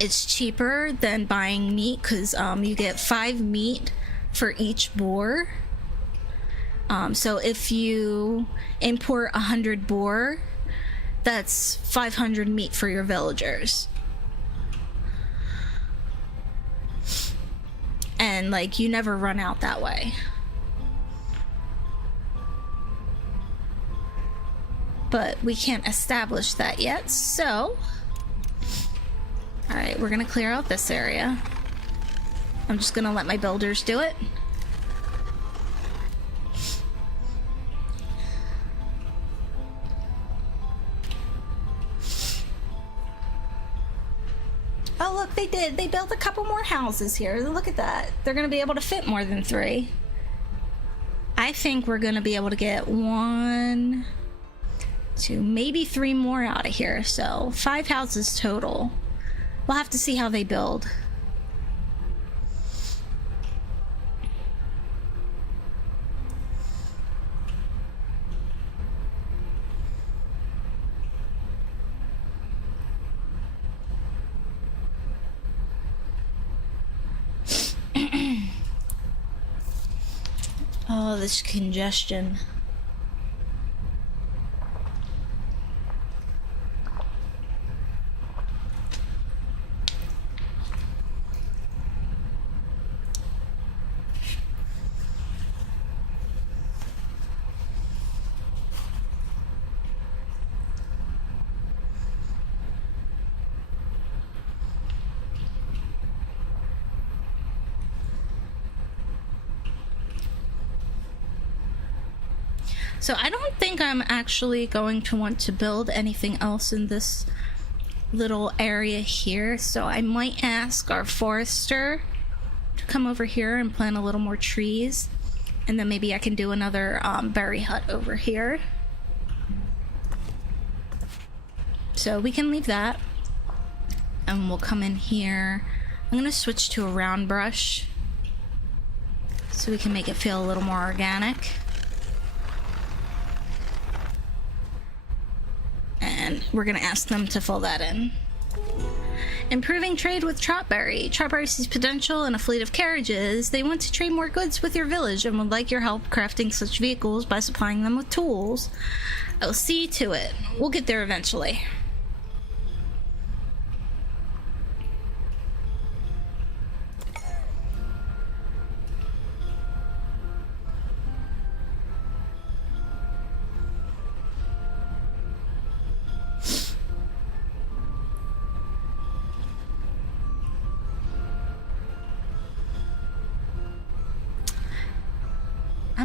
It's cheaper than buying meat because you get 5 meat for each boar. So if you import 100 boar, that's 500 meat for your villagers. And like, you never run out that way. But we can't establish that yet, so... Alright, we're gonna clear out this area. I'm just gonna let my builders do it. Oh, look, they did. They built a couple more houses here. Look at that. They're gonna be able to fit more than 3. I think we're gonna be able to get 1, 2, maybe 3 more out of here. So 5 houses total. We'll have to see how they build. Oh, this congestion. So I don't think I'm actually going to want to build anything else in this little area here. So I might ask our forester to come over here and plant a little more trees. And then maybe I can do another berry hut over here. So we can leave that. And we'll come in here. I'm gonna switch to a round brush so we can make it feel a little more organic. And we're gonna ask them to fill that in. Improving trade with Trotberry. Trotberry sees potential in a fleet of carriages. They want to trade more goods with your village and would like your help crafting such vehicles by supplying them with tools. I'll see to it. We'll get there eventually.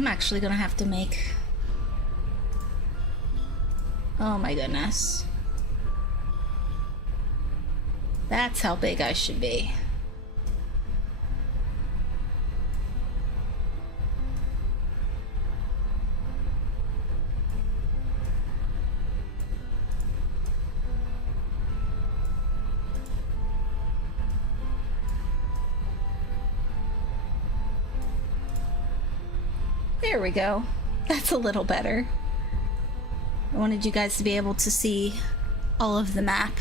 I'm actually gonna have to make... Oh my goodness. That's how big I should be. There we go. That's a little better. I wanted you guys to be able to see all of the map.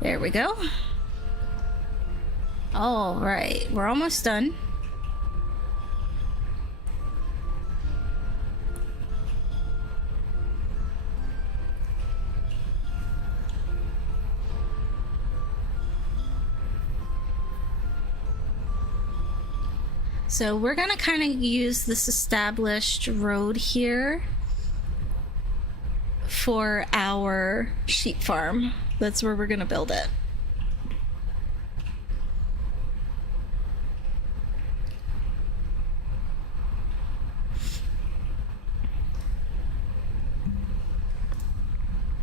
There we go. All right, we're almost done. So we're gonna kind of use this established road here for our sheep farm. That's where we're gonna build it.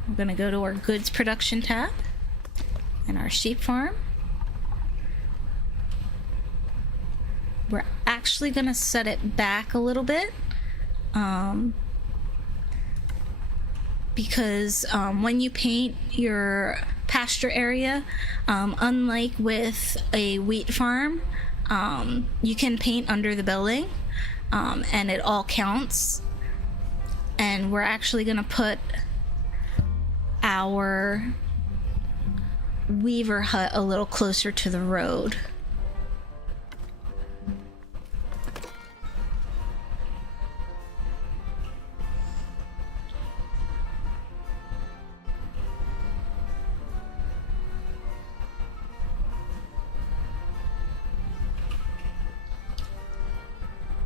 We're gonna go to our goods production tab and our sheep farm. We're actually gonna set it back a little bit because when you paint your pasture area, unlike with a wheat farm, you can paint under the building and it all counts. And we're actually gonna put our weaver hut a little closer to the road.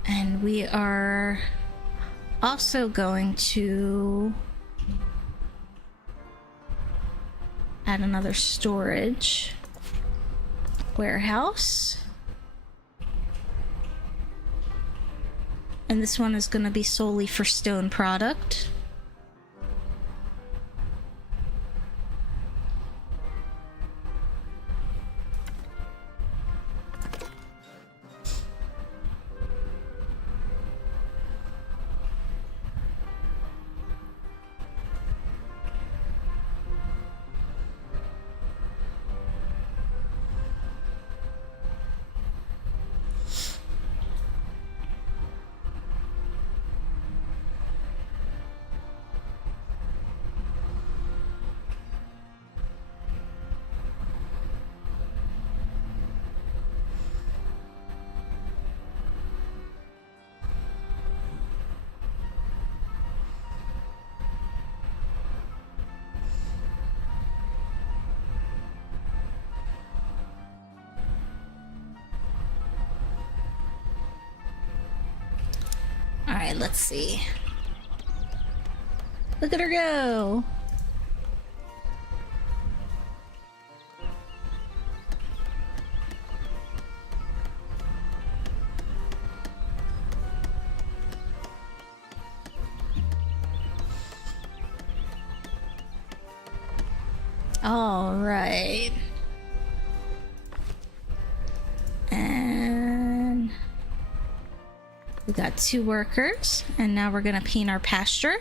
And we are also going to add another storage warehouse. And this one is going to be solely for stone product. Alright, let's see. Look at her go! Alright. And we got 2 workers, and now we're gonna paint our pasture.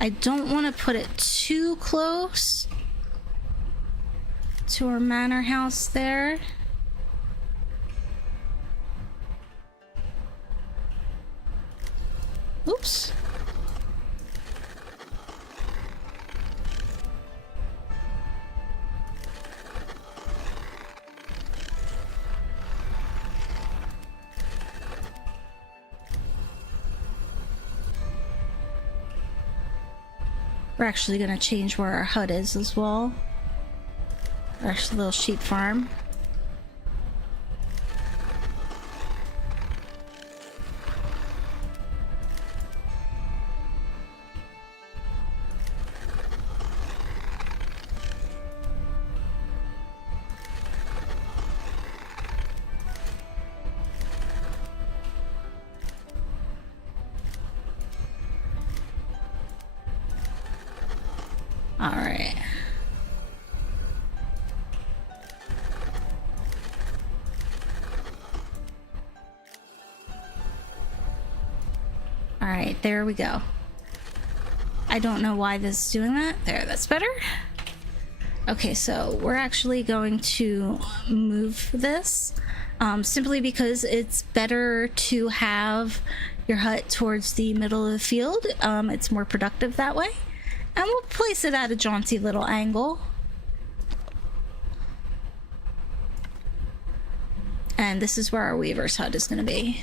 I don't want to put it too close to our manor house there. Oops. We're actually gonna change where our hut is as well. Our little sheep farm. Alright. Alright, there we go. I don't know why this is doing that. There, that's better. Okay, so we're actually going to move this simply because it's better to have your hut towards the middle of the field. It's more productive that way. And we'll place it at a jaunty little angle. And this is where our weaver's hut is going to be.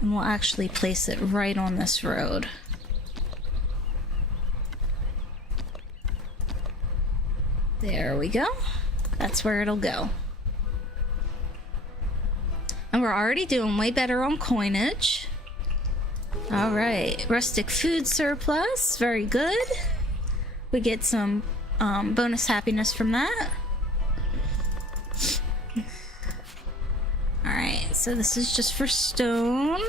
And we'll actually place it right on this road. There we go. That's where it'll go. And we're already doing way better on coinage. All right, rustic food surplus, very good. We get some bonus happiness from that. Alright, so this is just for stone.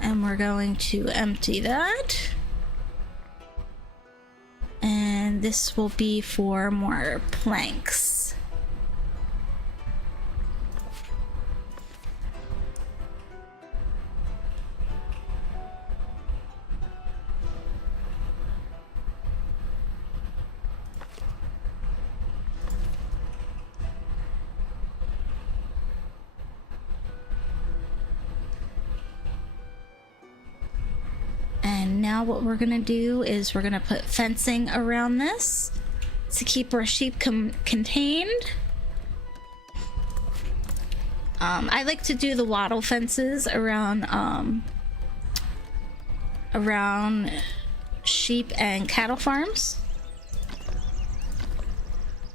And we're going to empty that. And this will be for more planks. Now what we're gonna do is we're gonna put fencing around this to keep our sheep contained. I like to do the wattle fences around around sheep and cattle farms.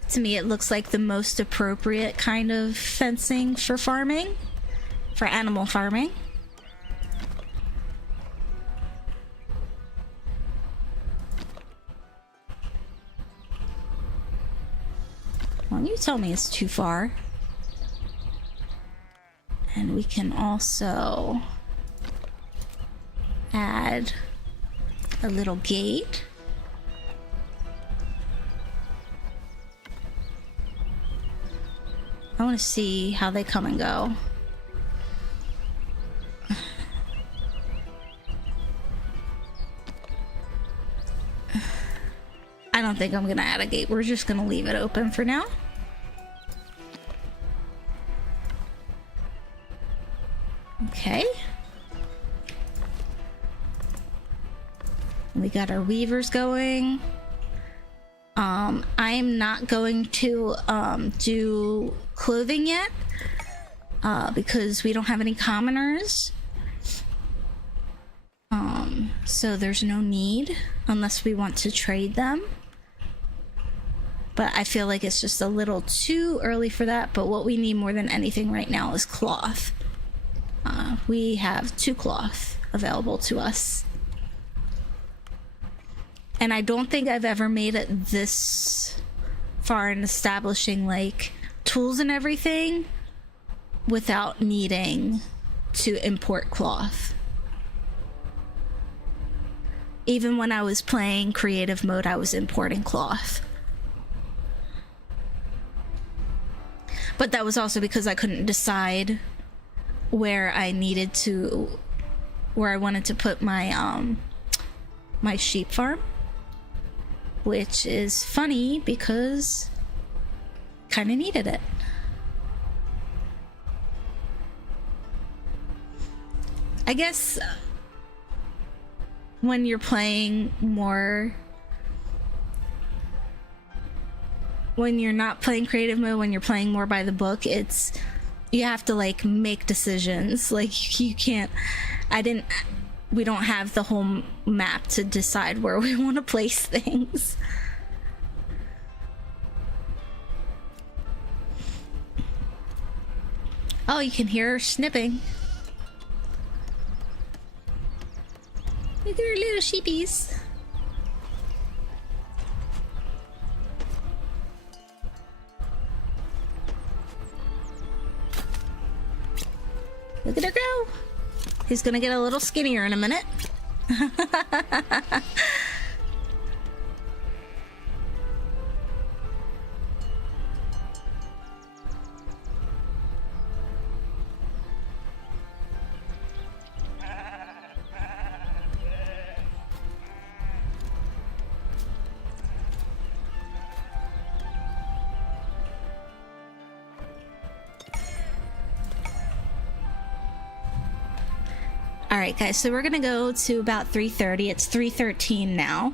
To me, it looks like the most appropriate kind of fencing for farming, for animal farming. Well, you tell me it's too far. And we can also add a little gate. I want to see how they come and go. I don't think I'm gonna add a gate. We're just gonna leave it open for now. Okay. We got our weavers going. I'm not going to do clothing yet because we don't have any commoners. So there's no need unless we want to trade them. But I feel like it's just a little too early for that. But what we need more than anything right now is cloth. We have 2 cloth available to us. And I don't think I've ever made it this far in establishing like tools and everything without needing to import cloth. Even when I was playing creative mode, I was importing cloth. But that was also because I couldn't decide where I wanted to put my my sheep farm, which is funny because kind of needed it. I guess when you're playing more, when you're not playing creative mode, when you're playing more by the book, it's, you have to like make decisions. Like you can't, we don't have the whole map to decide where we want to place things. Oh, you can hear her snipping. Look at her little sheepies. Look at her go. He's gonna get a little skinnier in a minute. Alright guys, so we're gonna go to about 3:30. It's 3:13 now.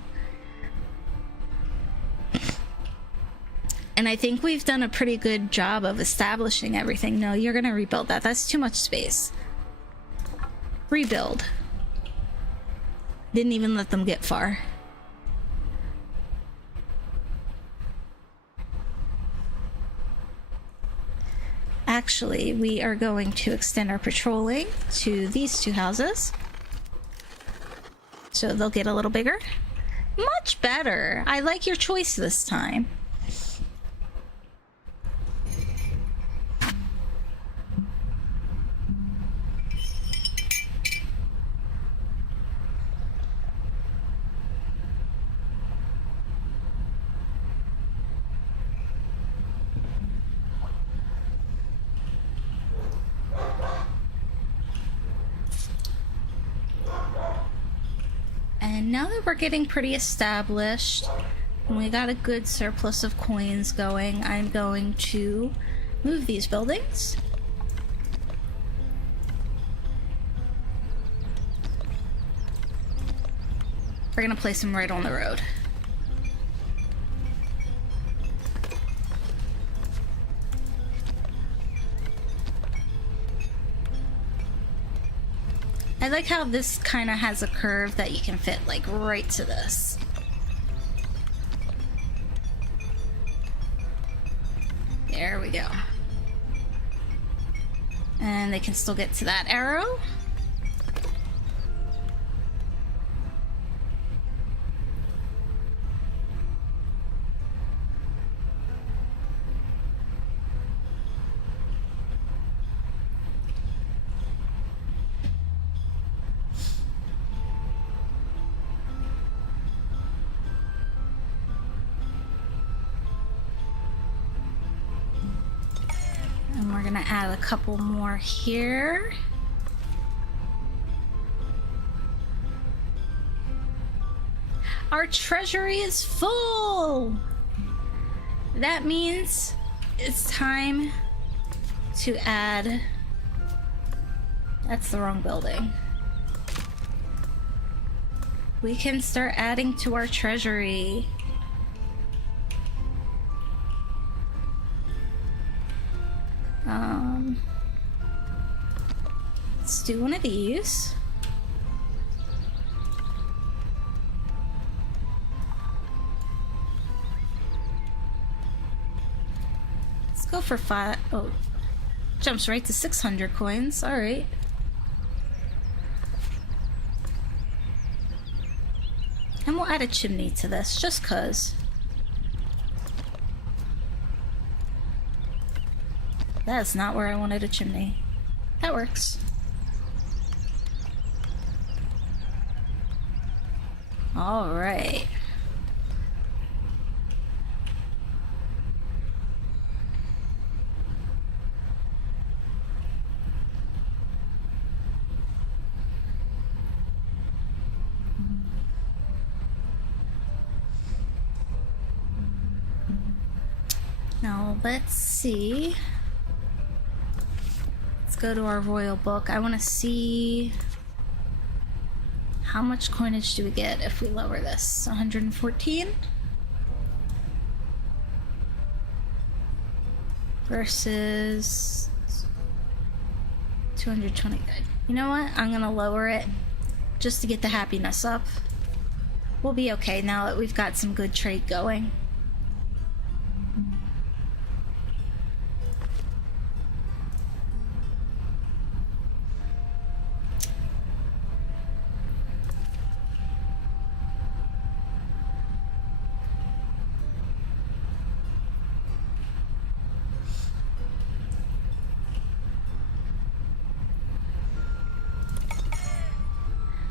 And I think we've done a pretty good job of establishing everything. No, you're gonna rebuild that. That's too much space. Rebuild. Didn't even let them get far. Actually, we are going to extend our patrolling to these two houses. So they'll get a little bigger. Much better. I like your choice this time. And now that we're getting pretty established, and we got a good surplus of coins going, I'm going to move these buildings. We're gonna place them right on the road. I like how this kind of has a curve that you can fit like right to this. There we go. And they can still get to that arrow. And we're gonna add a couple more here. Our treasury is full! That means it's time to add... That's the wrong building. We can start adding to our treasury. Let's do one of these. Let's go for 5. Oh, jumps right to 600 coins. All right. And we'll add a chimney to this, just 'cause. That's not where I wanted a chimney. That works. All right. Now let's see. Let's go to our royal book. I want to see How much coinage do we get if we lower this? 114 versus 220. You know what? I'm gonna lower it just to get the happiness up. We'll be okay now that we've got some good trade going.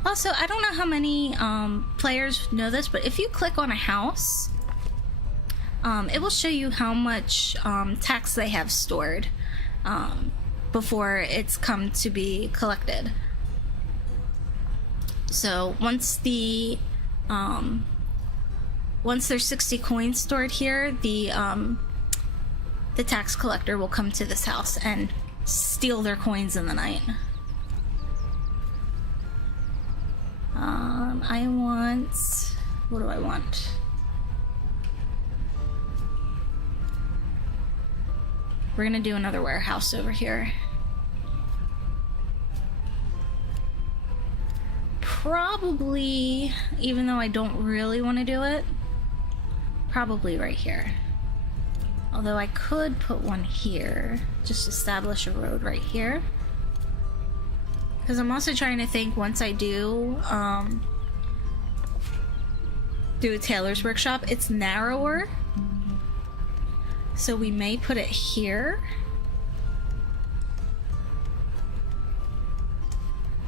Also, I don't know how many players know this, but if you click on a house, it will show you how much tax they have stored before it's come to be collected. So once there's 60 coins stored here, the tax collector will come to this house and steal their coins in the night. I want... What do I want? We're gonna do another warehouse over here. Probably, even though I don't really want to do it, probably right here. Although I could put one here, just establish a road right here. Because I'm also trying to think, once I do a tailor's workshop, it's narrower. So we may put it here.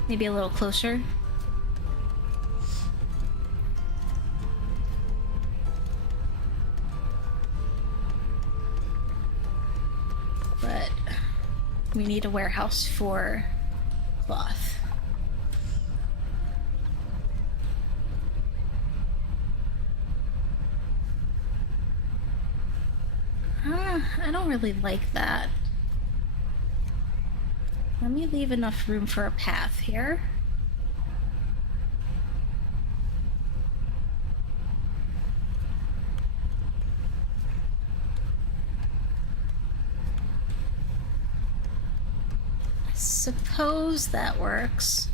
Maybe a little closer. But we need a warehouse for cloth. I don't really like that. Let me leave enough room for a path here. I suppose that works.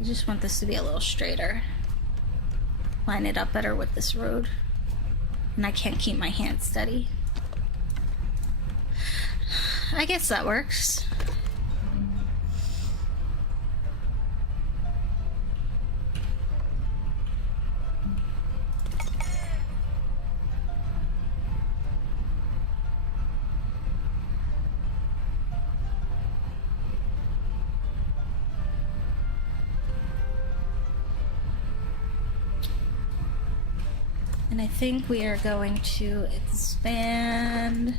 I just want this to be a little straighter. Line it up better with this road. And I can't keep my hand steady. I guess that works. And I think we are going to expand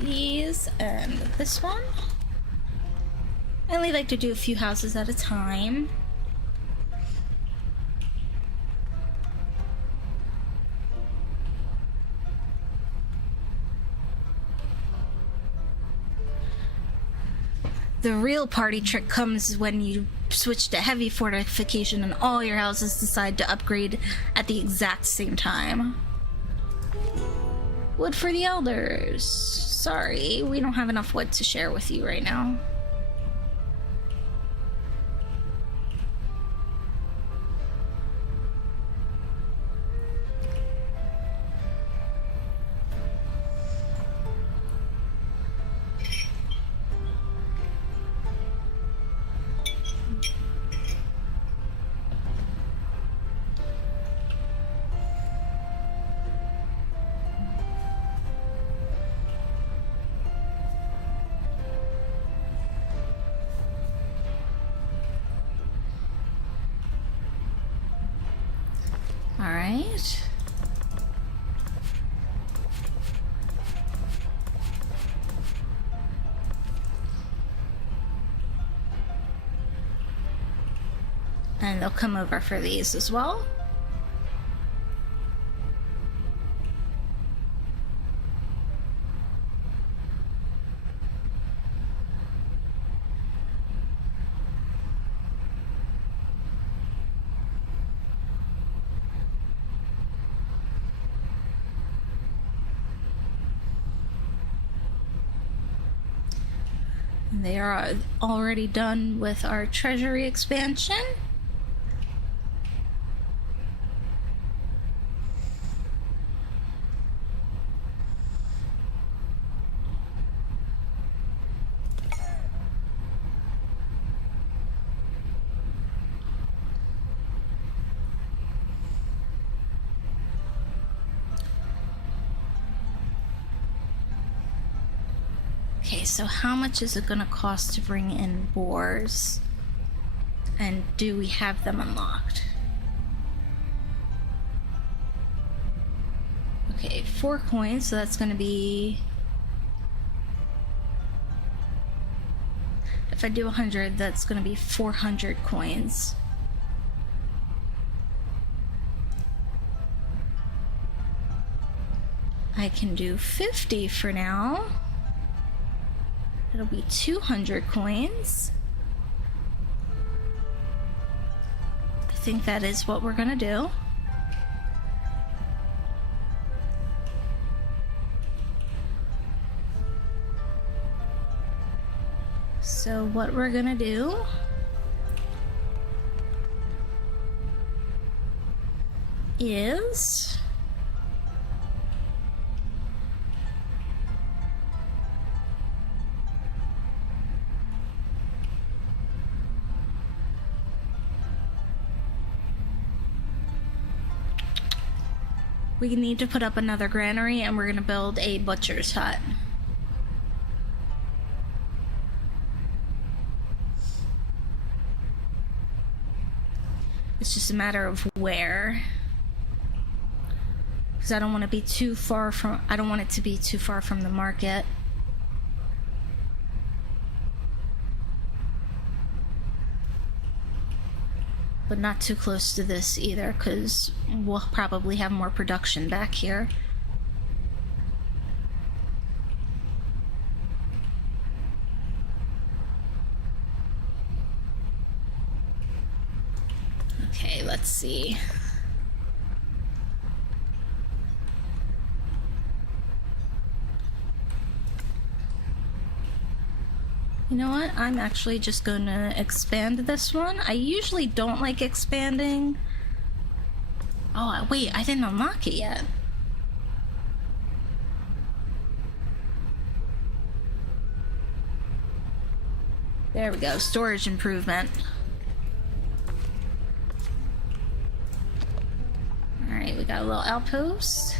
these and this one. I only like to do a few houses at a time. The real party trick comes when you switch to heavy fortification and all your houses decide to upgrade at the exact same time. Wood for the elders. Sorry, we don't have enough wood to share with you right now. Alright. And they'll come over for these as well. They are already done with our treasury expansion. Okay, so how much is it gonna cost to bring in boars? And do we have them unlocked? Okay, 4 coins, so that's gonna be... If I do 100, that's gonna be 400 coins. I can do 50 for now. It'll be 200 coins. I think that is what we're gonna do. So what we're gonna do is we need to put up another granary, and we're gonna build a butcher's hut. It's just a matter of where, because I don't want to be too far from, I don't want it to be too far from the market. But not too close to this either, because we'll probably have more production back here. Okay, let's see. You know what? I'm actually just gonna expand this one. I usually don't like expanding. Oh, wait, I didn't unlock it yet. There we go, storage improvement. Alright, we got a little outpost.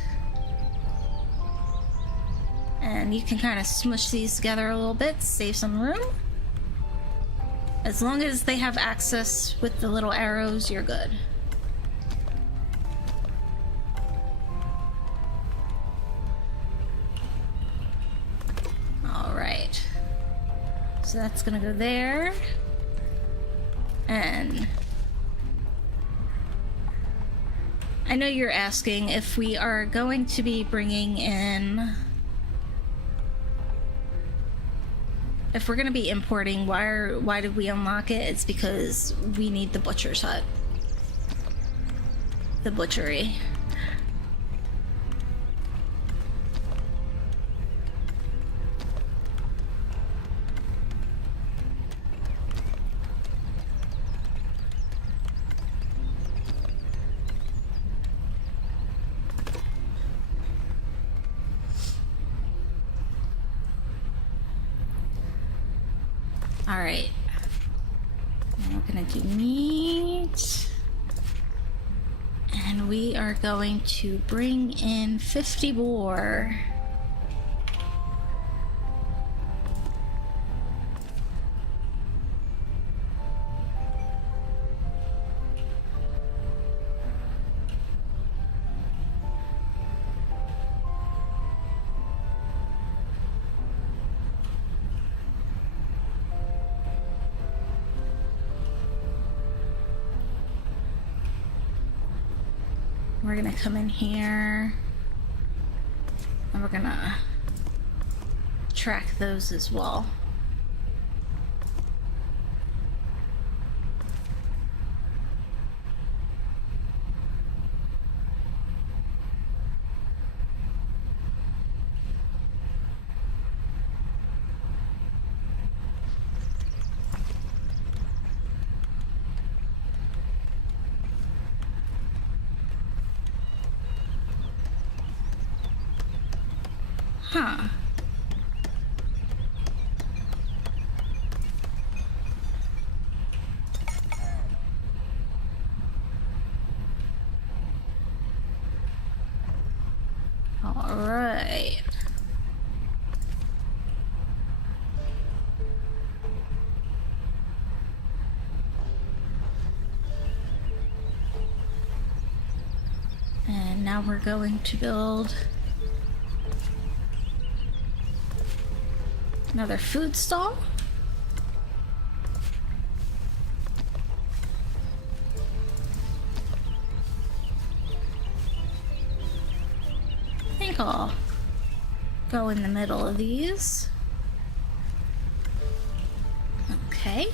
And you can kind of smush these together a little bit to save some room. As long as they have access with the little arrows, you're good. Alright. So that's gonna go there. And I know you're asking if we are going to be bringing in... If we're gonna be importing, why did we unlock it? It's because we need the butcher's hut. The butchery. Alright. We're gonna do meat. And we are going to bring in 50 boar. We're gonna come in here and we're gonna track those as well. Huh. All right. And now we're going to build another food stall. I think I'll go in the middle of these. Okay.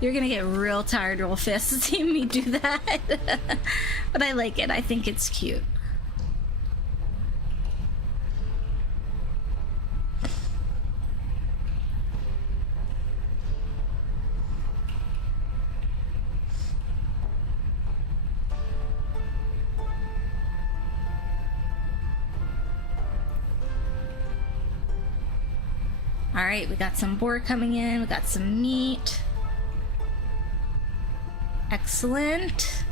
You're gonna get real tired real fast seeing me do that. But I like it. I think it's cute. All right, we got some boar coming in. We got some meat. Excellent.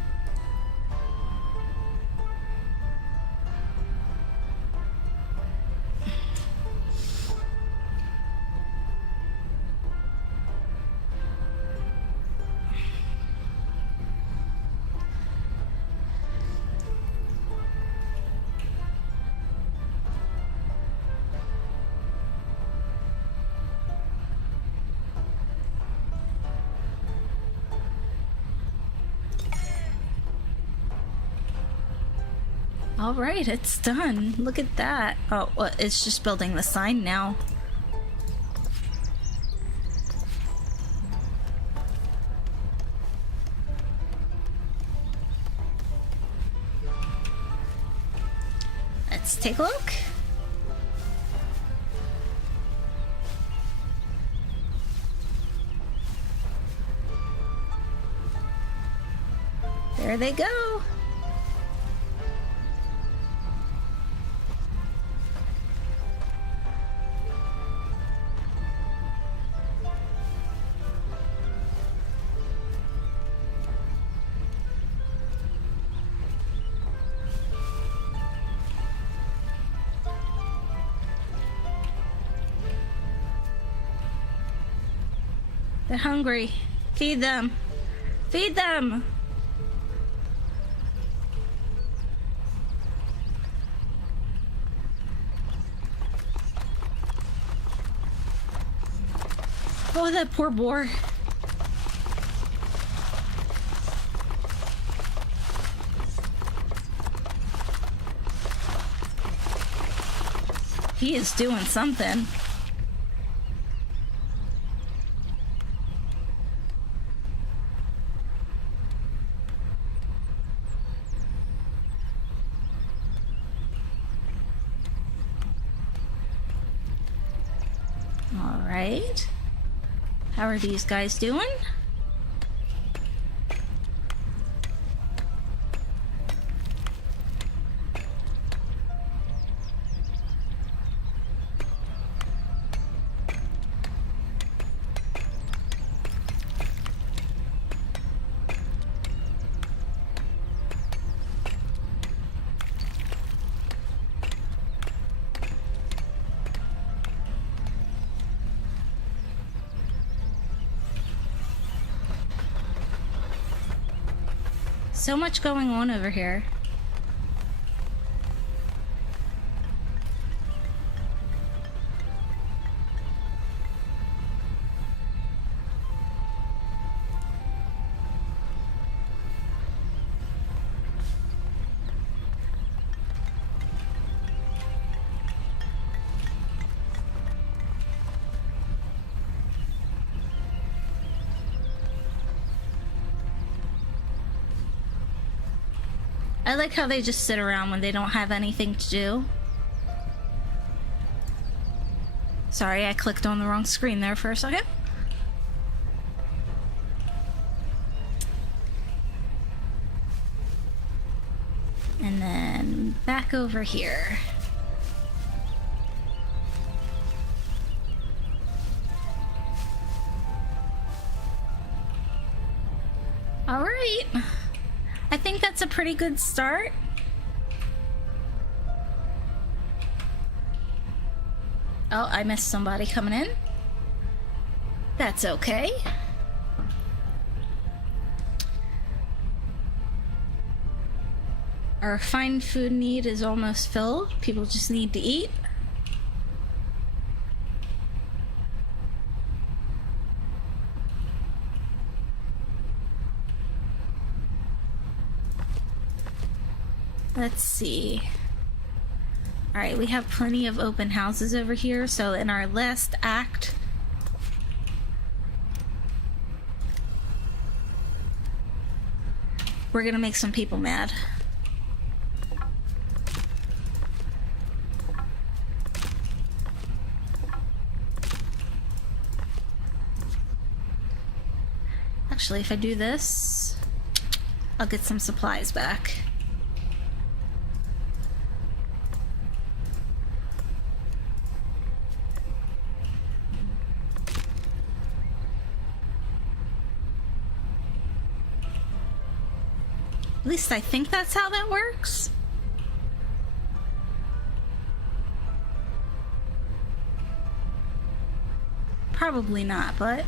All right, it's done. Look at that. Oh, well, it's just building the sign now. Let's take a look. There they go. They're hungry. Feed them. Feed them. Oh, that poor boar. He is doing something. All right. How are these guys doing? So much going on over here. I like how they just sit around when they don't have anything to do. Sorry, I clicked on the wrong screen there for a second. And then back over here. All right. I think that's a pretty good start. Oh, I missed somebody coming in. That's okay. Our find food need is almost filled. People just need to eat. Let's see. Alright, we have plenty of open houses over here, so in our last act, we're gonna make some people mad. Actually, if I do this, I'll get some supplies back. At least I think that's how that works. Probably not, but...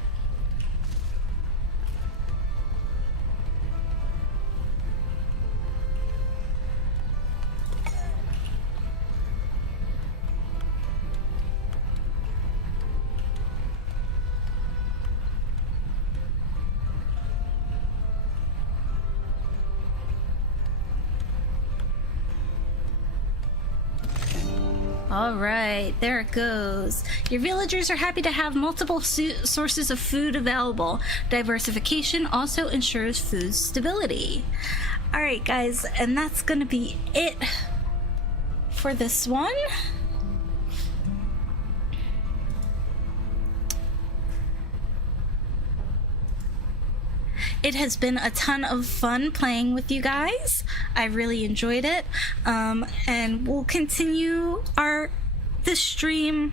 Alright, there it goes. Your villagers are happy to have multiple sources of food available. Diversification also ensures food stability. Alright guys, and that's gonna be it for this one. It has been a ton of fun playing with you guys. I really enjoyed it. And we'll continue this stream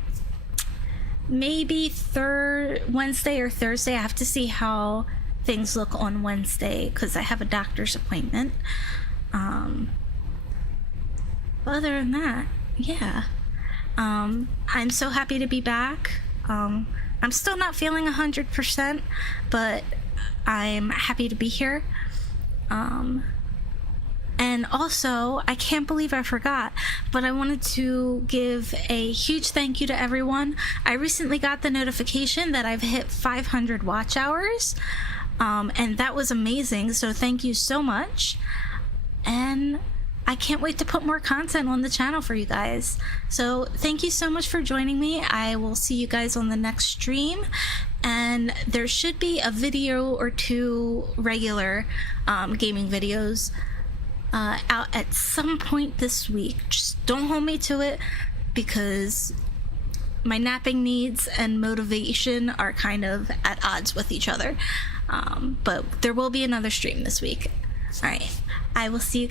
maybe Wednesday or Thursday. I have to see how things look on Wednesday because I have a doctor's appointment. But other than that, yeah. I'm so happy to be back. I'm still not feeling 100%, but I'm happy to be here. And also, I can't believe I forgot, but I wanted to give a huge thank you to everyone. I recently got the notification that I've hit 500 watch hours, and that was amazing, so thank you so much. And I can't wait to put more content on the channel for you guys. So thank you so much for joining me. I will see you guys on the next stream. And there should be a video or two regular gaming videos out at some point this week. Just don't hold me to it because my napping needs and motivation are kind of at odds with each other. But there will be another stream this week. All right, I will see you